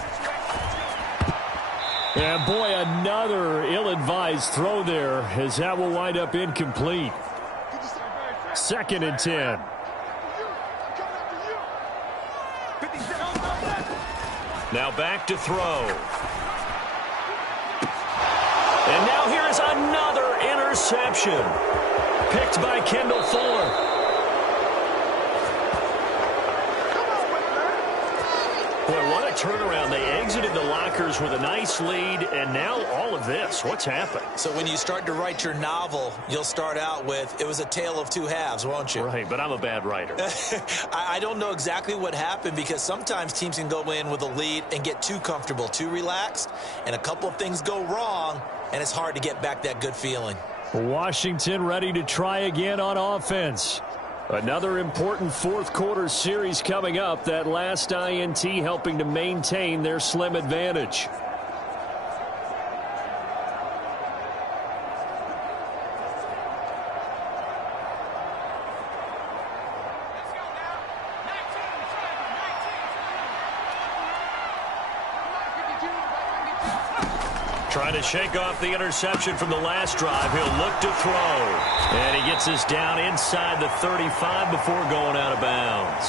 And boy, another ill-advised throw there as that will wind up incomplete. Second and 10. Now back to throw. And now here is another interception. Picked by Kendall Fuller. Boy, what a turnaround. They exited the lockers with a nice lead, and now all of this. What's happened? So when you start to write your novel, you'll start out with, it was a tale of two halves, won't you? Right, but I'm a bad writer. I don't know exactly what happened because sometimes teams can go in with a lead and get too comfortable, too relaxed, and a couple of things go wrong, and it's hard to get back that good feeling. Washington ready to try again on offense. Another important fourth quarter series coming up. That last INT helping to maintain their slim advantage. Trying to shake off the interception from the last drive. He'll look to throw. And he gets this down inside the 35 before going out of bounds.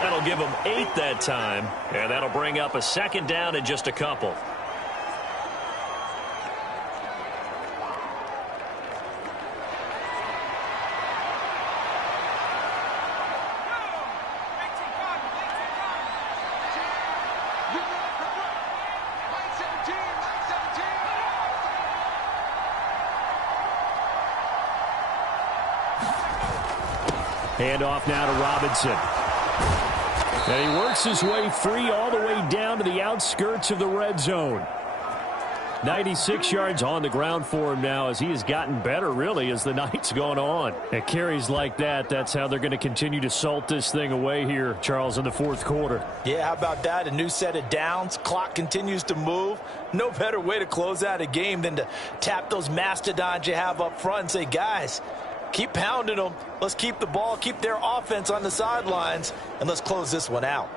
That'll give him 8 that time. And that'll bring up a second down in just a couple. Handoff now to Robinson. And he works his way free all the way down to the outskirts of the red zone. 96 yards on the ground for him now as he has gotten better, really, as the night's gone on. At carries like that, that's how they're going to continue to salt this thing away here, Charles, in the fourth quarter. Yeah, how about that? A new set of downs. Clock continues to move. No better way to close out a game than to tap those mastodons you have up front and say, guys, Keep pounding them. Let's keep the ball, keep their offense on the sidelines, and let's close this one out.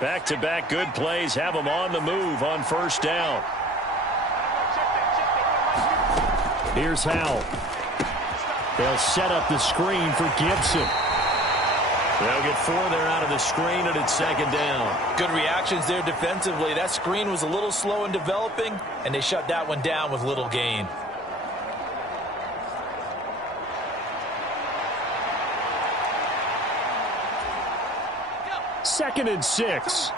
Back-to-back good plays have them on the move on first down. Here's Howell. They'll set up the screen for Gibson. They'll get 4 there out of the screen, and it's second down. Good reactions there defensively. That screen was a little slow in developing, and they shut that one down with little gain. Second and 6.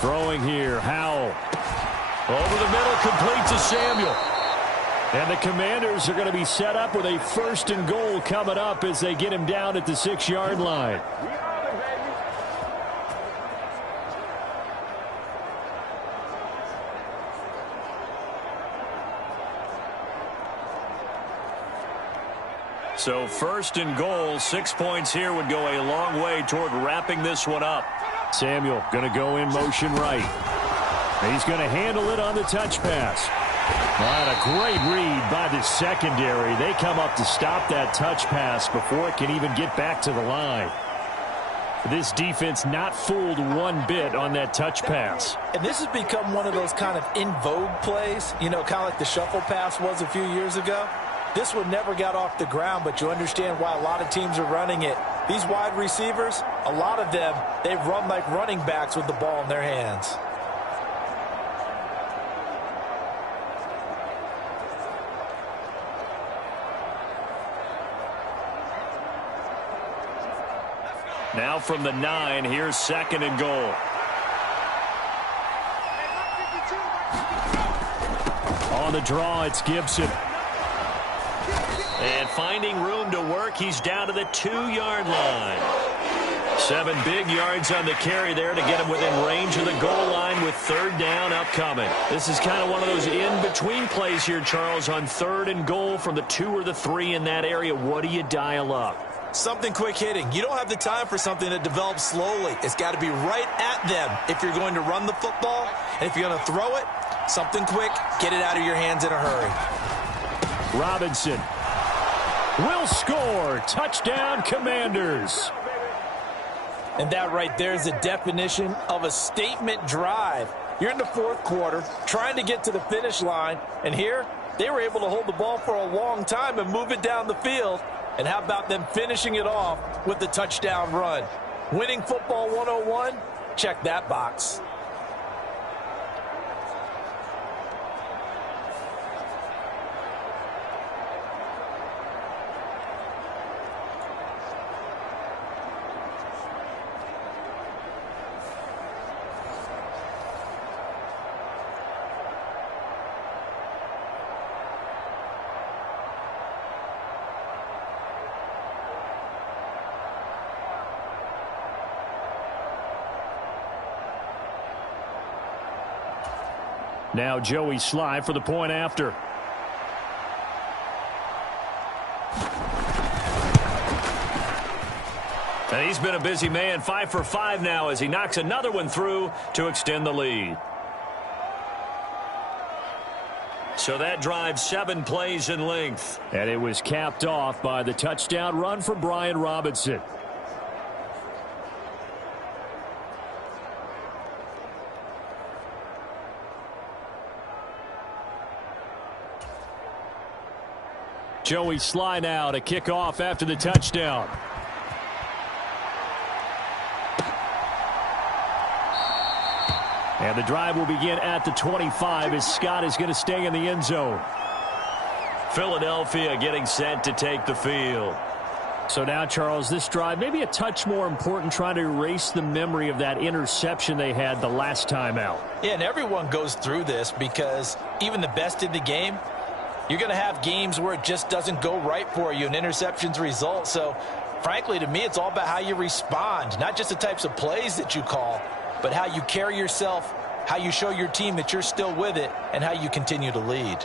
Throwing here, Howell. Over the middle, complete to Samuel. And the Commanders are going to be set up with a 1st and goal coming up as they get him down at the 6-yard line. So 1st and goal, 6 points here would go a long way toward wrapping this one up. Samuel going to go in motion right. He's going to handle it on the touch pass. What a great read by the secondary. They come up to stop that touch pass before it can even get back to the line. This defense not fooled one bit on that touch pass. And this has become one of those kind of in vogue plays, you know, kind of like the shuffle pass was a few years ago. This one never got off the ground, but you understand why a lot of teams are running it. These wide receivers, a lot of them, they run like running backs with the ball in their hands. Now from the 9, here's 2nd and goal. On the draw, it's Gibson. And finding room to work, he's down to the 2-yard line. 7 big yards on the carry there to get him within range of the goal line with 3rd down upcoming. This is kind of one of those in-between plays here, Charles, on 3rd and goal from the 2 or the 3 in that area. What do you dial up? Something quick hitting. You don't have the time for something that develops slowly. It's got to be right at them if you're going to run the football. And if you're going to throw it, something quick, get it out of your hands in a hurry. Robinson will score. Touchdown, Commanders. And that right there is the definition of a statement drive. You're in the 4th quarter, trying to get to the finish line. And here, they were able to hold the ball for a long time and move it down the field. And how about them finishing it off with the touchdown run? Winning football 101? Check that box. Now Joey Sly for the point after. And he's been a busy man, 5 for 5 now as he knocks another one through to extend the lead. So that drives 7 plays in length. And it was capped off by the touchdown run for Brian Robinson. Joey Sly now to kick off after the touchdown. And the drive will begin at the 25 as Scott is going to stay in the end zone. Philadelphia getting set to take the field. So now, Charles, this drive maybe a touch more important, trying to erase the memory of that interception they had the last time out. Yeah, and everyone goes through this because even the best in the game, you're going to have games where it just doesn't go right for you and interceptions result. So, frankly, to me, it's all about how you respond, not just the types of plays that you call, but how you carry yourself, how you show your team that you're still with it, and how you continue to lead.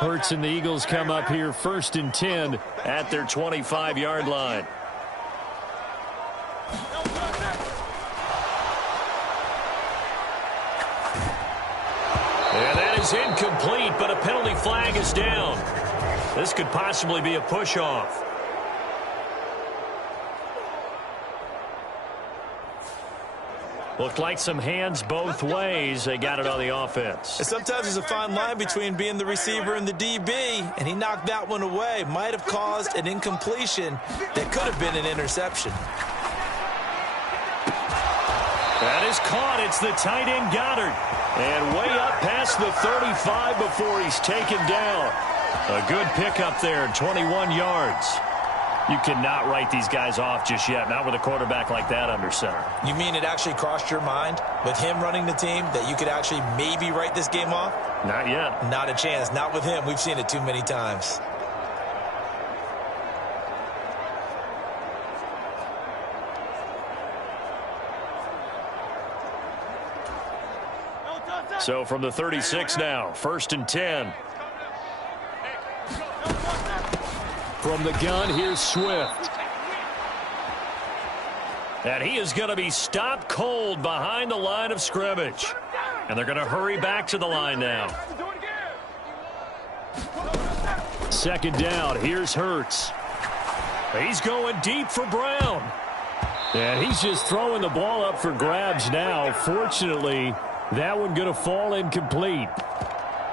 Hurts and the Eagles come up here 1st and 10 at their 25-yard line. And that is incomplete, but a penalty flag is down. This could possibly be a push-off. Looked like some hands both ways. They got it on the offense. And sometimes there's a fine line between being the receiver and the DB, and he knocked that one away. Might have caused an incompletion that could have been an interception. That is caught. It's the tight end Goddard. And way up past the 35 before he's taken down. A good pickup there, 21 yards. You cannot write these guys off just yet, not with a quarterback like that under center. You mean it actually crossed your mind with him running the team that you could actually maybe write this game off? Not yet. Not a chance. Not with him. We've seen it too many times. So from the 36 now, 1st and 10. From the gun, here's Swift. And he is going to be stopped cold behind the line of scrimmage. And they're going to hurry back to the line now. 2nd down, here's Hurts. He's going deep for Brown. And he's just throwing the ball up for grabs now. Fortunately, that one going to fall incomplete.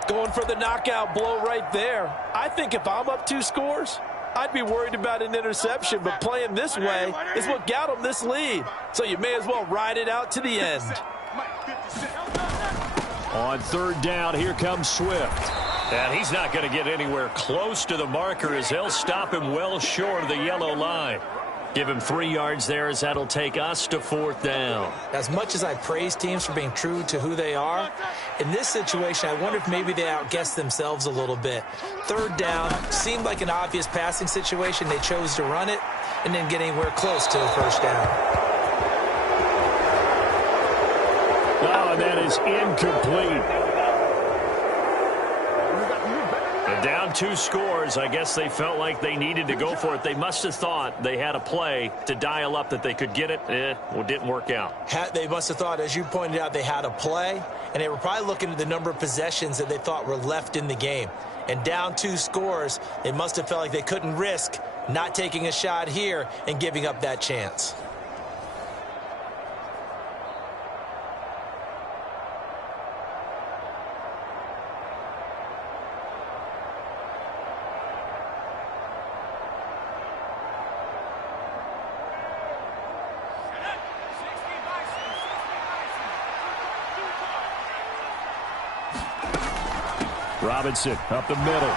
Going for the knockout blow right there. I think if I'm up 2 scores, I'd be worried about an interception, but playing this way is what got him this lead. So you may as well ride it out to the end. On 3rd down, here comes Swift. And he's not going to get anywhere close to the marker as they'll stop him well short of the yellow line. Give him 3 yards there as that'll take us to 4th down. As much as I praise teams for being true to who they are, in this situation, I wonder if maybe they outguessed themselves a little bit. 3rd down seemed like an obvious passing situation. They chose to run it and didn't get anywhere close to the 1st down. Oh, that is incomplete. And down 2 scores, I guess they felt like they needed to go for it. They must have thought they had a play to dial up that they could get it. Well, it didn't work out. They must have thought, as you pointed out, they had a play, and they were probably looking at the number of possessions that they thought were left in the game. And down 2 scores, they must have felt like they couldn't risk not taking a shot here and giving up that chance. Robinson up the middle.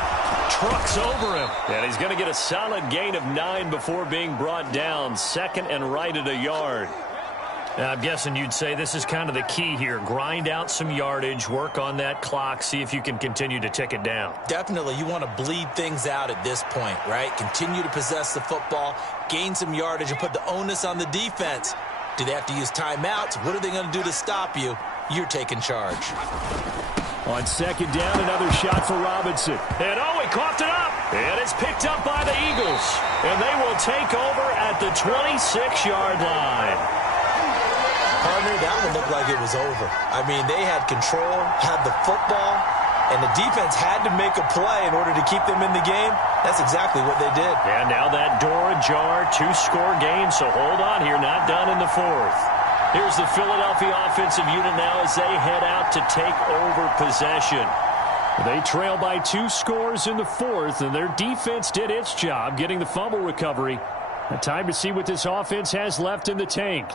Trucks over him. And he's going to get a solid gain of 9 before being brought down. 2nd and right at a yard. Now, I'm guessing you'd say this is kind of the key here. Grind out some yardage, work on that clock, see if you can continue to tick it down. Definitely. You want to bleed things out at this point, right? Continue to possess the football, gain some yardage, and put the onus on the defense. Do they have to use timeouts? What are they going to do to stop you? You're taking charge. On 2nd down, another shot for Robinson. And he coughed it up. And it's picked up by the Eagles. And they will take over at the 26-yard line. Partner, that one looked like it was over. I mean, they had control, had the football, and the defense had to make a play in order to keep them in the game. That's exactly what they did. And now that door ajar, 2-score game, so hold on here, not done in the 4th. Here's the Philadelphia offensive unit now as they head out to take over possession. They trail by 2 scores in the 4th, and their defense did its job getting the fumble recovery. A time to see what this offense has left in the tank.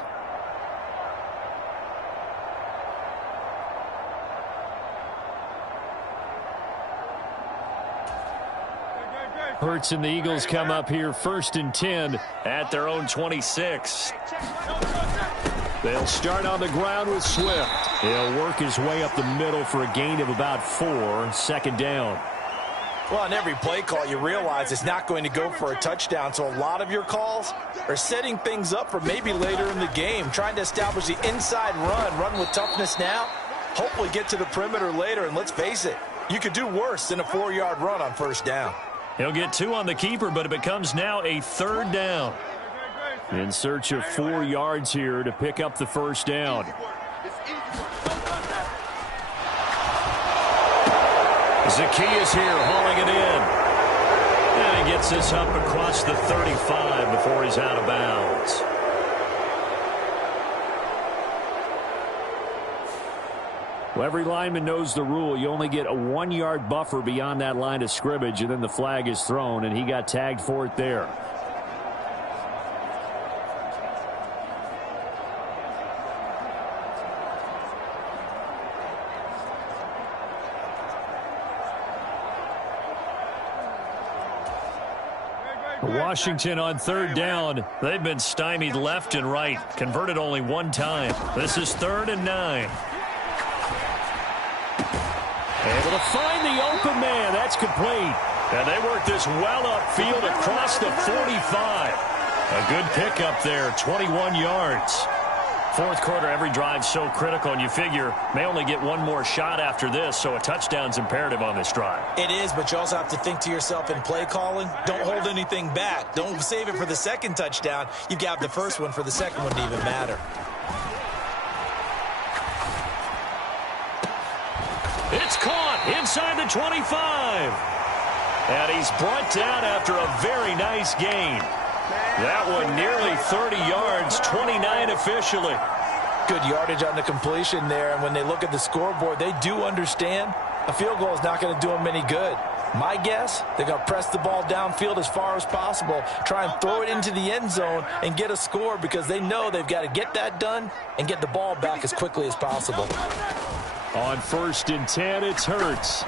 Hurts and the Eagles come up here 1st and 10 at their own 26. They'll start on the ground with Swift. He'll work his way up the middle for a gain of about 4. 2nd down. Well, on every play call, you realize it's not going to go for a touchdown. So a lot of your calls are setting things up for maybe later in the game, trying to establish the inside run with toughness now, hopefully get to the perimeter later. And let's face it, You could do worse than a 4-yard run on first down. He'll get 2 on the keeper, but it becomes now a 3rd down. In search of 4 yards here to pick up the first down. Zacchaeus here hauling it in. And he gets this up across the 35 before he's out of bounds. Well, every lineman knows the rule. You only get a 1-yard buffer beyond that line of scrimmage, and then the flag is thrown, and he got tagged for it there. Washington on 3rd down. They've been stymied left and right. Converted only 1 time. This is 3rd and 9. Able to find the open man. That's complete. And they work this well upfield across the 45. A good pickup there, 21 yards. 4th quarter, every drive so critical, and you figure may only get 1 more shot after this, so a touchdown's imperative on this drive. It is, but you also have to think to yourself in play calling, don't hold anything back. Don't save it for the 2nd touchdown. You've got the 1st one for the 2nd one to even matter. It's caught inside the 25. And he's brought down after a very nice gain. That one nearly 30 yards, 29 officially. Good yardage on the completion there, and when they look at the scoreboard, they do understand a field goal is not going to do them any good. My guess, they're going to press the ball downfield as far as possible, try and throw it into the end zone and get a score because they know they've got to get that done and get the ball back as quickly as possible. On 1st and 10, it's Hurts.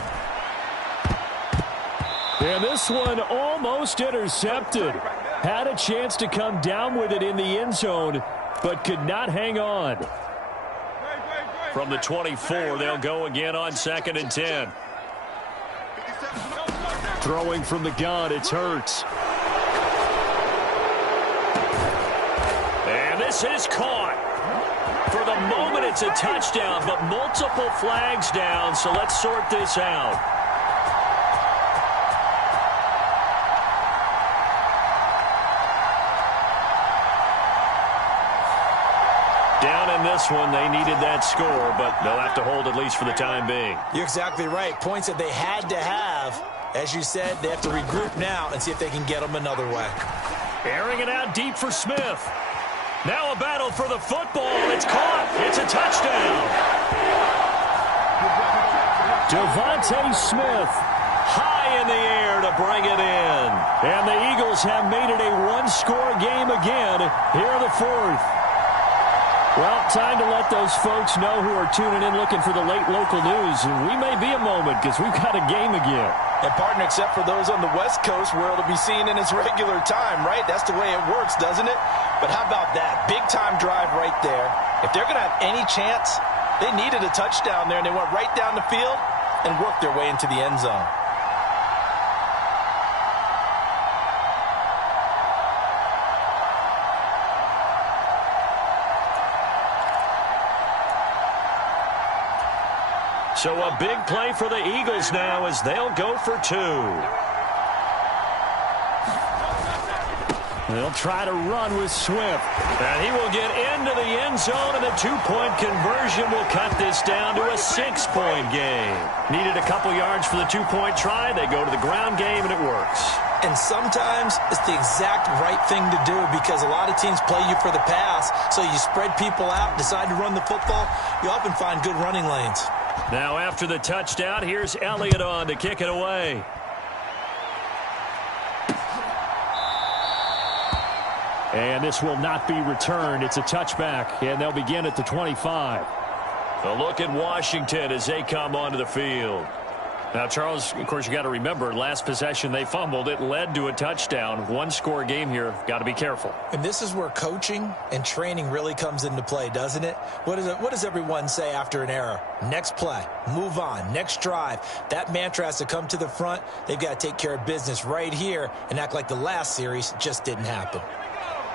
And this one almost intercepted. Had a chance to come down with it in the end zone, but could not hang on. From the 24, they'll go again on 2nd and 10. Throwing from the gun, it's Hurts. And this is caught. For the moment, it's a touchdown, but multiple flags down, so let's sort this out. Down in this one, they needed that score, but they'll have to hold at least for the time being. You're exactly right. Points that they had to have. As you said, they have to regroup now and see if they can get them another way. Airing it out deep for Smith. Now a battle for the football. It's caught. It's a touchdown. Devontae Smith high in the air to bring it in. And the Eagles have made it a 1-score game again here in the 4th. Well, time to let those folks know who are tuning in looking for the late local news. And we may be a moment because we've got a game again. And, partner, except for those on the West Coast where it'll be seen in its regular time, right? That's the way it works, doesn't it? But how about that? Big-time drive right there. If they're going to have any chance, they needed a touchdown there, and they went right down the field and worked their way into the end zone. So a big play for the Eagles now as they'll go for 2. They'll try to run with Swift. And he will get into the end zone, and the 2-point conversion will cut this down to a 6-point game. Needed a couple yards for the 2-point try. They go to the ground game, and it works. And sometimes it's the exact right thing to do because a lot of teams play you for the pass. So you spread people out, decide to run the football. You often find good running lanes. Now after the touchdown, here's Elliott on to kick it away. And this will not be returned. It's a touchback, and they'll begin at the 25. A look at Washington as they come onto the field. Now, Charles, of course, you got to remember, last possession they fumbled. It led to a touchdown. 1-score game here. Got to be careful. And this is where coaching and training really comes into play, doesn't it? What does everyone say after an error? Next play, move on, next drive. That mantra has to come to the front. They've got to take care of business right here and act like the last series just didn't happen.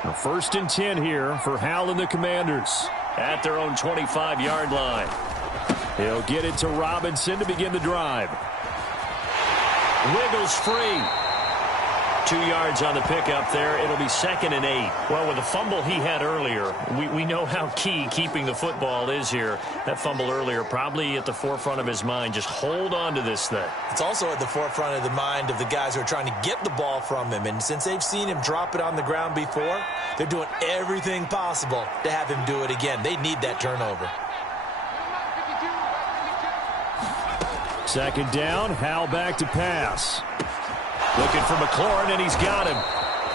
Now, 1st and 10 here for Hal and the Commanders at their own 25-yard line. He'll get it to Robinson to begin the drive. Wiggles free. 2 yards on the pickup there. It'll be 2nd and 8. Well, with the fumble he had earlier, we know how key keeping the football is here. That fumble earlier probably at the forefront of his mind. Just hold on to this thing. It's also at the forefront of the mind of the guys who are trying to get the ball from him. And since they've seen him drop it on the ground before, they're doing everything possible to have him do it again. They need that turnover. 2nd down, Howell back to pass. Looking for McLaurin, and he's got him.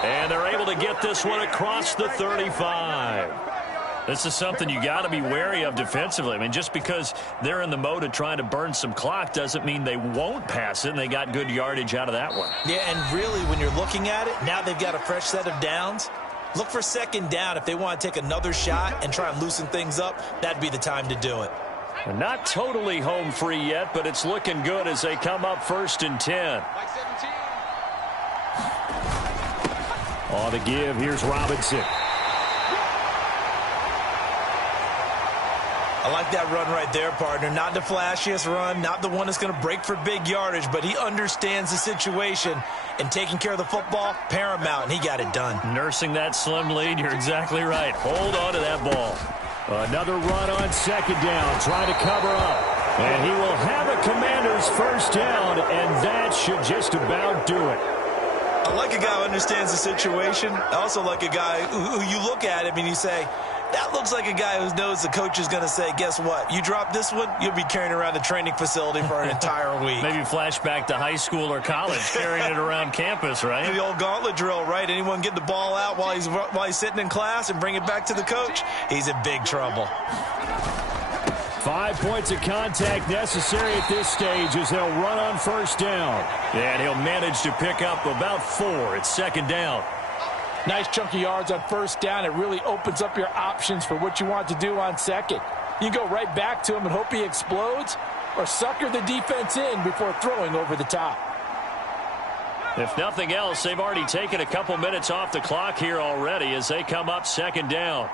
And they're able to get this one across the 35. This is something you got to be wary of defensively. I mean, just because they're in the mode of trying to burn some clock doesn't mean they won't pass it, and they got good yardage out of that one. Yeah, and really, when you're looking at it, now they've got a fresh set of downs. Look for 2nd down. If they want to take another shot and try and loosen things up, that'd be the time to do it. Not totally home free yet, but it's looking good as they come up 1st and 10. On the give, here's Robinson. I like that run right there, partner. Not the flashiest run, not the one that's going to break for big yardage, but he understands the situation, and taking care of the football, paramount, and he got it done. Nursing that slim lead, you're exactly right. Hold on to that ball. Another run on 2nd down, trying to cover up. And he will have a Commander's 1st down, and that should just about do it. I like a guy who understands the situation. I also like a guy who you look at him and you say, that looks like a guy who knows the coach is going to say, guess what? You drop this one, you'll be carrying around the training facility for an entire week. Maybe flashback to high school or college, carrying it around campus, right? The old gauntlet drill, right? Anyone get the ball out while he's sitting in class and bring it back to the coach? He's in big trouble. 5 points of contact necessary at this stage as they'll run on 1st down. And he'll manage to pick up about 4. It's 2nd down. Nice chunky yards on 1st down. It really opens up your options for what you want to do on 2nd. You go right back to him and hope he explodes, or sucker the defense in before throwing over the top. If nothing else, they've already taken a couple minutes off the clock here already as they come up 2nd down.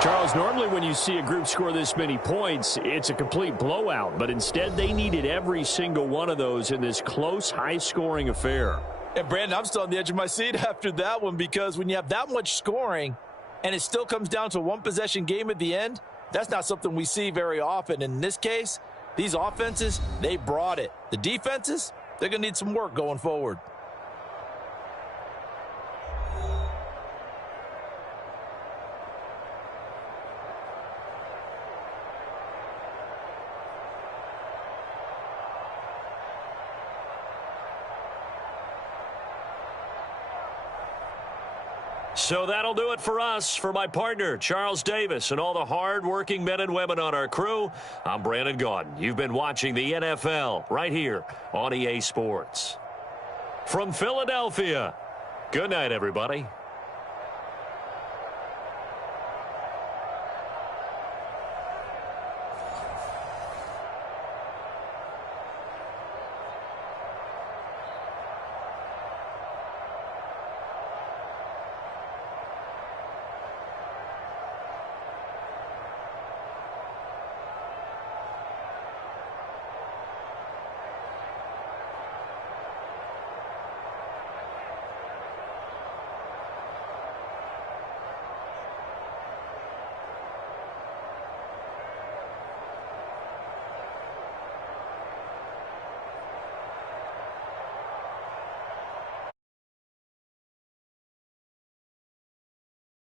Charles, normally when you see a group score this many points, it's a complete blowout. But instead, they needed every single one of those in this close, high-scoring affair. And, Brandon, I'm still on the edge of my seat after that one, because when you have that much scoring and it still comes down to a one-possession game at the end, that's not something we see very often. In this case, these offenses, they brought it. The defenses, they're going to need some work going forward. So that'll do it for us. For my partner, Charles Davis, and all the hard-working men and women on our crew, I'm Brandon Gaudin. You've been watching the NFL right here on EA Sports. From Philadelphia, good night, everybody.